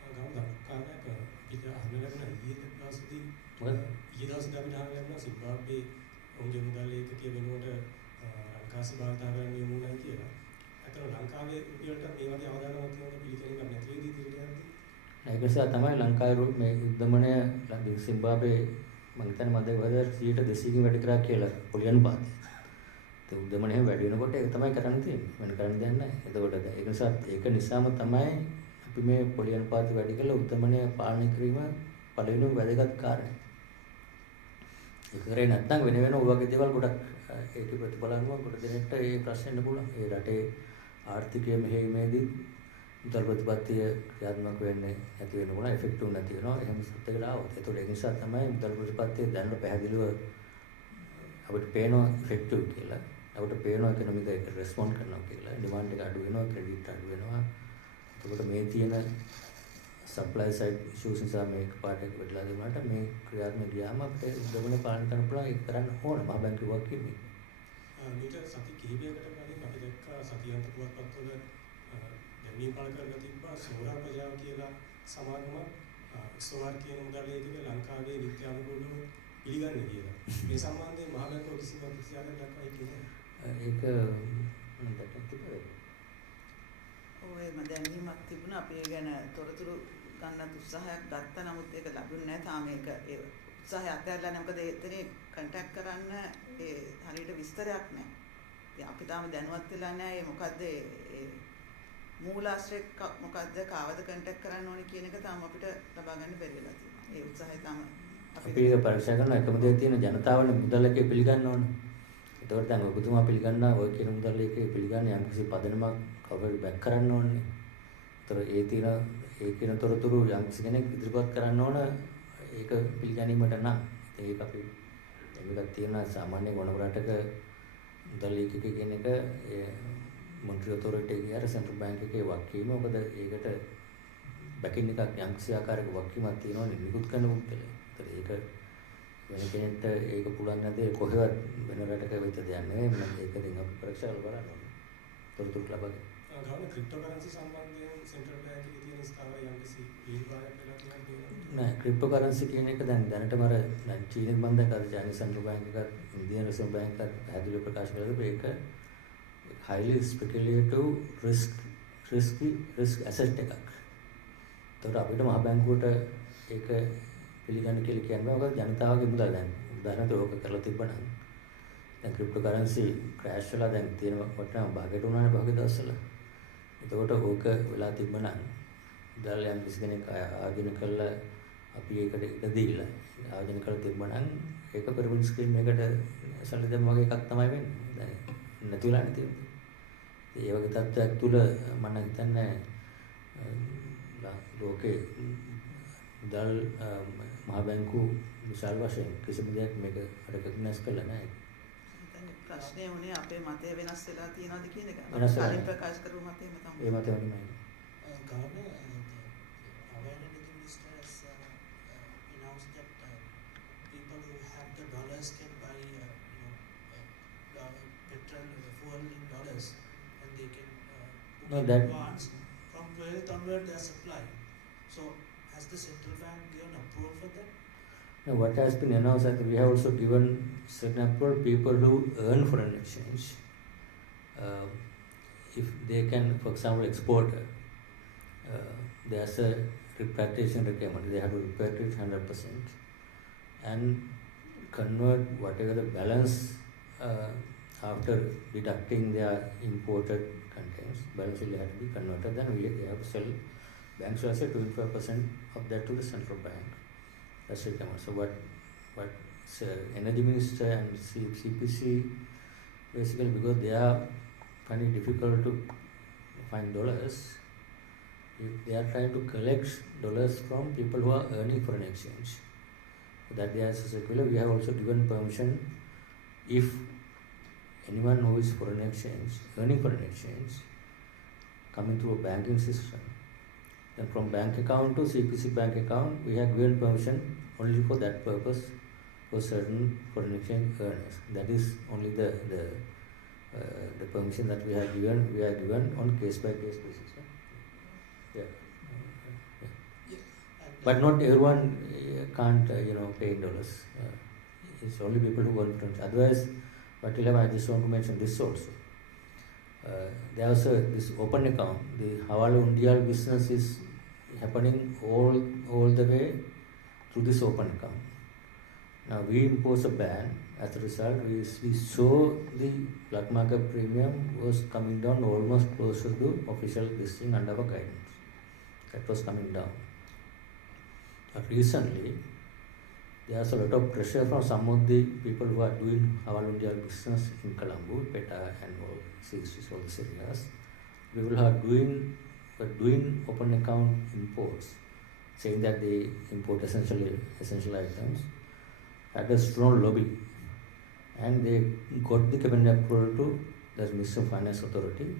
කාරණාවක් පිට අහන්න ලැබුණා ඊයේ දවසේදී මොකද? ඊයේ දවසේ අපිට අහන්න ලැබුණා සිම්බාබ්වේ ඔහුගේ මුදල් ඒකකයේ වෙනුවට ලංකාසි භාවිතා කරන්න යොමු වුණා කියලා. අතන ලංකාවේ රුපියලට මේ වගේ අවදානමක් තියෙන පිළිගැනීමක් නැති වෙදී ඉදිරියට යද්දී ඒක නිසා තමයි ලංකාවේ මේ උද්දමනය සිම්බාබ්වේ මම හිතන්නේ මම 200කින් වැඩි කරා කියලා පොලියන් පාතේ. ඒ උද්දමනය වැඩි වෙනකොට ඒක තමයි කරන්න තියෙන්නේ. වෙන කරන්න දෙයක් නැහැ. එතකොට ඒක නිසාම තමයි අපි මේ පොලියන් පාතේ වැඩි කරලා උද්දමනය පාලනය කිරීම පළවෙනිම වැදගත් කාරණේ. ඒක කරේ නැත්නම් වෙන ඔය වගේ දේවල් ගොඩක් ඒකේ ප්‍රතිඵල අනුව කොට දෙන්නට ඒ ප්‍රශ්නෙන්න පුළුවන්. ඒ රටේ ආර්ථිකය මෙහෙයීමේදී මුදල් ප්‍රතිපත්තිය ක්‍රියාත්මක වෙන්නේ නැති වෙන ගුණ ඉෆෙක්ටිව් නැති වෙනවා. එහෙම සත්‍යකට ආවොත්. ඒතකොට ඒ නිසා තමයි මුදල් ප්‍රතිපත්තිය දැනට පැහැදිලිව අපිට පේනවා ඉෆෙක්ටිව් කියලා. අපිට පේනවා ඉකොනොමික එක රෙස්පොන්ඩ් කරනවා කියලා. ඩිමාන්ඩ් එක අඩු වෙනවා, ක්‍රෙඩිට් අඩු වෙනවා. එතකොට මේ තියෙන supply side issues නිසා මේක පාඩක වෙලා දෙනාට මේ ක්‍රියාත්මක ගියාම අපිට උද්දමනය පාලනය කරන්න පුළුවන්. ඒක කරන්න ඕන මහ බැංකුවක් කියන්නේ. මීට සති කිහිපයකට කලින් අපි දැක්කා සතියන්ත පුවත්පත්වල දැනීම් පළ කරලා තිබ්බා සෝරා ප්‍රජාව කියලා සමාගම සෝවාර් කියන මුදල් ඒකක ලංකාවේ නිත්‍යානුකූලව පිළිගන්නේ කියලා. මේ සම්බන්ධයෙන් මහ බැංකුව කිසිම ප්‍රතිචාරයක් දක්වන්නේ නැහැ. ඒක මම දැක්කත් තිබුණේ. ඔය දැනීමක් තිබුණා අපි ඒ ගැන තොරතුරු ගන්නත් උත්සාහයක් ගත්තා. නමුත් ඒක ලැබුණේ නැහැ. තාම ඒක ඒ උත්සාහය අත්හැරලා නැහැ. මොකද එතන කන්ටැක්ට් කරන්න ඒ හරියට විස්තරයක් නැහැ. ඉතින් අපි තාම දැනුවත් වෙලා නැහැ. ඒ මොකද්ද ඒ මූලාශ්‍රය මොකද්ද කාවද කන්ටැක්ට් කරන්න ඕනේ කියන එක තාම අපිට ලබා ගන්න බැරි වෙලා තියෙනවා. ඒ උත්සාහය තාම අපි ඒක පරීක්ෂා කරන එකම දේ තියෙන ජනතාවනේ මුදල් එකේ පිළිගන්න ඕනේ. ඒතකොට දැන් ඔබතුමා පිළිගන්නා ඔය කියන මුදල් එකේ පිළිගන්නේ යම්කිසි පදනමක් කවර් බෑක් කරන්න ඕනේ. ඒතර ඒ කියන තොරතුරු යම්කිසි කෙනෙක් ඉදිරිපත් කරන්න ඕන ඒක පිළිගැනීමට නම්. ඒක අපි මේකක් තියෙනවා සාමාන්‍ය ගොනු රටක මුදල් ඒකක කියන එක ඒ මොන්ට්‍රියල් ඔතොරිටි එකේ සෙන්ට්‍රල් බැංක් එකේ වක්කීම. මොකද ඒකට බැකින් එකක් යම්කිසි ආකාරයක වක්කීමක් තියෙනවනේ නිකුත් කරන මුදල. ඒතර ඒක වෙන කෙනෙක්ට ඒක පුළුවන් නැද්ද කොහෙවත් වෙන රටක වෙච්ච දෙයක් නෙවෙයි. මම ඒක දෙන්න අපි පරීක්ෂා කරලා බලන්න ඕනේ. තොරතුරු ලබා ගන්න. ගාන ක්‍රිප්ටෝකරන්සි සම්බන්ධයෙන් සෙන්ට්‍රල් බැංක් එකේ තියෙන ස්ථාවරය යම්කිසි පිළිබාරයක් වෙලා තියෙනවා. නෑ ක්‍රිප්ටෝකරන්සි කියන එක දැනටම අර චීනෙත් මම දැක්කා චයිනීස් සෙන්ට්‍රල් බැංක් එකත් ඉන්දියන් රිසර්ව් බැංක් එකත් පැහැදිලිව ප්‍රකාශ කළා ඒක highly speculative risky asset එකක්. ඒතකොට අපිට මහ බැංකුවට ඒක පිළිගන්න කියලා කියන්නේ මොකද ජනතාවගේ මුදල් දැන් උදාහරණයක් ඕක කරලා තිබ්බනම් දැන් ක්‍රිප්ටෝකරන්සි ක්‍රෑෂ් වෙලා දැන් තියෙන වටිනාම භාගයට උනානේ භාගය දවස්වල. එතකොට ඕක වෙලා තිබ්බනම් මුදල් යම් කිසි කෙනෙක් ආයෝජන කළා අපි ඒකට ඉඩ දීලා ආයෝජන කරලා තිබ්බනම් ඒක පිරමිඩ් ස්කීම් එකකට සල්ලි දෙන්න වගේ එකක් තමයි වෙන්නේ. දැන් නැතිලා නැති වෙන්නේ. ඒ වගේ තත්ත්වයක් තුල මම හිතන්නේ ලෝකේ මුදල් මහ බැංකු විශාල වශයෙන් කිසිම දෙයක් මේක රෙකග්නයිස් කරලා නැහැ. ප්‍රශ්නේ උනේ අපේ මතය වෙනස් වෙලා තියෙනවද කියන එක. වෙනස් වෙලා. කලින් ප්‍රකාශ කරපු මතයම තමයි. ඒ මතය වගේ නෑ. Governor, our energy minister has announced that people who have the dollars can buy petrol, fuel in dollars, and they can No, book that- bonds from 12th onward they are supplying. So has the central bank given approval for that? Now, what has been announced that we have also given certain approval people who earn foreign exchange. If they can, for example, export, there's a repatriation requirement. They have to repatriate 100% and convert whatever the balance after deducting their imported contents. Balance will have to be converted. Then they have to sell. Banks will say 25% of that to the central bank. That's requirement. So what Energy Minister and CPC basically, because they are finding it difficult to find dollars, they are trying to collect dollars from people who are earning foreign exchange. So that they are circular. We have also given permission if anyone who is earning foreign exchange, coming through a banking system, then from bank account to CPC bank account, we have given permission only for that purpose for certain foreign exchange earners. That is only the permission that we have given. We are given on case by case basis. Yeah. But not everyone can't pay in dollars. It's only people who want to. Otherwise, but I just want to mention this also. There also this open account, the Hawala Undial business is happening all the way through this open account. Now we impose a ban. As a result, we saw the black market premium was coming down almost close to the official listing under our guidance. That was coming down. But recently, there's a lot of pressure from some of the people who are doing Hawala Undial business in Colombo, PETA and all these areas. People who are doing open account imports, saying that they import essential items, had a strong lobby, and they got the cabinet approval to the Ministry of Finance Authority,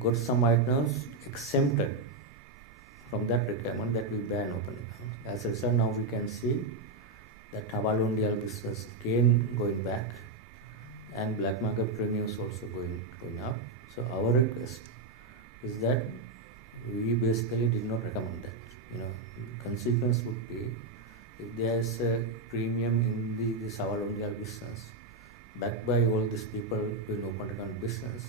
got some items exempted from that requirement that we ban open accounts. As a result, now we can see that Hawala Undial business again going back, and black market premiums also going up. So our request is that we basically did not recommend that. Consequence would be, if there is a premium in this Hawala Undial business, backed by all these people doing open account business,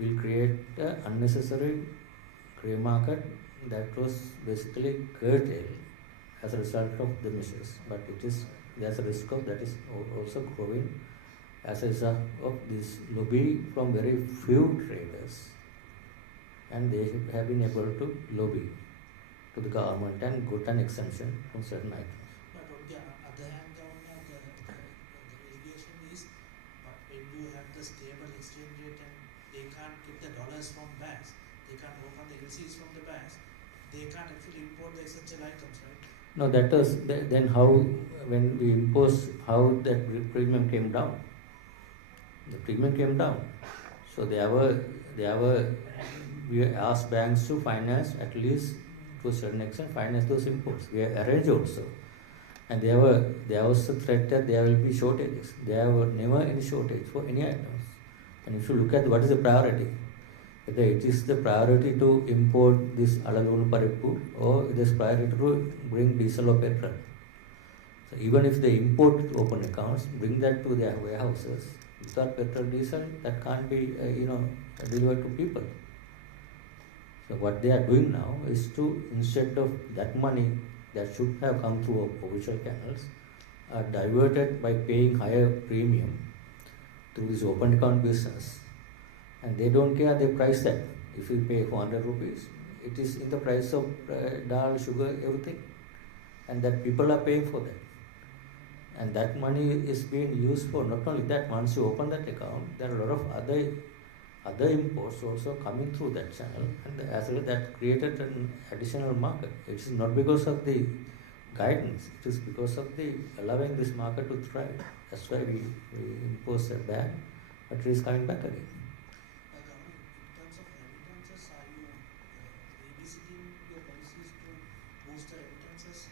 will create an unnecessary grey market that was basically curtailed as a result of the measures. But there's a risk of that is also growing as a result of this lobby from very few traders, and they have been able to lobby to the government and got an exemption from certain items. But on the other hand, Governor, the allegation is, but when you have the stable exchange rate and they can't get the dollars from banks, they can't open the LCs from the banks, they can't actually import the essential items, right? No, that was then how, when we imposed, how that premium came down. The premium came down. So we asked banks to finance, at least to a certain extent, finance those imports. We arranged also. And there was a threat that there will be shortages. There were never any shortage for any items. And if you look at what is the priority, whether it is the priority to import this alalulu parippu or it is priority to bring diesel or petrol. So even if they import open accounts, bring that to their warehouses, without petrol, diesel, that can't be delivered to people. So what they are doing now is to, instead of that money that should have come through official channels, are diverted by paying higher premium through this open account business. And they don't care, they price that. If you pay 400 rupees, it is in the price of dal, sugar, everything. And that people are paying for that. And that money is being used for, not only that, once you open that account, there are a lot of other imports also coming through that channel, and as well that created an additional market. It is not because of the guidance, it is because of the allowing this market to thrive. That's why we impose a ban, but it is coming back again. In terms of remittances, are you revisiting your policies to boost the remittances?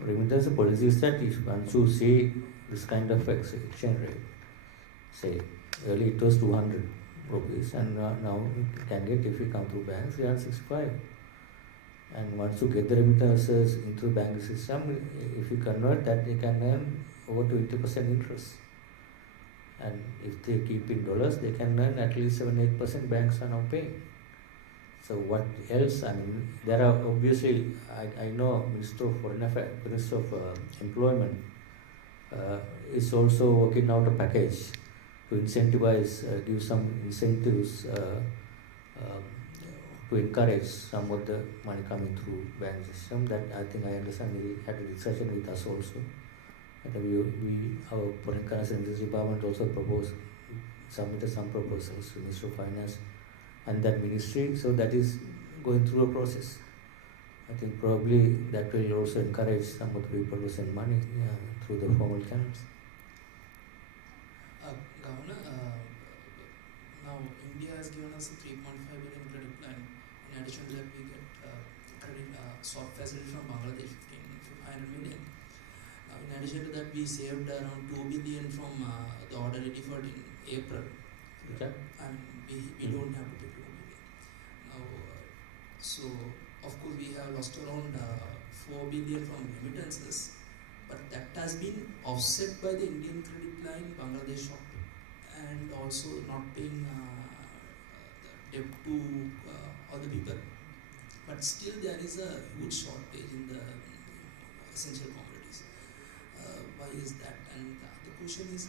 Remittance policy is that if once you see this kind of exchange rate, say early it was 200 rupees, and now you can get, if you come through banks, 365. And once you get the remittances into the banking system, if you convert that, you can earn over 20% interest. And if they keep in dollars, they can earn at least 7-8% banks are now paying. So what else? I mean, there are obviously, I know Minister of Foreign Affairs, Minister of Employment is also working out a package to incentivize, give some incentives to encourage some of the money coming through bank system. That I think I understand he had a discussion with us also. And our Foreign Currency Department also submitted some proposals to Minister of Finance and that ministry. So that is going through a process. I think probably that will also encourage some of the people to send money through the formal channels. Governor, now India has given us a 3.5 billion credit line. In addition to that, we get credit swap facility from Bangladesh, 500 million. Now, in addition to that, we saved around 2 billion from the order deferred in April. Okay. And we don't have to pay 2 billion. Now, so of course we have lost around 4 billion from remittances, but that has been offset by the Indian credit line, Bangladesh shop, and also not paying the debt to other people. But still there is a huge shortage in the essential commodities. Why is that? And the question is,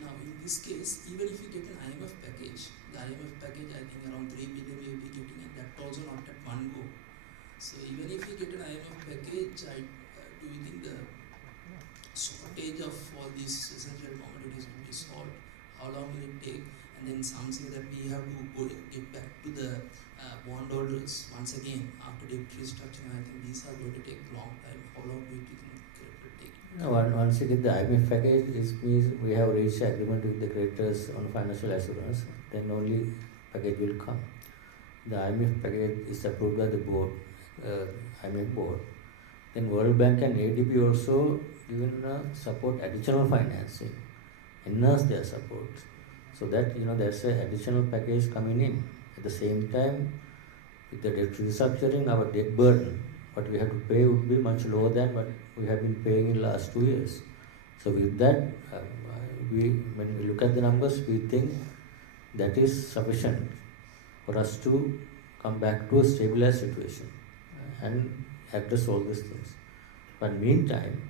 now in this case, even if you get an IMF package, the IMF package I think around 3 billion we will be getting, and that also not at one go. So even if you get an IMF package, do you think the shortage of all these essential commodities will be solved? How long will it take? And then some say that we have to get back to the bondholders once again after debt restructuring. I think these are going to take a long time. How long do you think it will take? Once you get the IMF package, it means we have reached agreement with the creditors on financial assurance, then only package will come. The IMF package is approved by the board, IMF board. Then World Bank and ADB also given support additional financing, enhance their support. So that there's an additional package coming in. At the same time, with the debt restructuring, our debt burden, what we have to pay would be much lower than what we have been paying in the last 2 years. So with that, when we look at the numbers, we think that is sufficient for us to come back to a stabilized situation and address all these things. But meantime,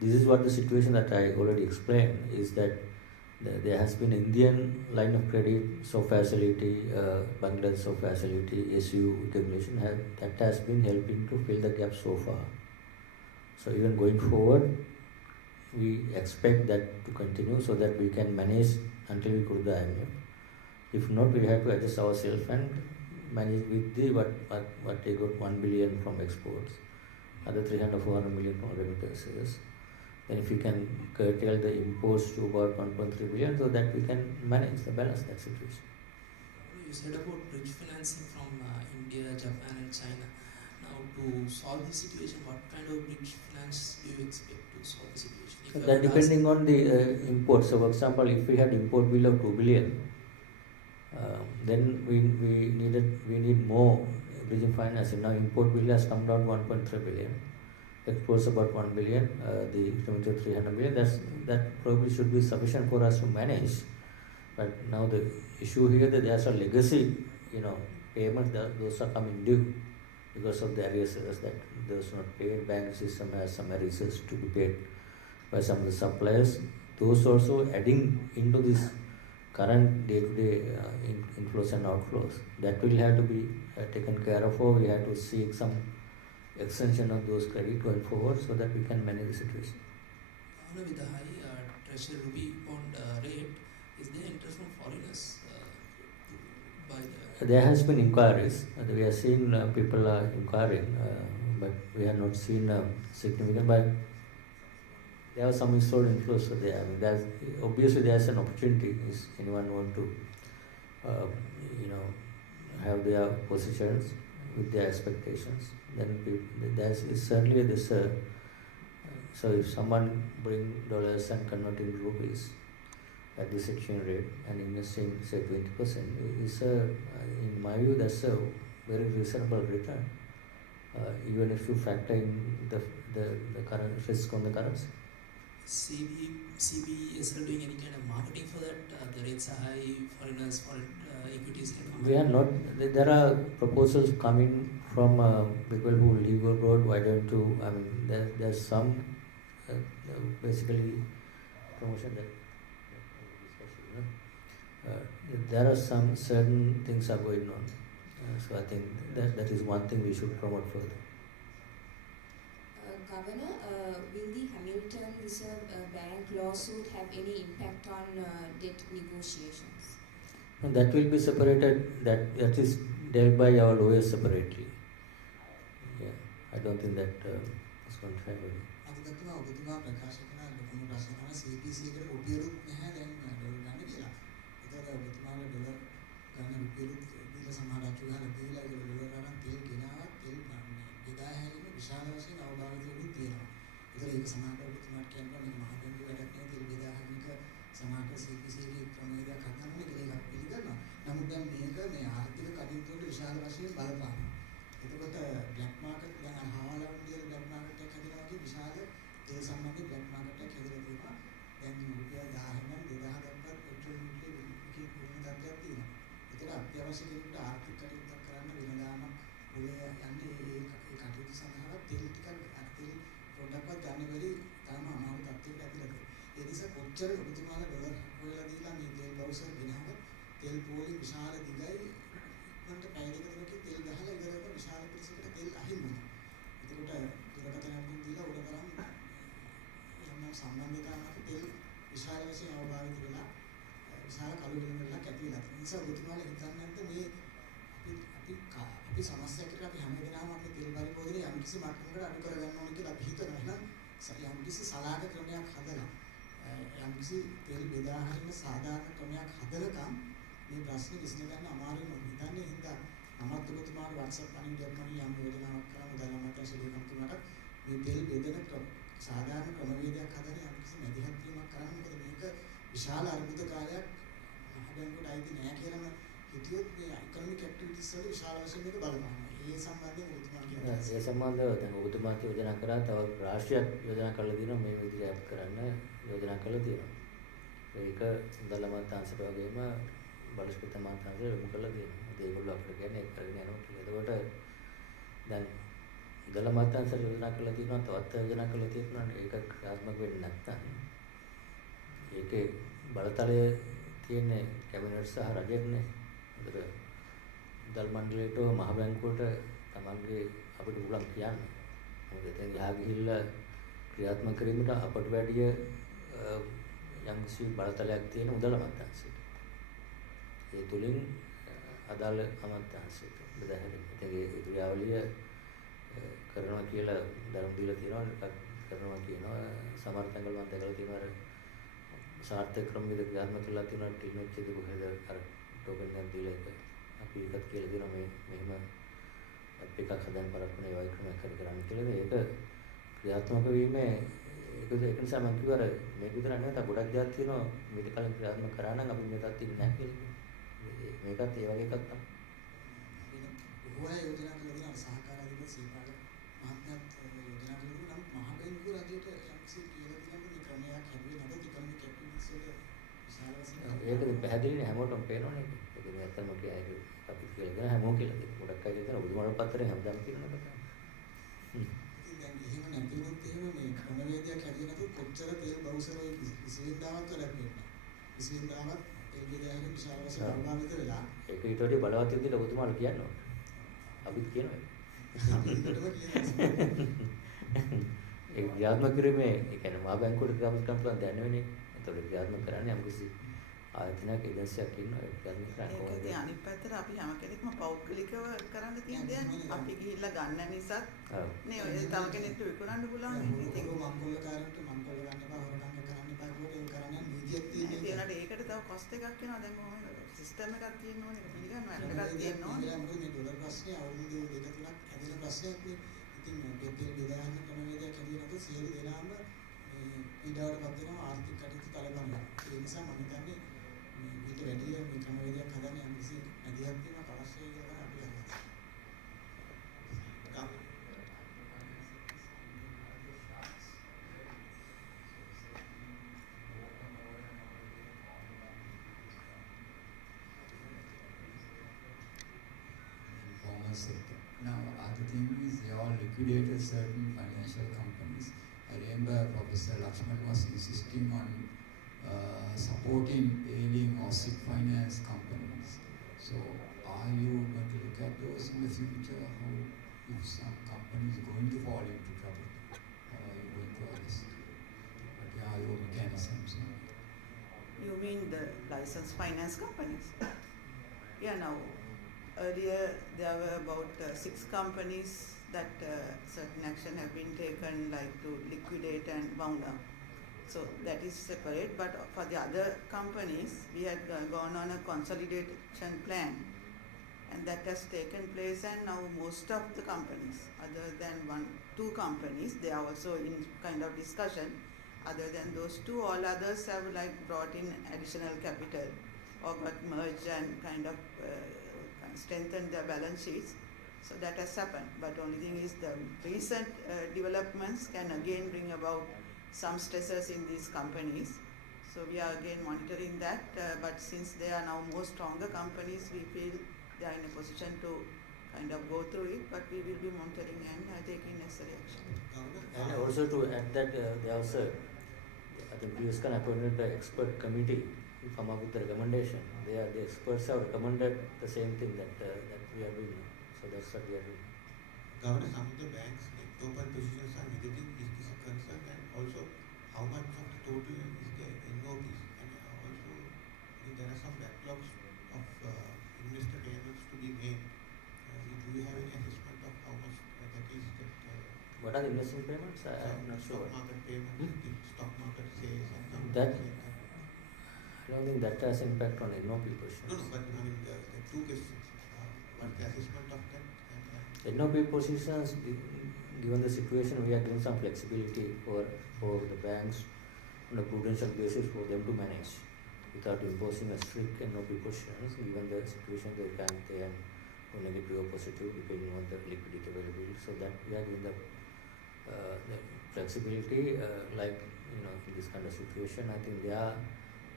this is what the situation that I already explained, is that there has been Indian line of credit, SOF facility, Bangladesh SOF facility, SU accumulation, that has been helping to fill the gap so far. So even going forward, we expect that to continue so that we can manage until we go to the IMF. If not, we have to adjust ourselves and manage with the what they got 1 billion from exports, other 300-400 million from remittances. Then if we can curtail the imports to about 1.3 billion, so that we can manage the balance that situation. You said about bridge financing from India, Japan and China. Now to solve the situation, what kind of bridge finance do you expect to solve the situation? That depending on the imports. So for example, if we had import bill of 2 billion, then we need more bridging financing. Now import bill has come down 1.3 billion. Exports about 1 billion, the remittance 300 million. That probably should be sufficient for us to manage. But now the issue here that there's a legacy, payments those are coming due because of the arrears that those not paid. Bank system has some arrears to be paid by some of the suppliers. Those also adding into this current day-to-day inflows and outflows. That will have to be taken care of, or we have to seek some extension of those credit going forward so that we can manage the situation. With the high treasury rupee bond rate, is there interest from foreigners There has been inquiries. We have seen people are inquiring, but we have not seen significant. But there are some installed inflows there. I mean, obviously there's an opportunity. If anyone want to, have their positions with their expectations, then there's certainly this. So if someone bring dollars and convert into rupees, at this exchange rate and investing say 20% is in my view that's a very reasonable return, even if you factor in the current risk on the currency. CB is doing any kind of marketing for that? The rates are high, foreigners, foreign equities can come. We are not. There are proposals coming from people who live abroad. Why don't you? I mean, there's some basically promotion that there are some certain things are going on. So I think that is one thing we should promote further. Governor, will the Hamilton Reserve Bank lawsuit have any impact on debt negotiations? No, that will be separated. That is dealt by our lawyers separately. Yeah, I don't think that is going to have any. ඒ සම්බන්ධව දැන් ඔබතුමාත් යෝජනා කරා තව රාශියක් යෝජනා කරලා දිනවා මේ විදිහට ඇප් කරන්න යෝජනා කරලා තියෙනවා. ඒක දල මතාංශයට වගේම බලස්පිත මතාංශයට යොමු කරලා තියෙනවා. ඒගොල්ලෝ අපිට කියන්නේ ඒක කරගෙන යනවා කියලා. එතකොට දැන් දල මතාංශයට යෝජනා කරලා තියෙනවා තවත් යෝජනා කරලා තියෙනවා ඒක ක්‍රියාත්මක වෙන්නේ නැත්නම් ඒකේ බලතලය තියෙන්නේ කැබිනට් සහ රජයටනේ. ඒතර දල් මණ්ඩලයට මහ බැංකුවට තමන්ගේ අපිට උලක් කියන්නේ. මොකද එතෙන් ගහ ගිහිල්ලා ක්‍රියාත්මක කිරීමට අපට වැඩි යම්කිසි බලතලයක් තියෙන මුදල අමාත්‍යාංශයට. ඒ තුලින් අදාළ අමාත්‍යාංශයට බෙදාහැරෙන්න. ඉතින් ඒ ක්‍රියාවලිය කරනවා කියලා ධර්ම දීලා තියෙනවා කරනවා කියනවා සමර්ථකල් මම දැකලා තියෙනවා අර සාර්ථක ක්‍රමයක ක්‍රියාත්මක කරලා තියෙනවා ටිනොච්චේද කොහෙද අර ටෝකන් එකක් දීලා ඒක අපි ඒකත් කියලා දෙනවා මේ මෙහෙම එකක් හදන්න පරක්කුනේ වයි ක්‍රමයක් හරි කරන්න කියලා. ඒක ක්‍රියාත්මක වීමේ ඒක නිසා මම කිව්වා අර මේක විතර නෙවෙයි තා ගොඩක් දේවල් තියෙනවා මේක කලින් ක්‍රියාත්මක කරා නම් අපි මේකත් තින්නේ නැහැ කියලා. මේකත් ඒ වගේ එකක් තමයි. ඔය යෝජනා කරලා දෙනවා සහකාර අධිපති සීපාල මහත්මයාත් යෝජනා කරලා නම් මහ බැංකුව රජයට යම්කිසි කියලා දෙනවා මේ ක්‍රමයක් හැදුවේ නැත්නම් ඉකොනොමික් ඇක්ටිවිටිස් වල විශාල වශයෙන් ඒක පැහැදිලිනේ හැමෝටම පේනවනේ ඒක. ඒක ඇත්තම කියන්නේ අපි කියලා දෙන හැමෝම කියලා දෙන. ගොඩක් අය කියන ඔබතුමාට පත්තරේ හැමදාම කියනවා කතා. ඉතින් දැන් එහෙම නැතිවොත් එහෙම මේ ක්‍රමවේදයක් හැදුවේ නැතුව කොච්චර තෙල් බවුසර ඔය විසඳාවක් කරලා තියෙනවා. විසඳාවක් තෙල් බෙදාගෙන විශාල වශයෙන් අනුගාමිත වෙලා ඒක ඊට වඩා බලවත් විදිහට ඔබතුමාට කියනවා. අපිත් කියනවා. ඒක ක්‍රියාත්මක කිරීමේ ඒ කියන්නේ මහා බැංකුවට ක්‍රියාත්මක කරන්න පුළුවන් දැන් නෙවෙයි. ඒතකොට ක්‍රියාත්මක කරන්නේ යම්කිසි ආයතනයක් ඒජන්සියක් ඉන්නවා ඒක ක්‍රියාත්මක කරන්න ඕනේ. ඒකදී අනිත් පැත්තට අපි හැම කෙනෙක්ම පෞද්ගලිකව කරන්න තියෙන දෙයක්. අපි ගිහිල්ලා ගන්න නිසා නේ ඔය තව කෙනෙක්ට විකුණන්න පුළුවන්. ඉතින් මංගොල්ලකාරන්ට මංගොල්ල ගන්න එපා හොරකම් කරන්න එපා කියලා ඒක කරන්නේ නීතියක් තියෙනවා. ඒකට තව කොස්ට් එකක් වෙනවා. දැන් කොහොමද සිස්ටම් එකක් තියෙන්න ඕනේ. ඒක පිළිගන්නවා. ඇප් එකක් තියෙන්න ඕනේ. මේ ඩොලර් ප්‍රශ්නේ අවුරුදු දෙක තුනක් හැදෙන ප්‍රශ්නයක් නේ. ඉතින් පෙට්‍රල් බෙදාගෙන ක්‍රමවේදයක් හැදුවේ නැත්නම් සියලු දෙනාම මේ පීඩාවටපත් වෙනවා ආර්ථික කටයුතු තලපනවා. ඒ නිසා මම හිතන්නේ ඊට වැඩිය මේ ක්‍රමවේදයක් හදන්න යම් කිසි නැදියක් තියෙනවක් අවශ්‍යයි කියලා අපි අදහස්. Informal sector. Now, other thing is they all liquidated certain financial companies. I remember Professor Lakshman was insisting on supporting ailing or sick finance companies. So, are you going to look at those in the future? How, if some company is going to fall into trouble, how are you going to address it? What are your mechanisms? You mean the licensed finance companies? Yeah, now, earlier there were about 6 companies that certain action have been taken, like to liquidate and wound up. So that is separate, but for the other companies, we had gone on a consolidation plan, and that has taken place, and now most of the companies, other than 1-2 companies, they are also in kind of discussion. Other than those 2, all others have like brought in additional capital or got merged and kind of strengthened their balance sheets. So that has happened. But only thing is the recent developments can again bring about some stresses in these companies. So we are again monitoring that. But since they are now more stronger companies, we feel they are in a position to kind of go through it. But we will be monitoring and taking necessary action. And also to add that they also, the previous appointed the expert committee to come up with the recommendation. The experts have recommended the same thing that we are doing. So that's what we are doing. Governor, some of the banks' open positions are negative. Is this a concern? And also, how much of the total is the NOPs? And also, there are some backlogs of investor payments to be made. Do you have any assessment of how much that is? What are the investment payments? I'm not sure. Stock market payments, stock market sales, and that. I don't think that has impact on NOP positions. No, but I mean the 2 questions. What's the assessment of that? NOP positions, given the situation, we are giving some flexibility for the banks on a prudential basis for them to manage without imposing a strict NOP positions, given the situation they can go negative or positive depending on the liquidity availability. So that we are giving the flexibility, like in this kind of situation. I think they are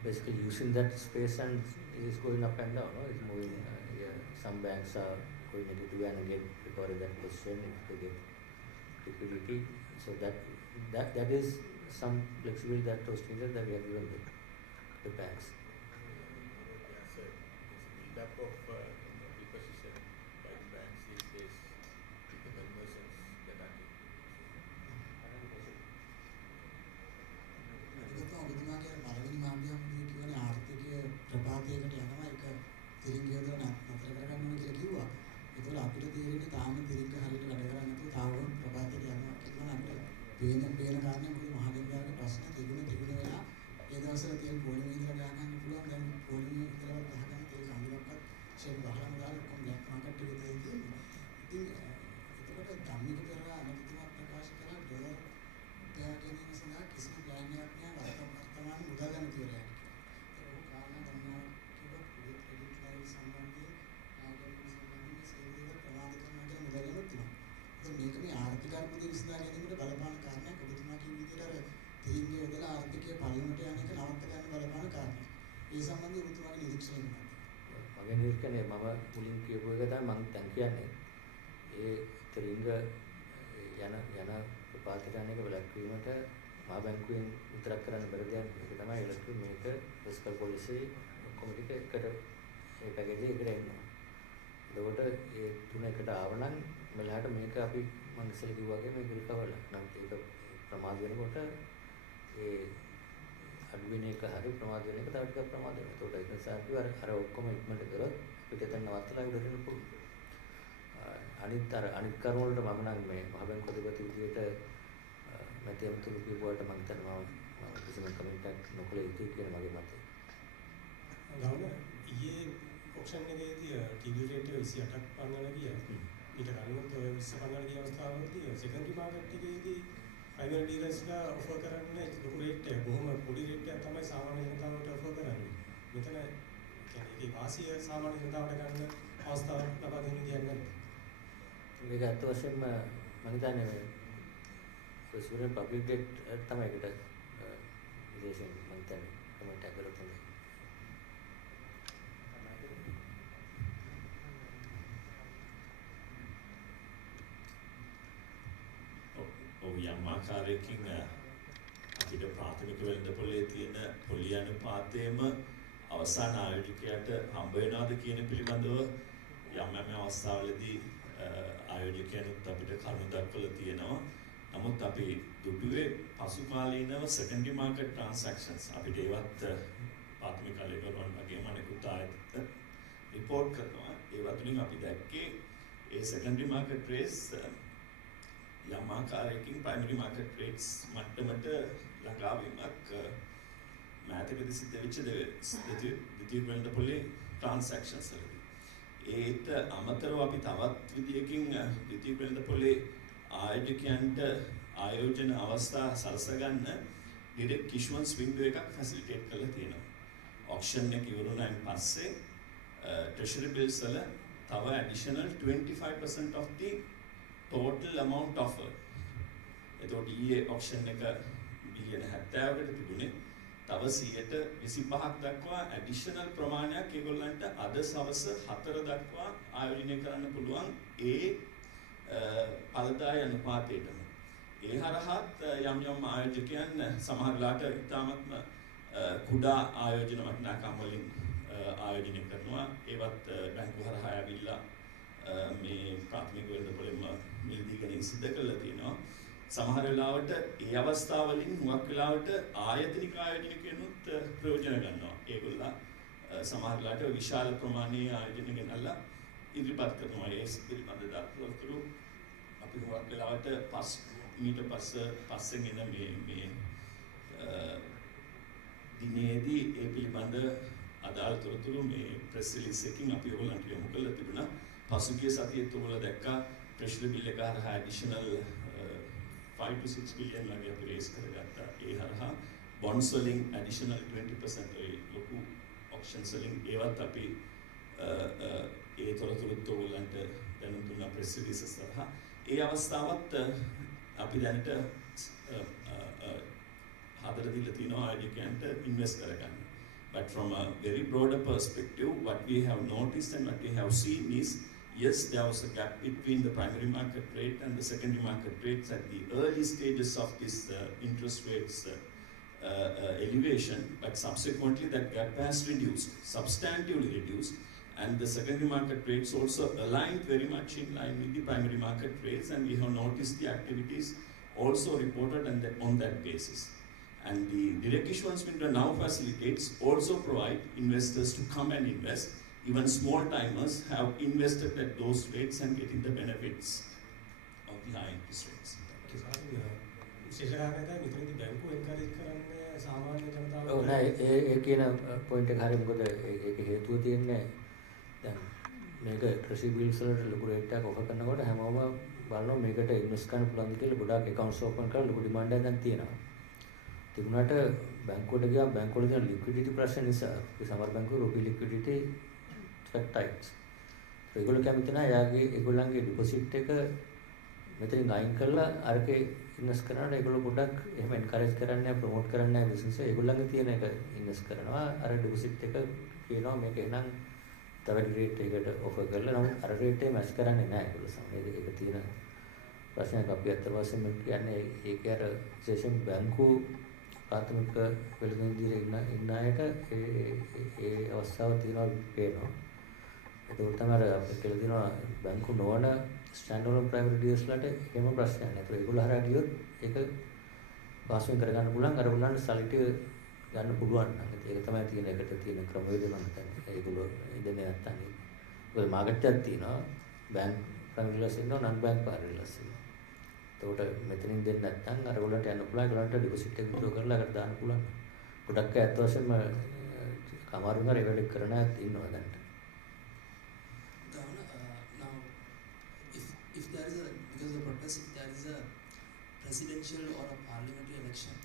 basically using that space and it is going up and down. It's moving. Some banks are going negative and again recovering that position if they get liquidity. So that is some flexibility that was needed that we have given the banks. Yes, sir. It's build up of position by the banks these days with the conversions that are taking. ඔබතුමාගේ පළවෙනි මාධ්‍යමදී කියවනේ ආර්ථිකය ප්‍රපාතයකට යනවා ඒක තිරිංග යොදලා නතර කරගන්න ඕන කියලා කිව්වා. ඒකවල අපිට තේරෙන්නේ තාම තිරිංග හරියට වැඩ කරන්නේ නැතුව තාම ප්‍රපාතයට යනවා කියලා අපිට පේන කාරණේ මොකද මහදෙවියාගේ ප්‍රශ්න තිබුණ වෙලා ඒ දවස්වල තියෙන පොලිමේ ඉඳලා ගහගන්න පුළුවන් දැන් පොලිමේ ඉඳලා ගහගන්න තේ කම්බලක්වත් ෂේප් ගහලා දාලා ඔක්කොම බ්ලැක් මාකට් එකේ තියෙන්නේ. ඉතින් එතකොට ධම්මික පෙරලා අනුතුමා ප්‍රකාශ කරන ඩොලර් ගෑ ගැනීම සඳහා කිසිම ප්ලෑන් එකක් නැහැ වර්තමාන මුදල් ගන්න කියලා. ඒක කාරණා ගන්නවා කිව්වොත් ක්‍රෙඩිට් ලයින් සම්බන්ධයෙන් ආගමික සම්බන්ධයෙන් සේවය ප්‍රමාද කරනවා කියන මුදල් ගන්න තියෙනවා. ඒක මේක මේ ආර්ථික අර්බුදය විසඳා ගැනීමට බලපාන කාරණයක්. ඔබතුමා කිව්ව විදිහට අර තීන්දුව යොදලා ආර්ථිකය පරිණත යන එක නවත්ත ගන්න බලපාන කාරණයක්. ඒ සම්බන්ධයෙන් ඔබතුමාගේ නිරීක්ෂණය මොකක්ද? මගේ නිරීක්ෂණය මම මුලින් කියපු එක තමයි මම දැන් කියන්නේ. ඒ තරිංග යන ප්‍රපාතයට යන එක වැළැක්වීමට මහා බැංකුවෙන් විතරක් කරන්න බැරි දෙයක්. ඒක තමයි ඉලක්කය. මේක ෆිස්කල් පොලිසි කොමිටි එකට මේ පැකේජ් එකට එනවා. එතකොට ඒ තුන එකට ආවනම් මෙලහට මේක අපි මම ඉස්සෙල්ලා කිව්වා වගේ මේක රිකවර්ලා. නම් ඒක ප්‍රමාද වෙනකොට ඒ අඩු වෙන එක හරි ප්‍රමාද වෙන එක තව ටිකක් ප්‍රමාද වෙනවා. ඒකට ඒක නිසා අපි අර ඔක්කොම ඉක්මනට කරොත් අපිට එතන නවත්තලා උඩට යන්න පුළුවන්. අනිත් කරුණ වලට මම නම් මේ මහ බැංකුව අධිපති විදියට මැතිවතුරු කියපුවාට මම හිතනවා මම කිසිම කමෙන්ට් එකක් නොකළ යුතුයි කියන මගේ මතය. ගාන ඊයේ ඔප්ෂන් එකේදී ටීවී රේට් එක 28ක් පන්නන ගියා. ඊට කලින් ඔය 20 පන්නන ගිය අවස්ථාවලදී සෙකන්ඩරි මාකට් එකේදී primary dealersලා offer කරන්නේ ලොකු rate එක බොහොම පොඩි rate එකක් තමයි සාමාන්‍ය ජනතාවට offer කරන්නේ. මෙතන කියන්නේ ඒකේ වාසිය සාමාන්‍ය ජනතාවට ගන්න අවස්ථාවක් ලබා දෙන්න දෙයක් නැහැ. මේක අත් වශයෙන්ම මම හිතන්නේ ප්‍රසිද්ධ පබ්ලික් ඩෙට් තමයි ඒකට විශේෂයෙන් මම හිතන්නේ කමෙන්ට් එකක් කරලා තියෙනවා. ඔව් යම් ආකාරයකින් අපිට ප්‍රාථමික වෙළඳපොලේ තියෙන පොලි අනුපාතයේම අවසාන ආයෝජකයාට හම්බ වෙනවද කියන පිළිබඳව යම් අවස්ථාවලදී ආයෝජකයන්ත් අපිට කරුණු දක්වලා තියෙනවා. නමුත් අපි දුටුවේ පසු කාලීනව secondary market transactions අපිට ඒවත් ප්‍රාථමික ලෙවල් වගේම අනෙකුත් ආයතන report කරනවා. ඒවත් වලින් අපි දැක්කේ ඒ secondary market rates යම් ආකාරයකින් primary market rates මට්ටමට ළඟා වීමක් මෑතකදී සිද්ධ වෙච්ච දෙවිතිය වෙළඳපොලේ transactions වලදී. ඒට අමතරව අපි තවත් විදියකින් දෙවිතිය වෙළඳපොලේ ආයෝජකයන්ට ආයෝජන අවස්ථා සලස ගන්න direct issuance window එකක් facilitate කරලා තියෙනවා. auction එක ඉවරුණායින් පස්සේ treasury bills වල තව additional 25% of the total amount offered. එතකොට ඊයේ auction එක බිලියන 70කට තිබුණේ. තව 125ක් දක්වා additional ප්‍රමාණයක් ඒගොල්ලන්ට අද සවස් 4 දක්වා ආයෝජනය කරන්න පුළුවන් ඒ පළදාය අනුපාතයටම. ඒ හරහත් යම් ආයෝජකයන් සමහරලාට ඉතාමත්ම කුඩා ආයෝජන වටිනාකම් වලින් ආයෝජනය කරනවා. ඒවත් බැංකු හරහා ඇවිල්ලා මේ ප්‍රාථමික වෙළඳපොළේම මිලදී ගැනීම සිදු කරලා තියෙනවා. සමහර වෙලාවට ඒ අවස්ථාවලින් හුඟක් වෙලාවට ආයතනික ආයෝජනකයන්ුත් ප්‍රයෝජන ගන්නවා. ඒගොල්ලෝ සමහර වෙලාවට විශාල ප්‍රමාණයේ ආයෝජන ගෙනල්ලා ඉදිරිපත් කරනවා. ඒ පිළිබඳ දක්වපු අපි හුඟක් වෙලාවට ඊට පස්සෙන් එන මේ දිනේදී ඒ පිළිබඳ අදාළ තොරතුරු මේ ප්‍රෙස් රිලීස් එකකින් අපි ඔයගොල්ලන්ට යොමු කරලා තිබුණා. පසුගිය සතියේ තුල දැක්කා treasury bill එක හරහා additional 5 to 6 billion වගේ අපි raise කරගත්තා. ඒ හරහා bonds වලින් additional 20% ඒ ලොකු auctions වලින් ඒවත් අපි ඒ තොරතුරුත් ඔයගොල්ලන්ට දැනුම් දුන්නා press releases හරහා. ඒ අවස්ථාවත් අපි දැනට හදලා දීලා තියෙනවා ආයෝජකයන්ට invest කරගන්න. But from a very broader perspective, what we have noticed and what we have seen is, yes, there was a gap between the primary market rate and the secondary market rates at the early stages of this interest rates elevation, but subsequently that gap has reduced, substantively reduced, and the secondary market rates also aligned very much in line with the primary market rates, and we have noticed the activities also reported on that basis. And the direct issuance window now facilitates also provide investors to come and invest. Even small timers have invested at those rates and getting the benefits of the high interest rates. ඔව් නෑ ඒ කියන පොයින්ට් එක හරිය. මොකද ඒක හේතුව තියෙන්නේ දැන් මේක treasury bills වලට ලොකු රේට් එකක් ඔෆර් කරනකොට හැමෝම බලනවා මේකට ඉන්වෙස්ට් කරන්න පුළුවන්ද කියලා. ගොඩාක් accounts open කරලා ලොකු demand එකක් දැන් තියෙනවා. තිබුණාට බැංකුවට ගියා බැංකුවල තියෙන liquidity ප්‍රශ්න නිසා සමහර බැංකුවල රුපියල් liquidity tight. ඒගොල්ලෝ කැමති නැහැ යාගේ ඒගොල්ලන්ගේ ඩිපොසිට් එක මෙතනින් අයින් කරලා අරකේ ඉන්වෙස්ට් කරනකොට ඒගොල්ලෝ පොඩ්ඩක් එහෙම එන්කරේජ් කරන්නේ ප්‍රොමෝට් කරන්නේ නැහැ බිස්නස් එක. ඒගොල්ලන්ගේ තියෙන එක ඉන්වෙස්ට් කරනවා. අර ඩිපොසිට් එක කියනවා මේක එහෙනම් තව රේට් එකකට ඔෆර් කරලා නම් අර රේට් එක මැච් කරන්නේ නැහැ ඒගොල්ලෝ සමහර ඒක තියෙන ප්‍රශ්නයක්. අපි අතර වශයෙන් කියන්නේ ඒක අර විශේෂයෙන් බැංකු ප්‍රාථමික වෙළඳ ඉන්න අයට ඒ අවස්ථාව තියෙනවා පේනවා. ඒක තමයි අපිට කියලා දෙනවා බැංකු නොවන ස්ටෑන්ඩ් ප්‍රයිවට් ඩීලර්ස්ලාට එහෙම ප්‍රශ්නයක් නැහැ. ඒක ඒගොල්ලෝ හරහා ගියොත් ඒක පාස්වෙන් කරගන්න පුළුවන්. අර උලන්න සල්ටි ගන්න පුළුවන් නම් ඒක තමයි තියෙන එකට තියෙන ක්‍රමවේද මම හිතන්නේ. ඒගොල්ලෝ ඉන්නේ නැත්තම් ඒක මාකට් එකක් තියෙනවා. බැංක් ප්‍රයිවට් ඩීලර්ස් ඉන්නවා නන් බැංක් ප්‍රයිවට් ඩීලර්ස් ඉන්නවා. ඒකට මෙතනින් දෙන්න නැත්නම් අර උලන්ට යන්න පුළුවන්. ඒගොල්ලන්ට ඩිපොසිට් එක විත්ඩ්‍රෝ කරලා අකට දාන්න පුළුවන්. ගොඩක් අය අත් වශයෙන්ම කමාරුන් හරි වැඩ කරන අයත් ඉන්නවා දැන්. Now, if there is a, because of the purpose, if there is a presidential or a parliamentary election,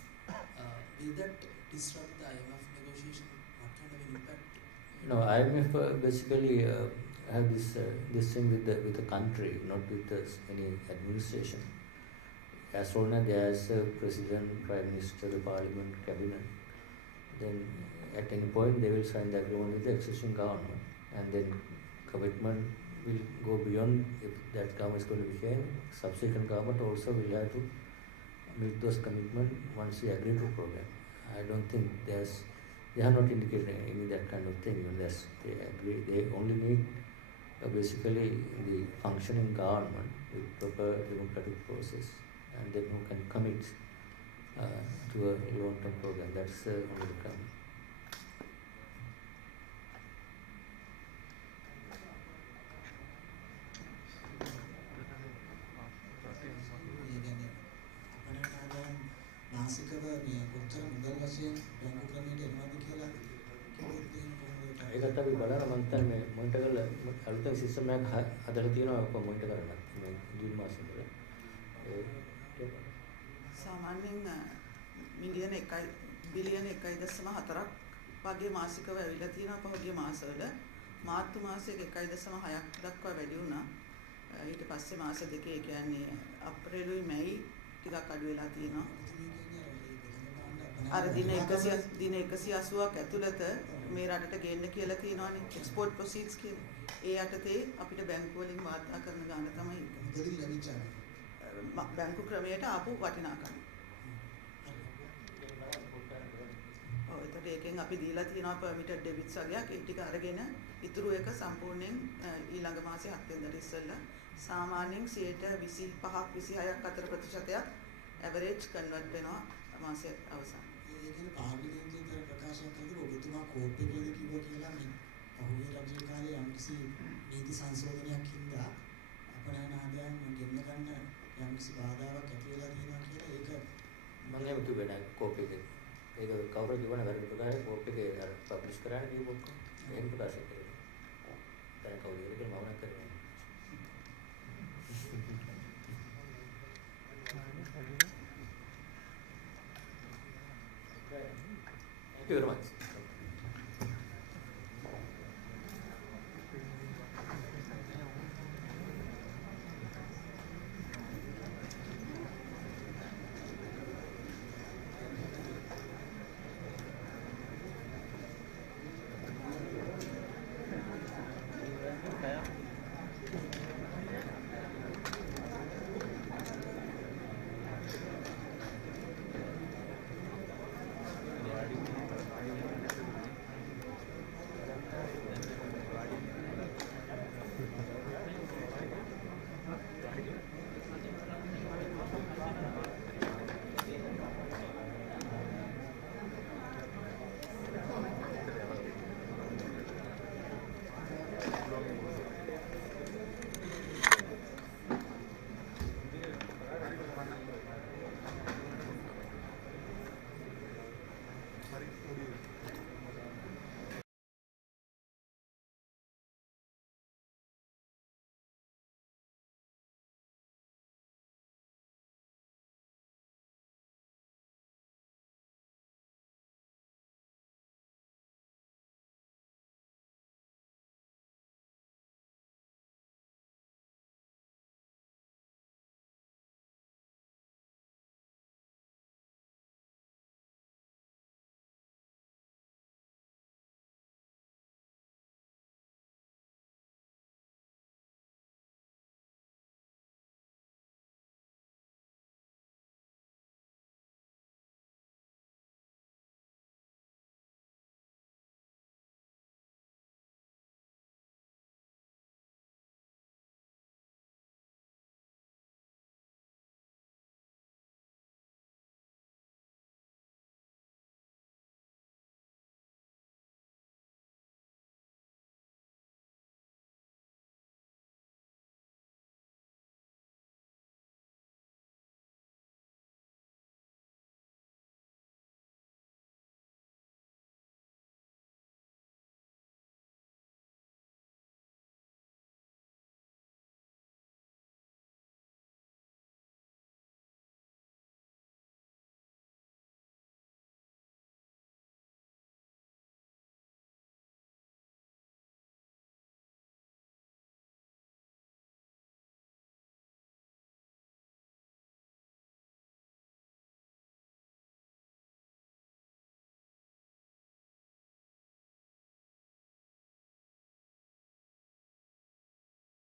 will that disrupt the IMF negotiation? What kind of an impact? No, IMF basically have this thing with the country, not with any administration. As long as there is a president, prime minister, the parliament, cabinet, then at any point they will sign the agreement with the existing government, and then commitment will go beyond. If that government is going to be here, subsequent government also will have to meet those commitments once we agree to a program. I don't think they have not indicated any that kind of thing unless they agree. They only need basically the functioning government with proper democratic process, and then who can commit to a long-term program. That's the only requirement. මාසිකව මේ කොච්චර මුදල් වශයෙන් බැංකු ක්‍රමයට එනවද කියලා කිව්වොත් එහෙම කොහොමද? ඒකට අපි බලන මම හිතන්නේ මේ මොනිටර් කරලා අලුතෙන් සිස්ටම් එකක් හදලා තියෙනවා ඔක මොනිටර් කරන්න මේ ජූන් මාසෙ ඉඳලා සාමාන්‍යයෙන් මිලියන 1 බිලියන 1.4ක් වගේ මාසිකව ඇවිල්ලා තියෙනවා පහුගිය මාසවල. මාර්තු මාසයේ 1.6ක් දක්වා වැඩි වුණා. ඊට පස්සේ මාස දෙකේ කියන්නේ අප්‍රේලුයි මැයි ටිකක් අඩු වෙලා තියෙනවා. අර දින 180ක් ඇතුළත මේ රටට ගේන්න කියලා තියෙනවානේ එක්ස්පෝර්ට් ප්‍රොසීඩ්ස් කියලා. ඒ යටතේ අපිට බැංකු වලින් වාර්තා කරන ගාණ තමයි මුදලින් ලැබිච්ච බැංකු ක්‍රමයට ආපු වටිනාකම. ඔව් ඒකට ඒකෙන් අපි දීලා තියෙනවා පර්මිටඩ් ඩෙබිට්ස් වගේක්. ඒ ටික අරගෙන ඉතුරු එක සම්පූර්ණයෙන් ඊළඟ මාසේ 7 වෙනිදාට ඉස්සෙල්ලා සාමාන්‍යයෙන් 25ක් 26ක් අතර ප්‍රතිශතයක් ඇවරේජ් කන්වර්ට් වෙනවා මාසයේ අවසානයේ. ඒ කියන්නේ පාර්ලිමේන්තුවේ ප්‍රකාශයක් කරද්දී ඔබතුමා කෝප් එකේදී කිව්වා කියලා මේ පහුගිය රජයේ කාලේ යම්කිසි නීති සංශෝධනයක් හින්දා අපනයන ආදායම් ගෙන්න ගන්න යම්කිසි බාධාවක් ඇති වෙලා තියෙනවා කියලා ඒක මම එහෙම කිව්වේ නෑ කෝප් එකේ. ඒක කවුරු කිව්වන වැරදි ප්‍රකාරය කෝප් එකේ අර පබ්ලිෂ් කරන්නේ කිව්වොත් එහෙම ප්‍රකාශ කරේ. දැන් කවුද ඒක මම කරන්නේ. Thank you very much.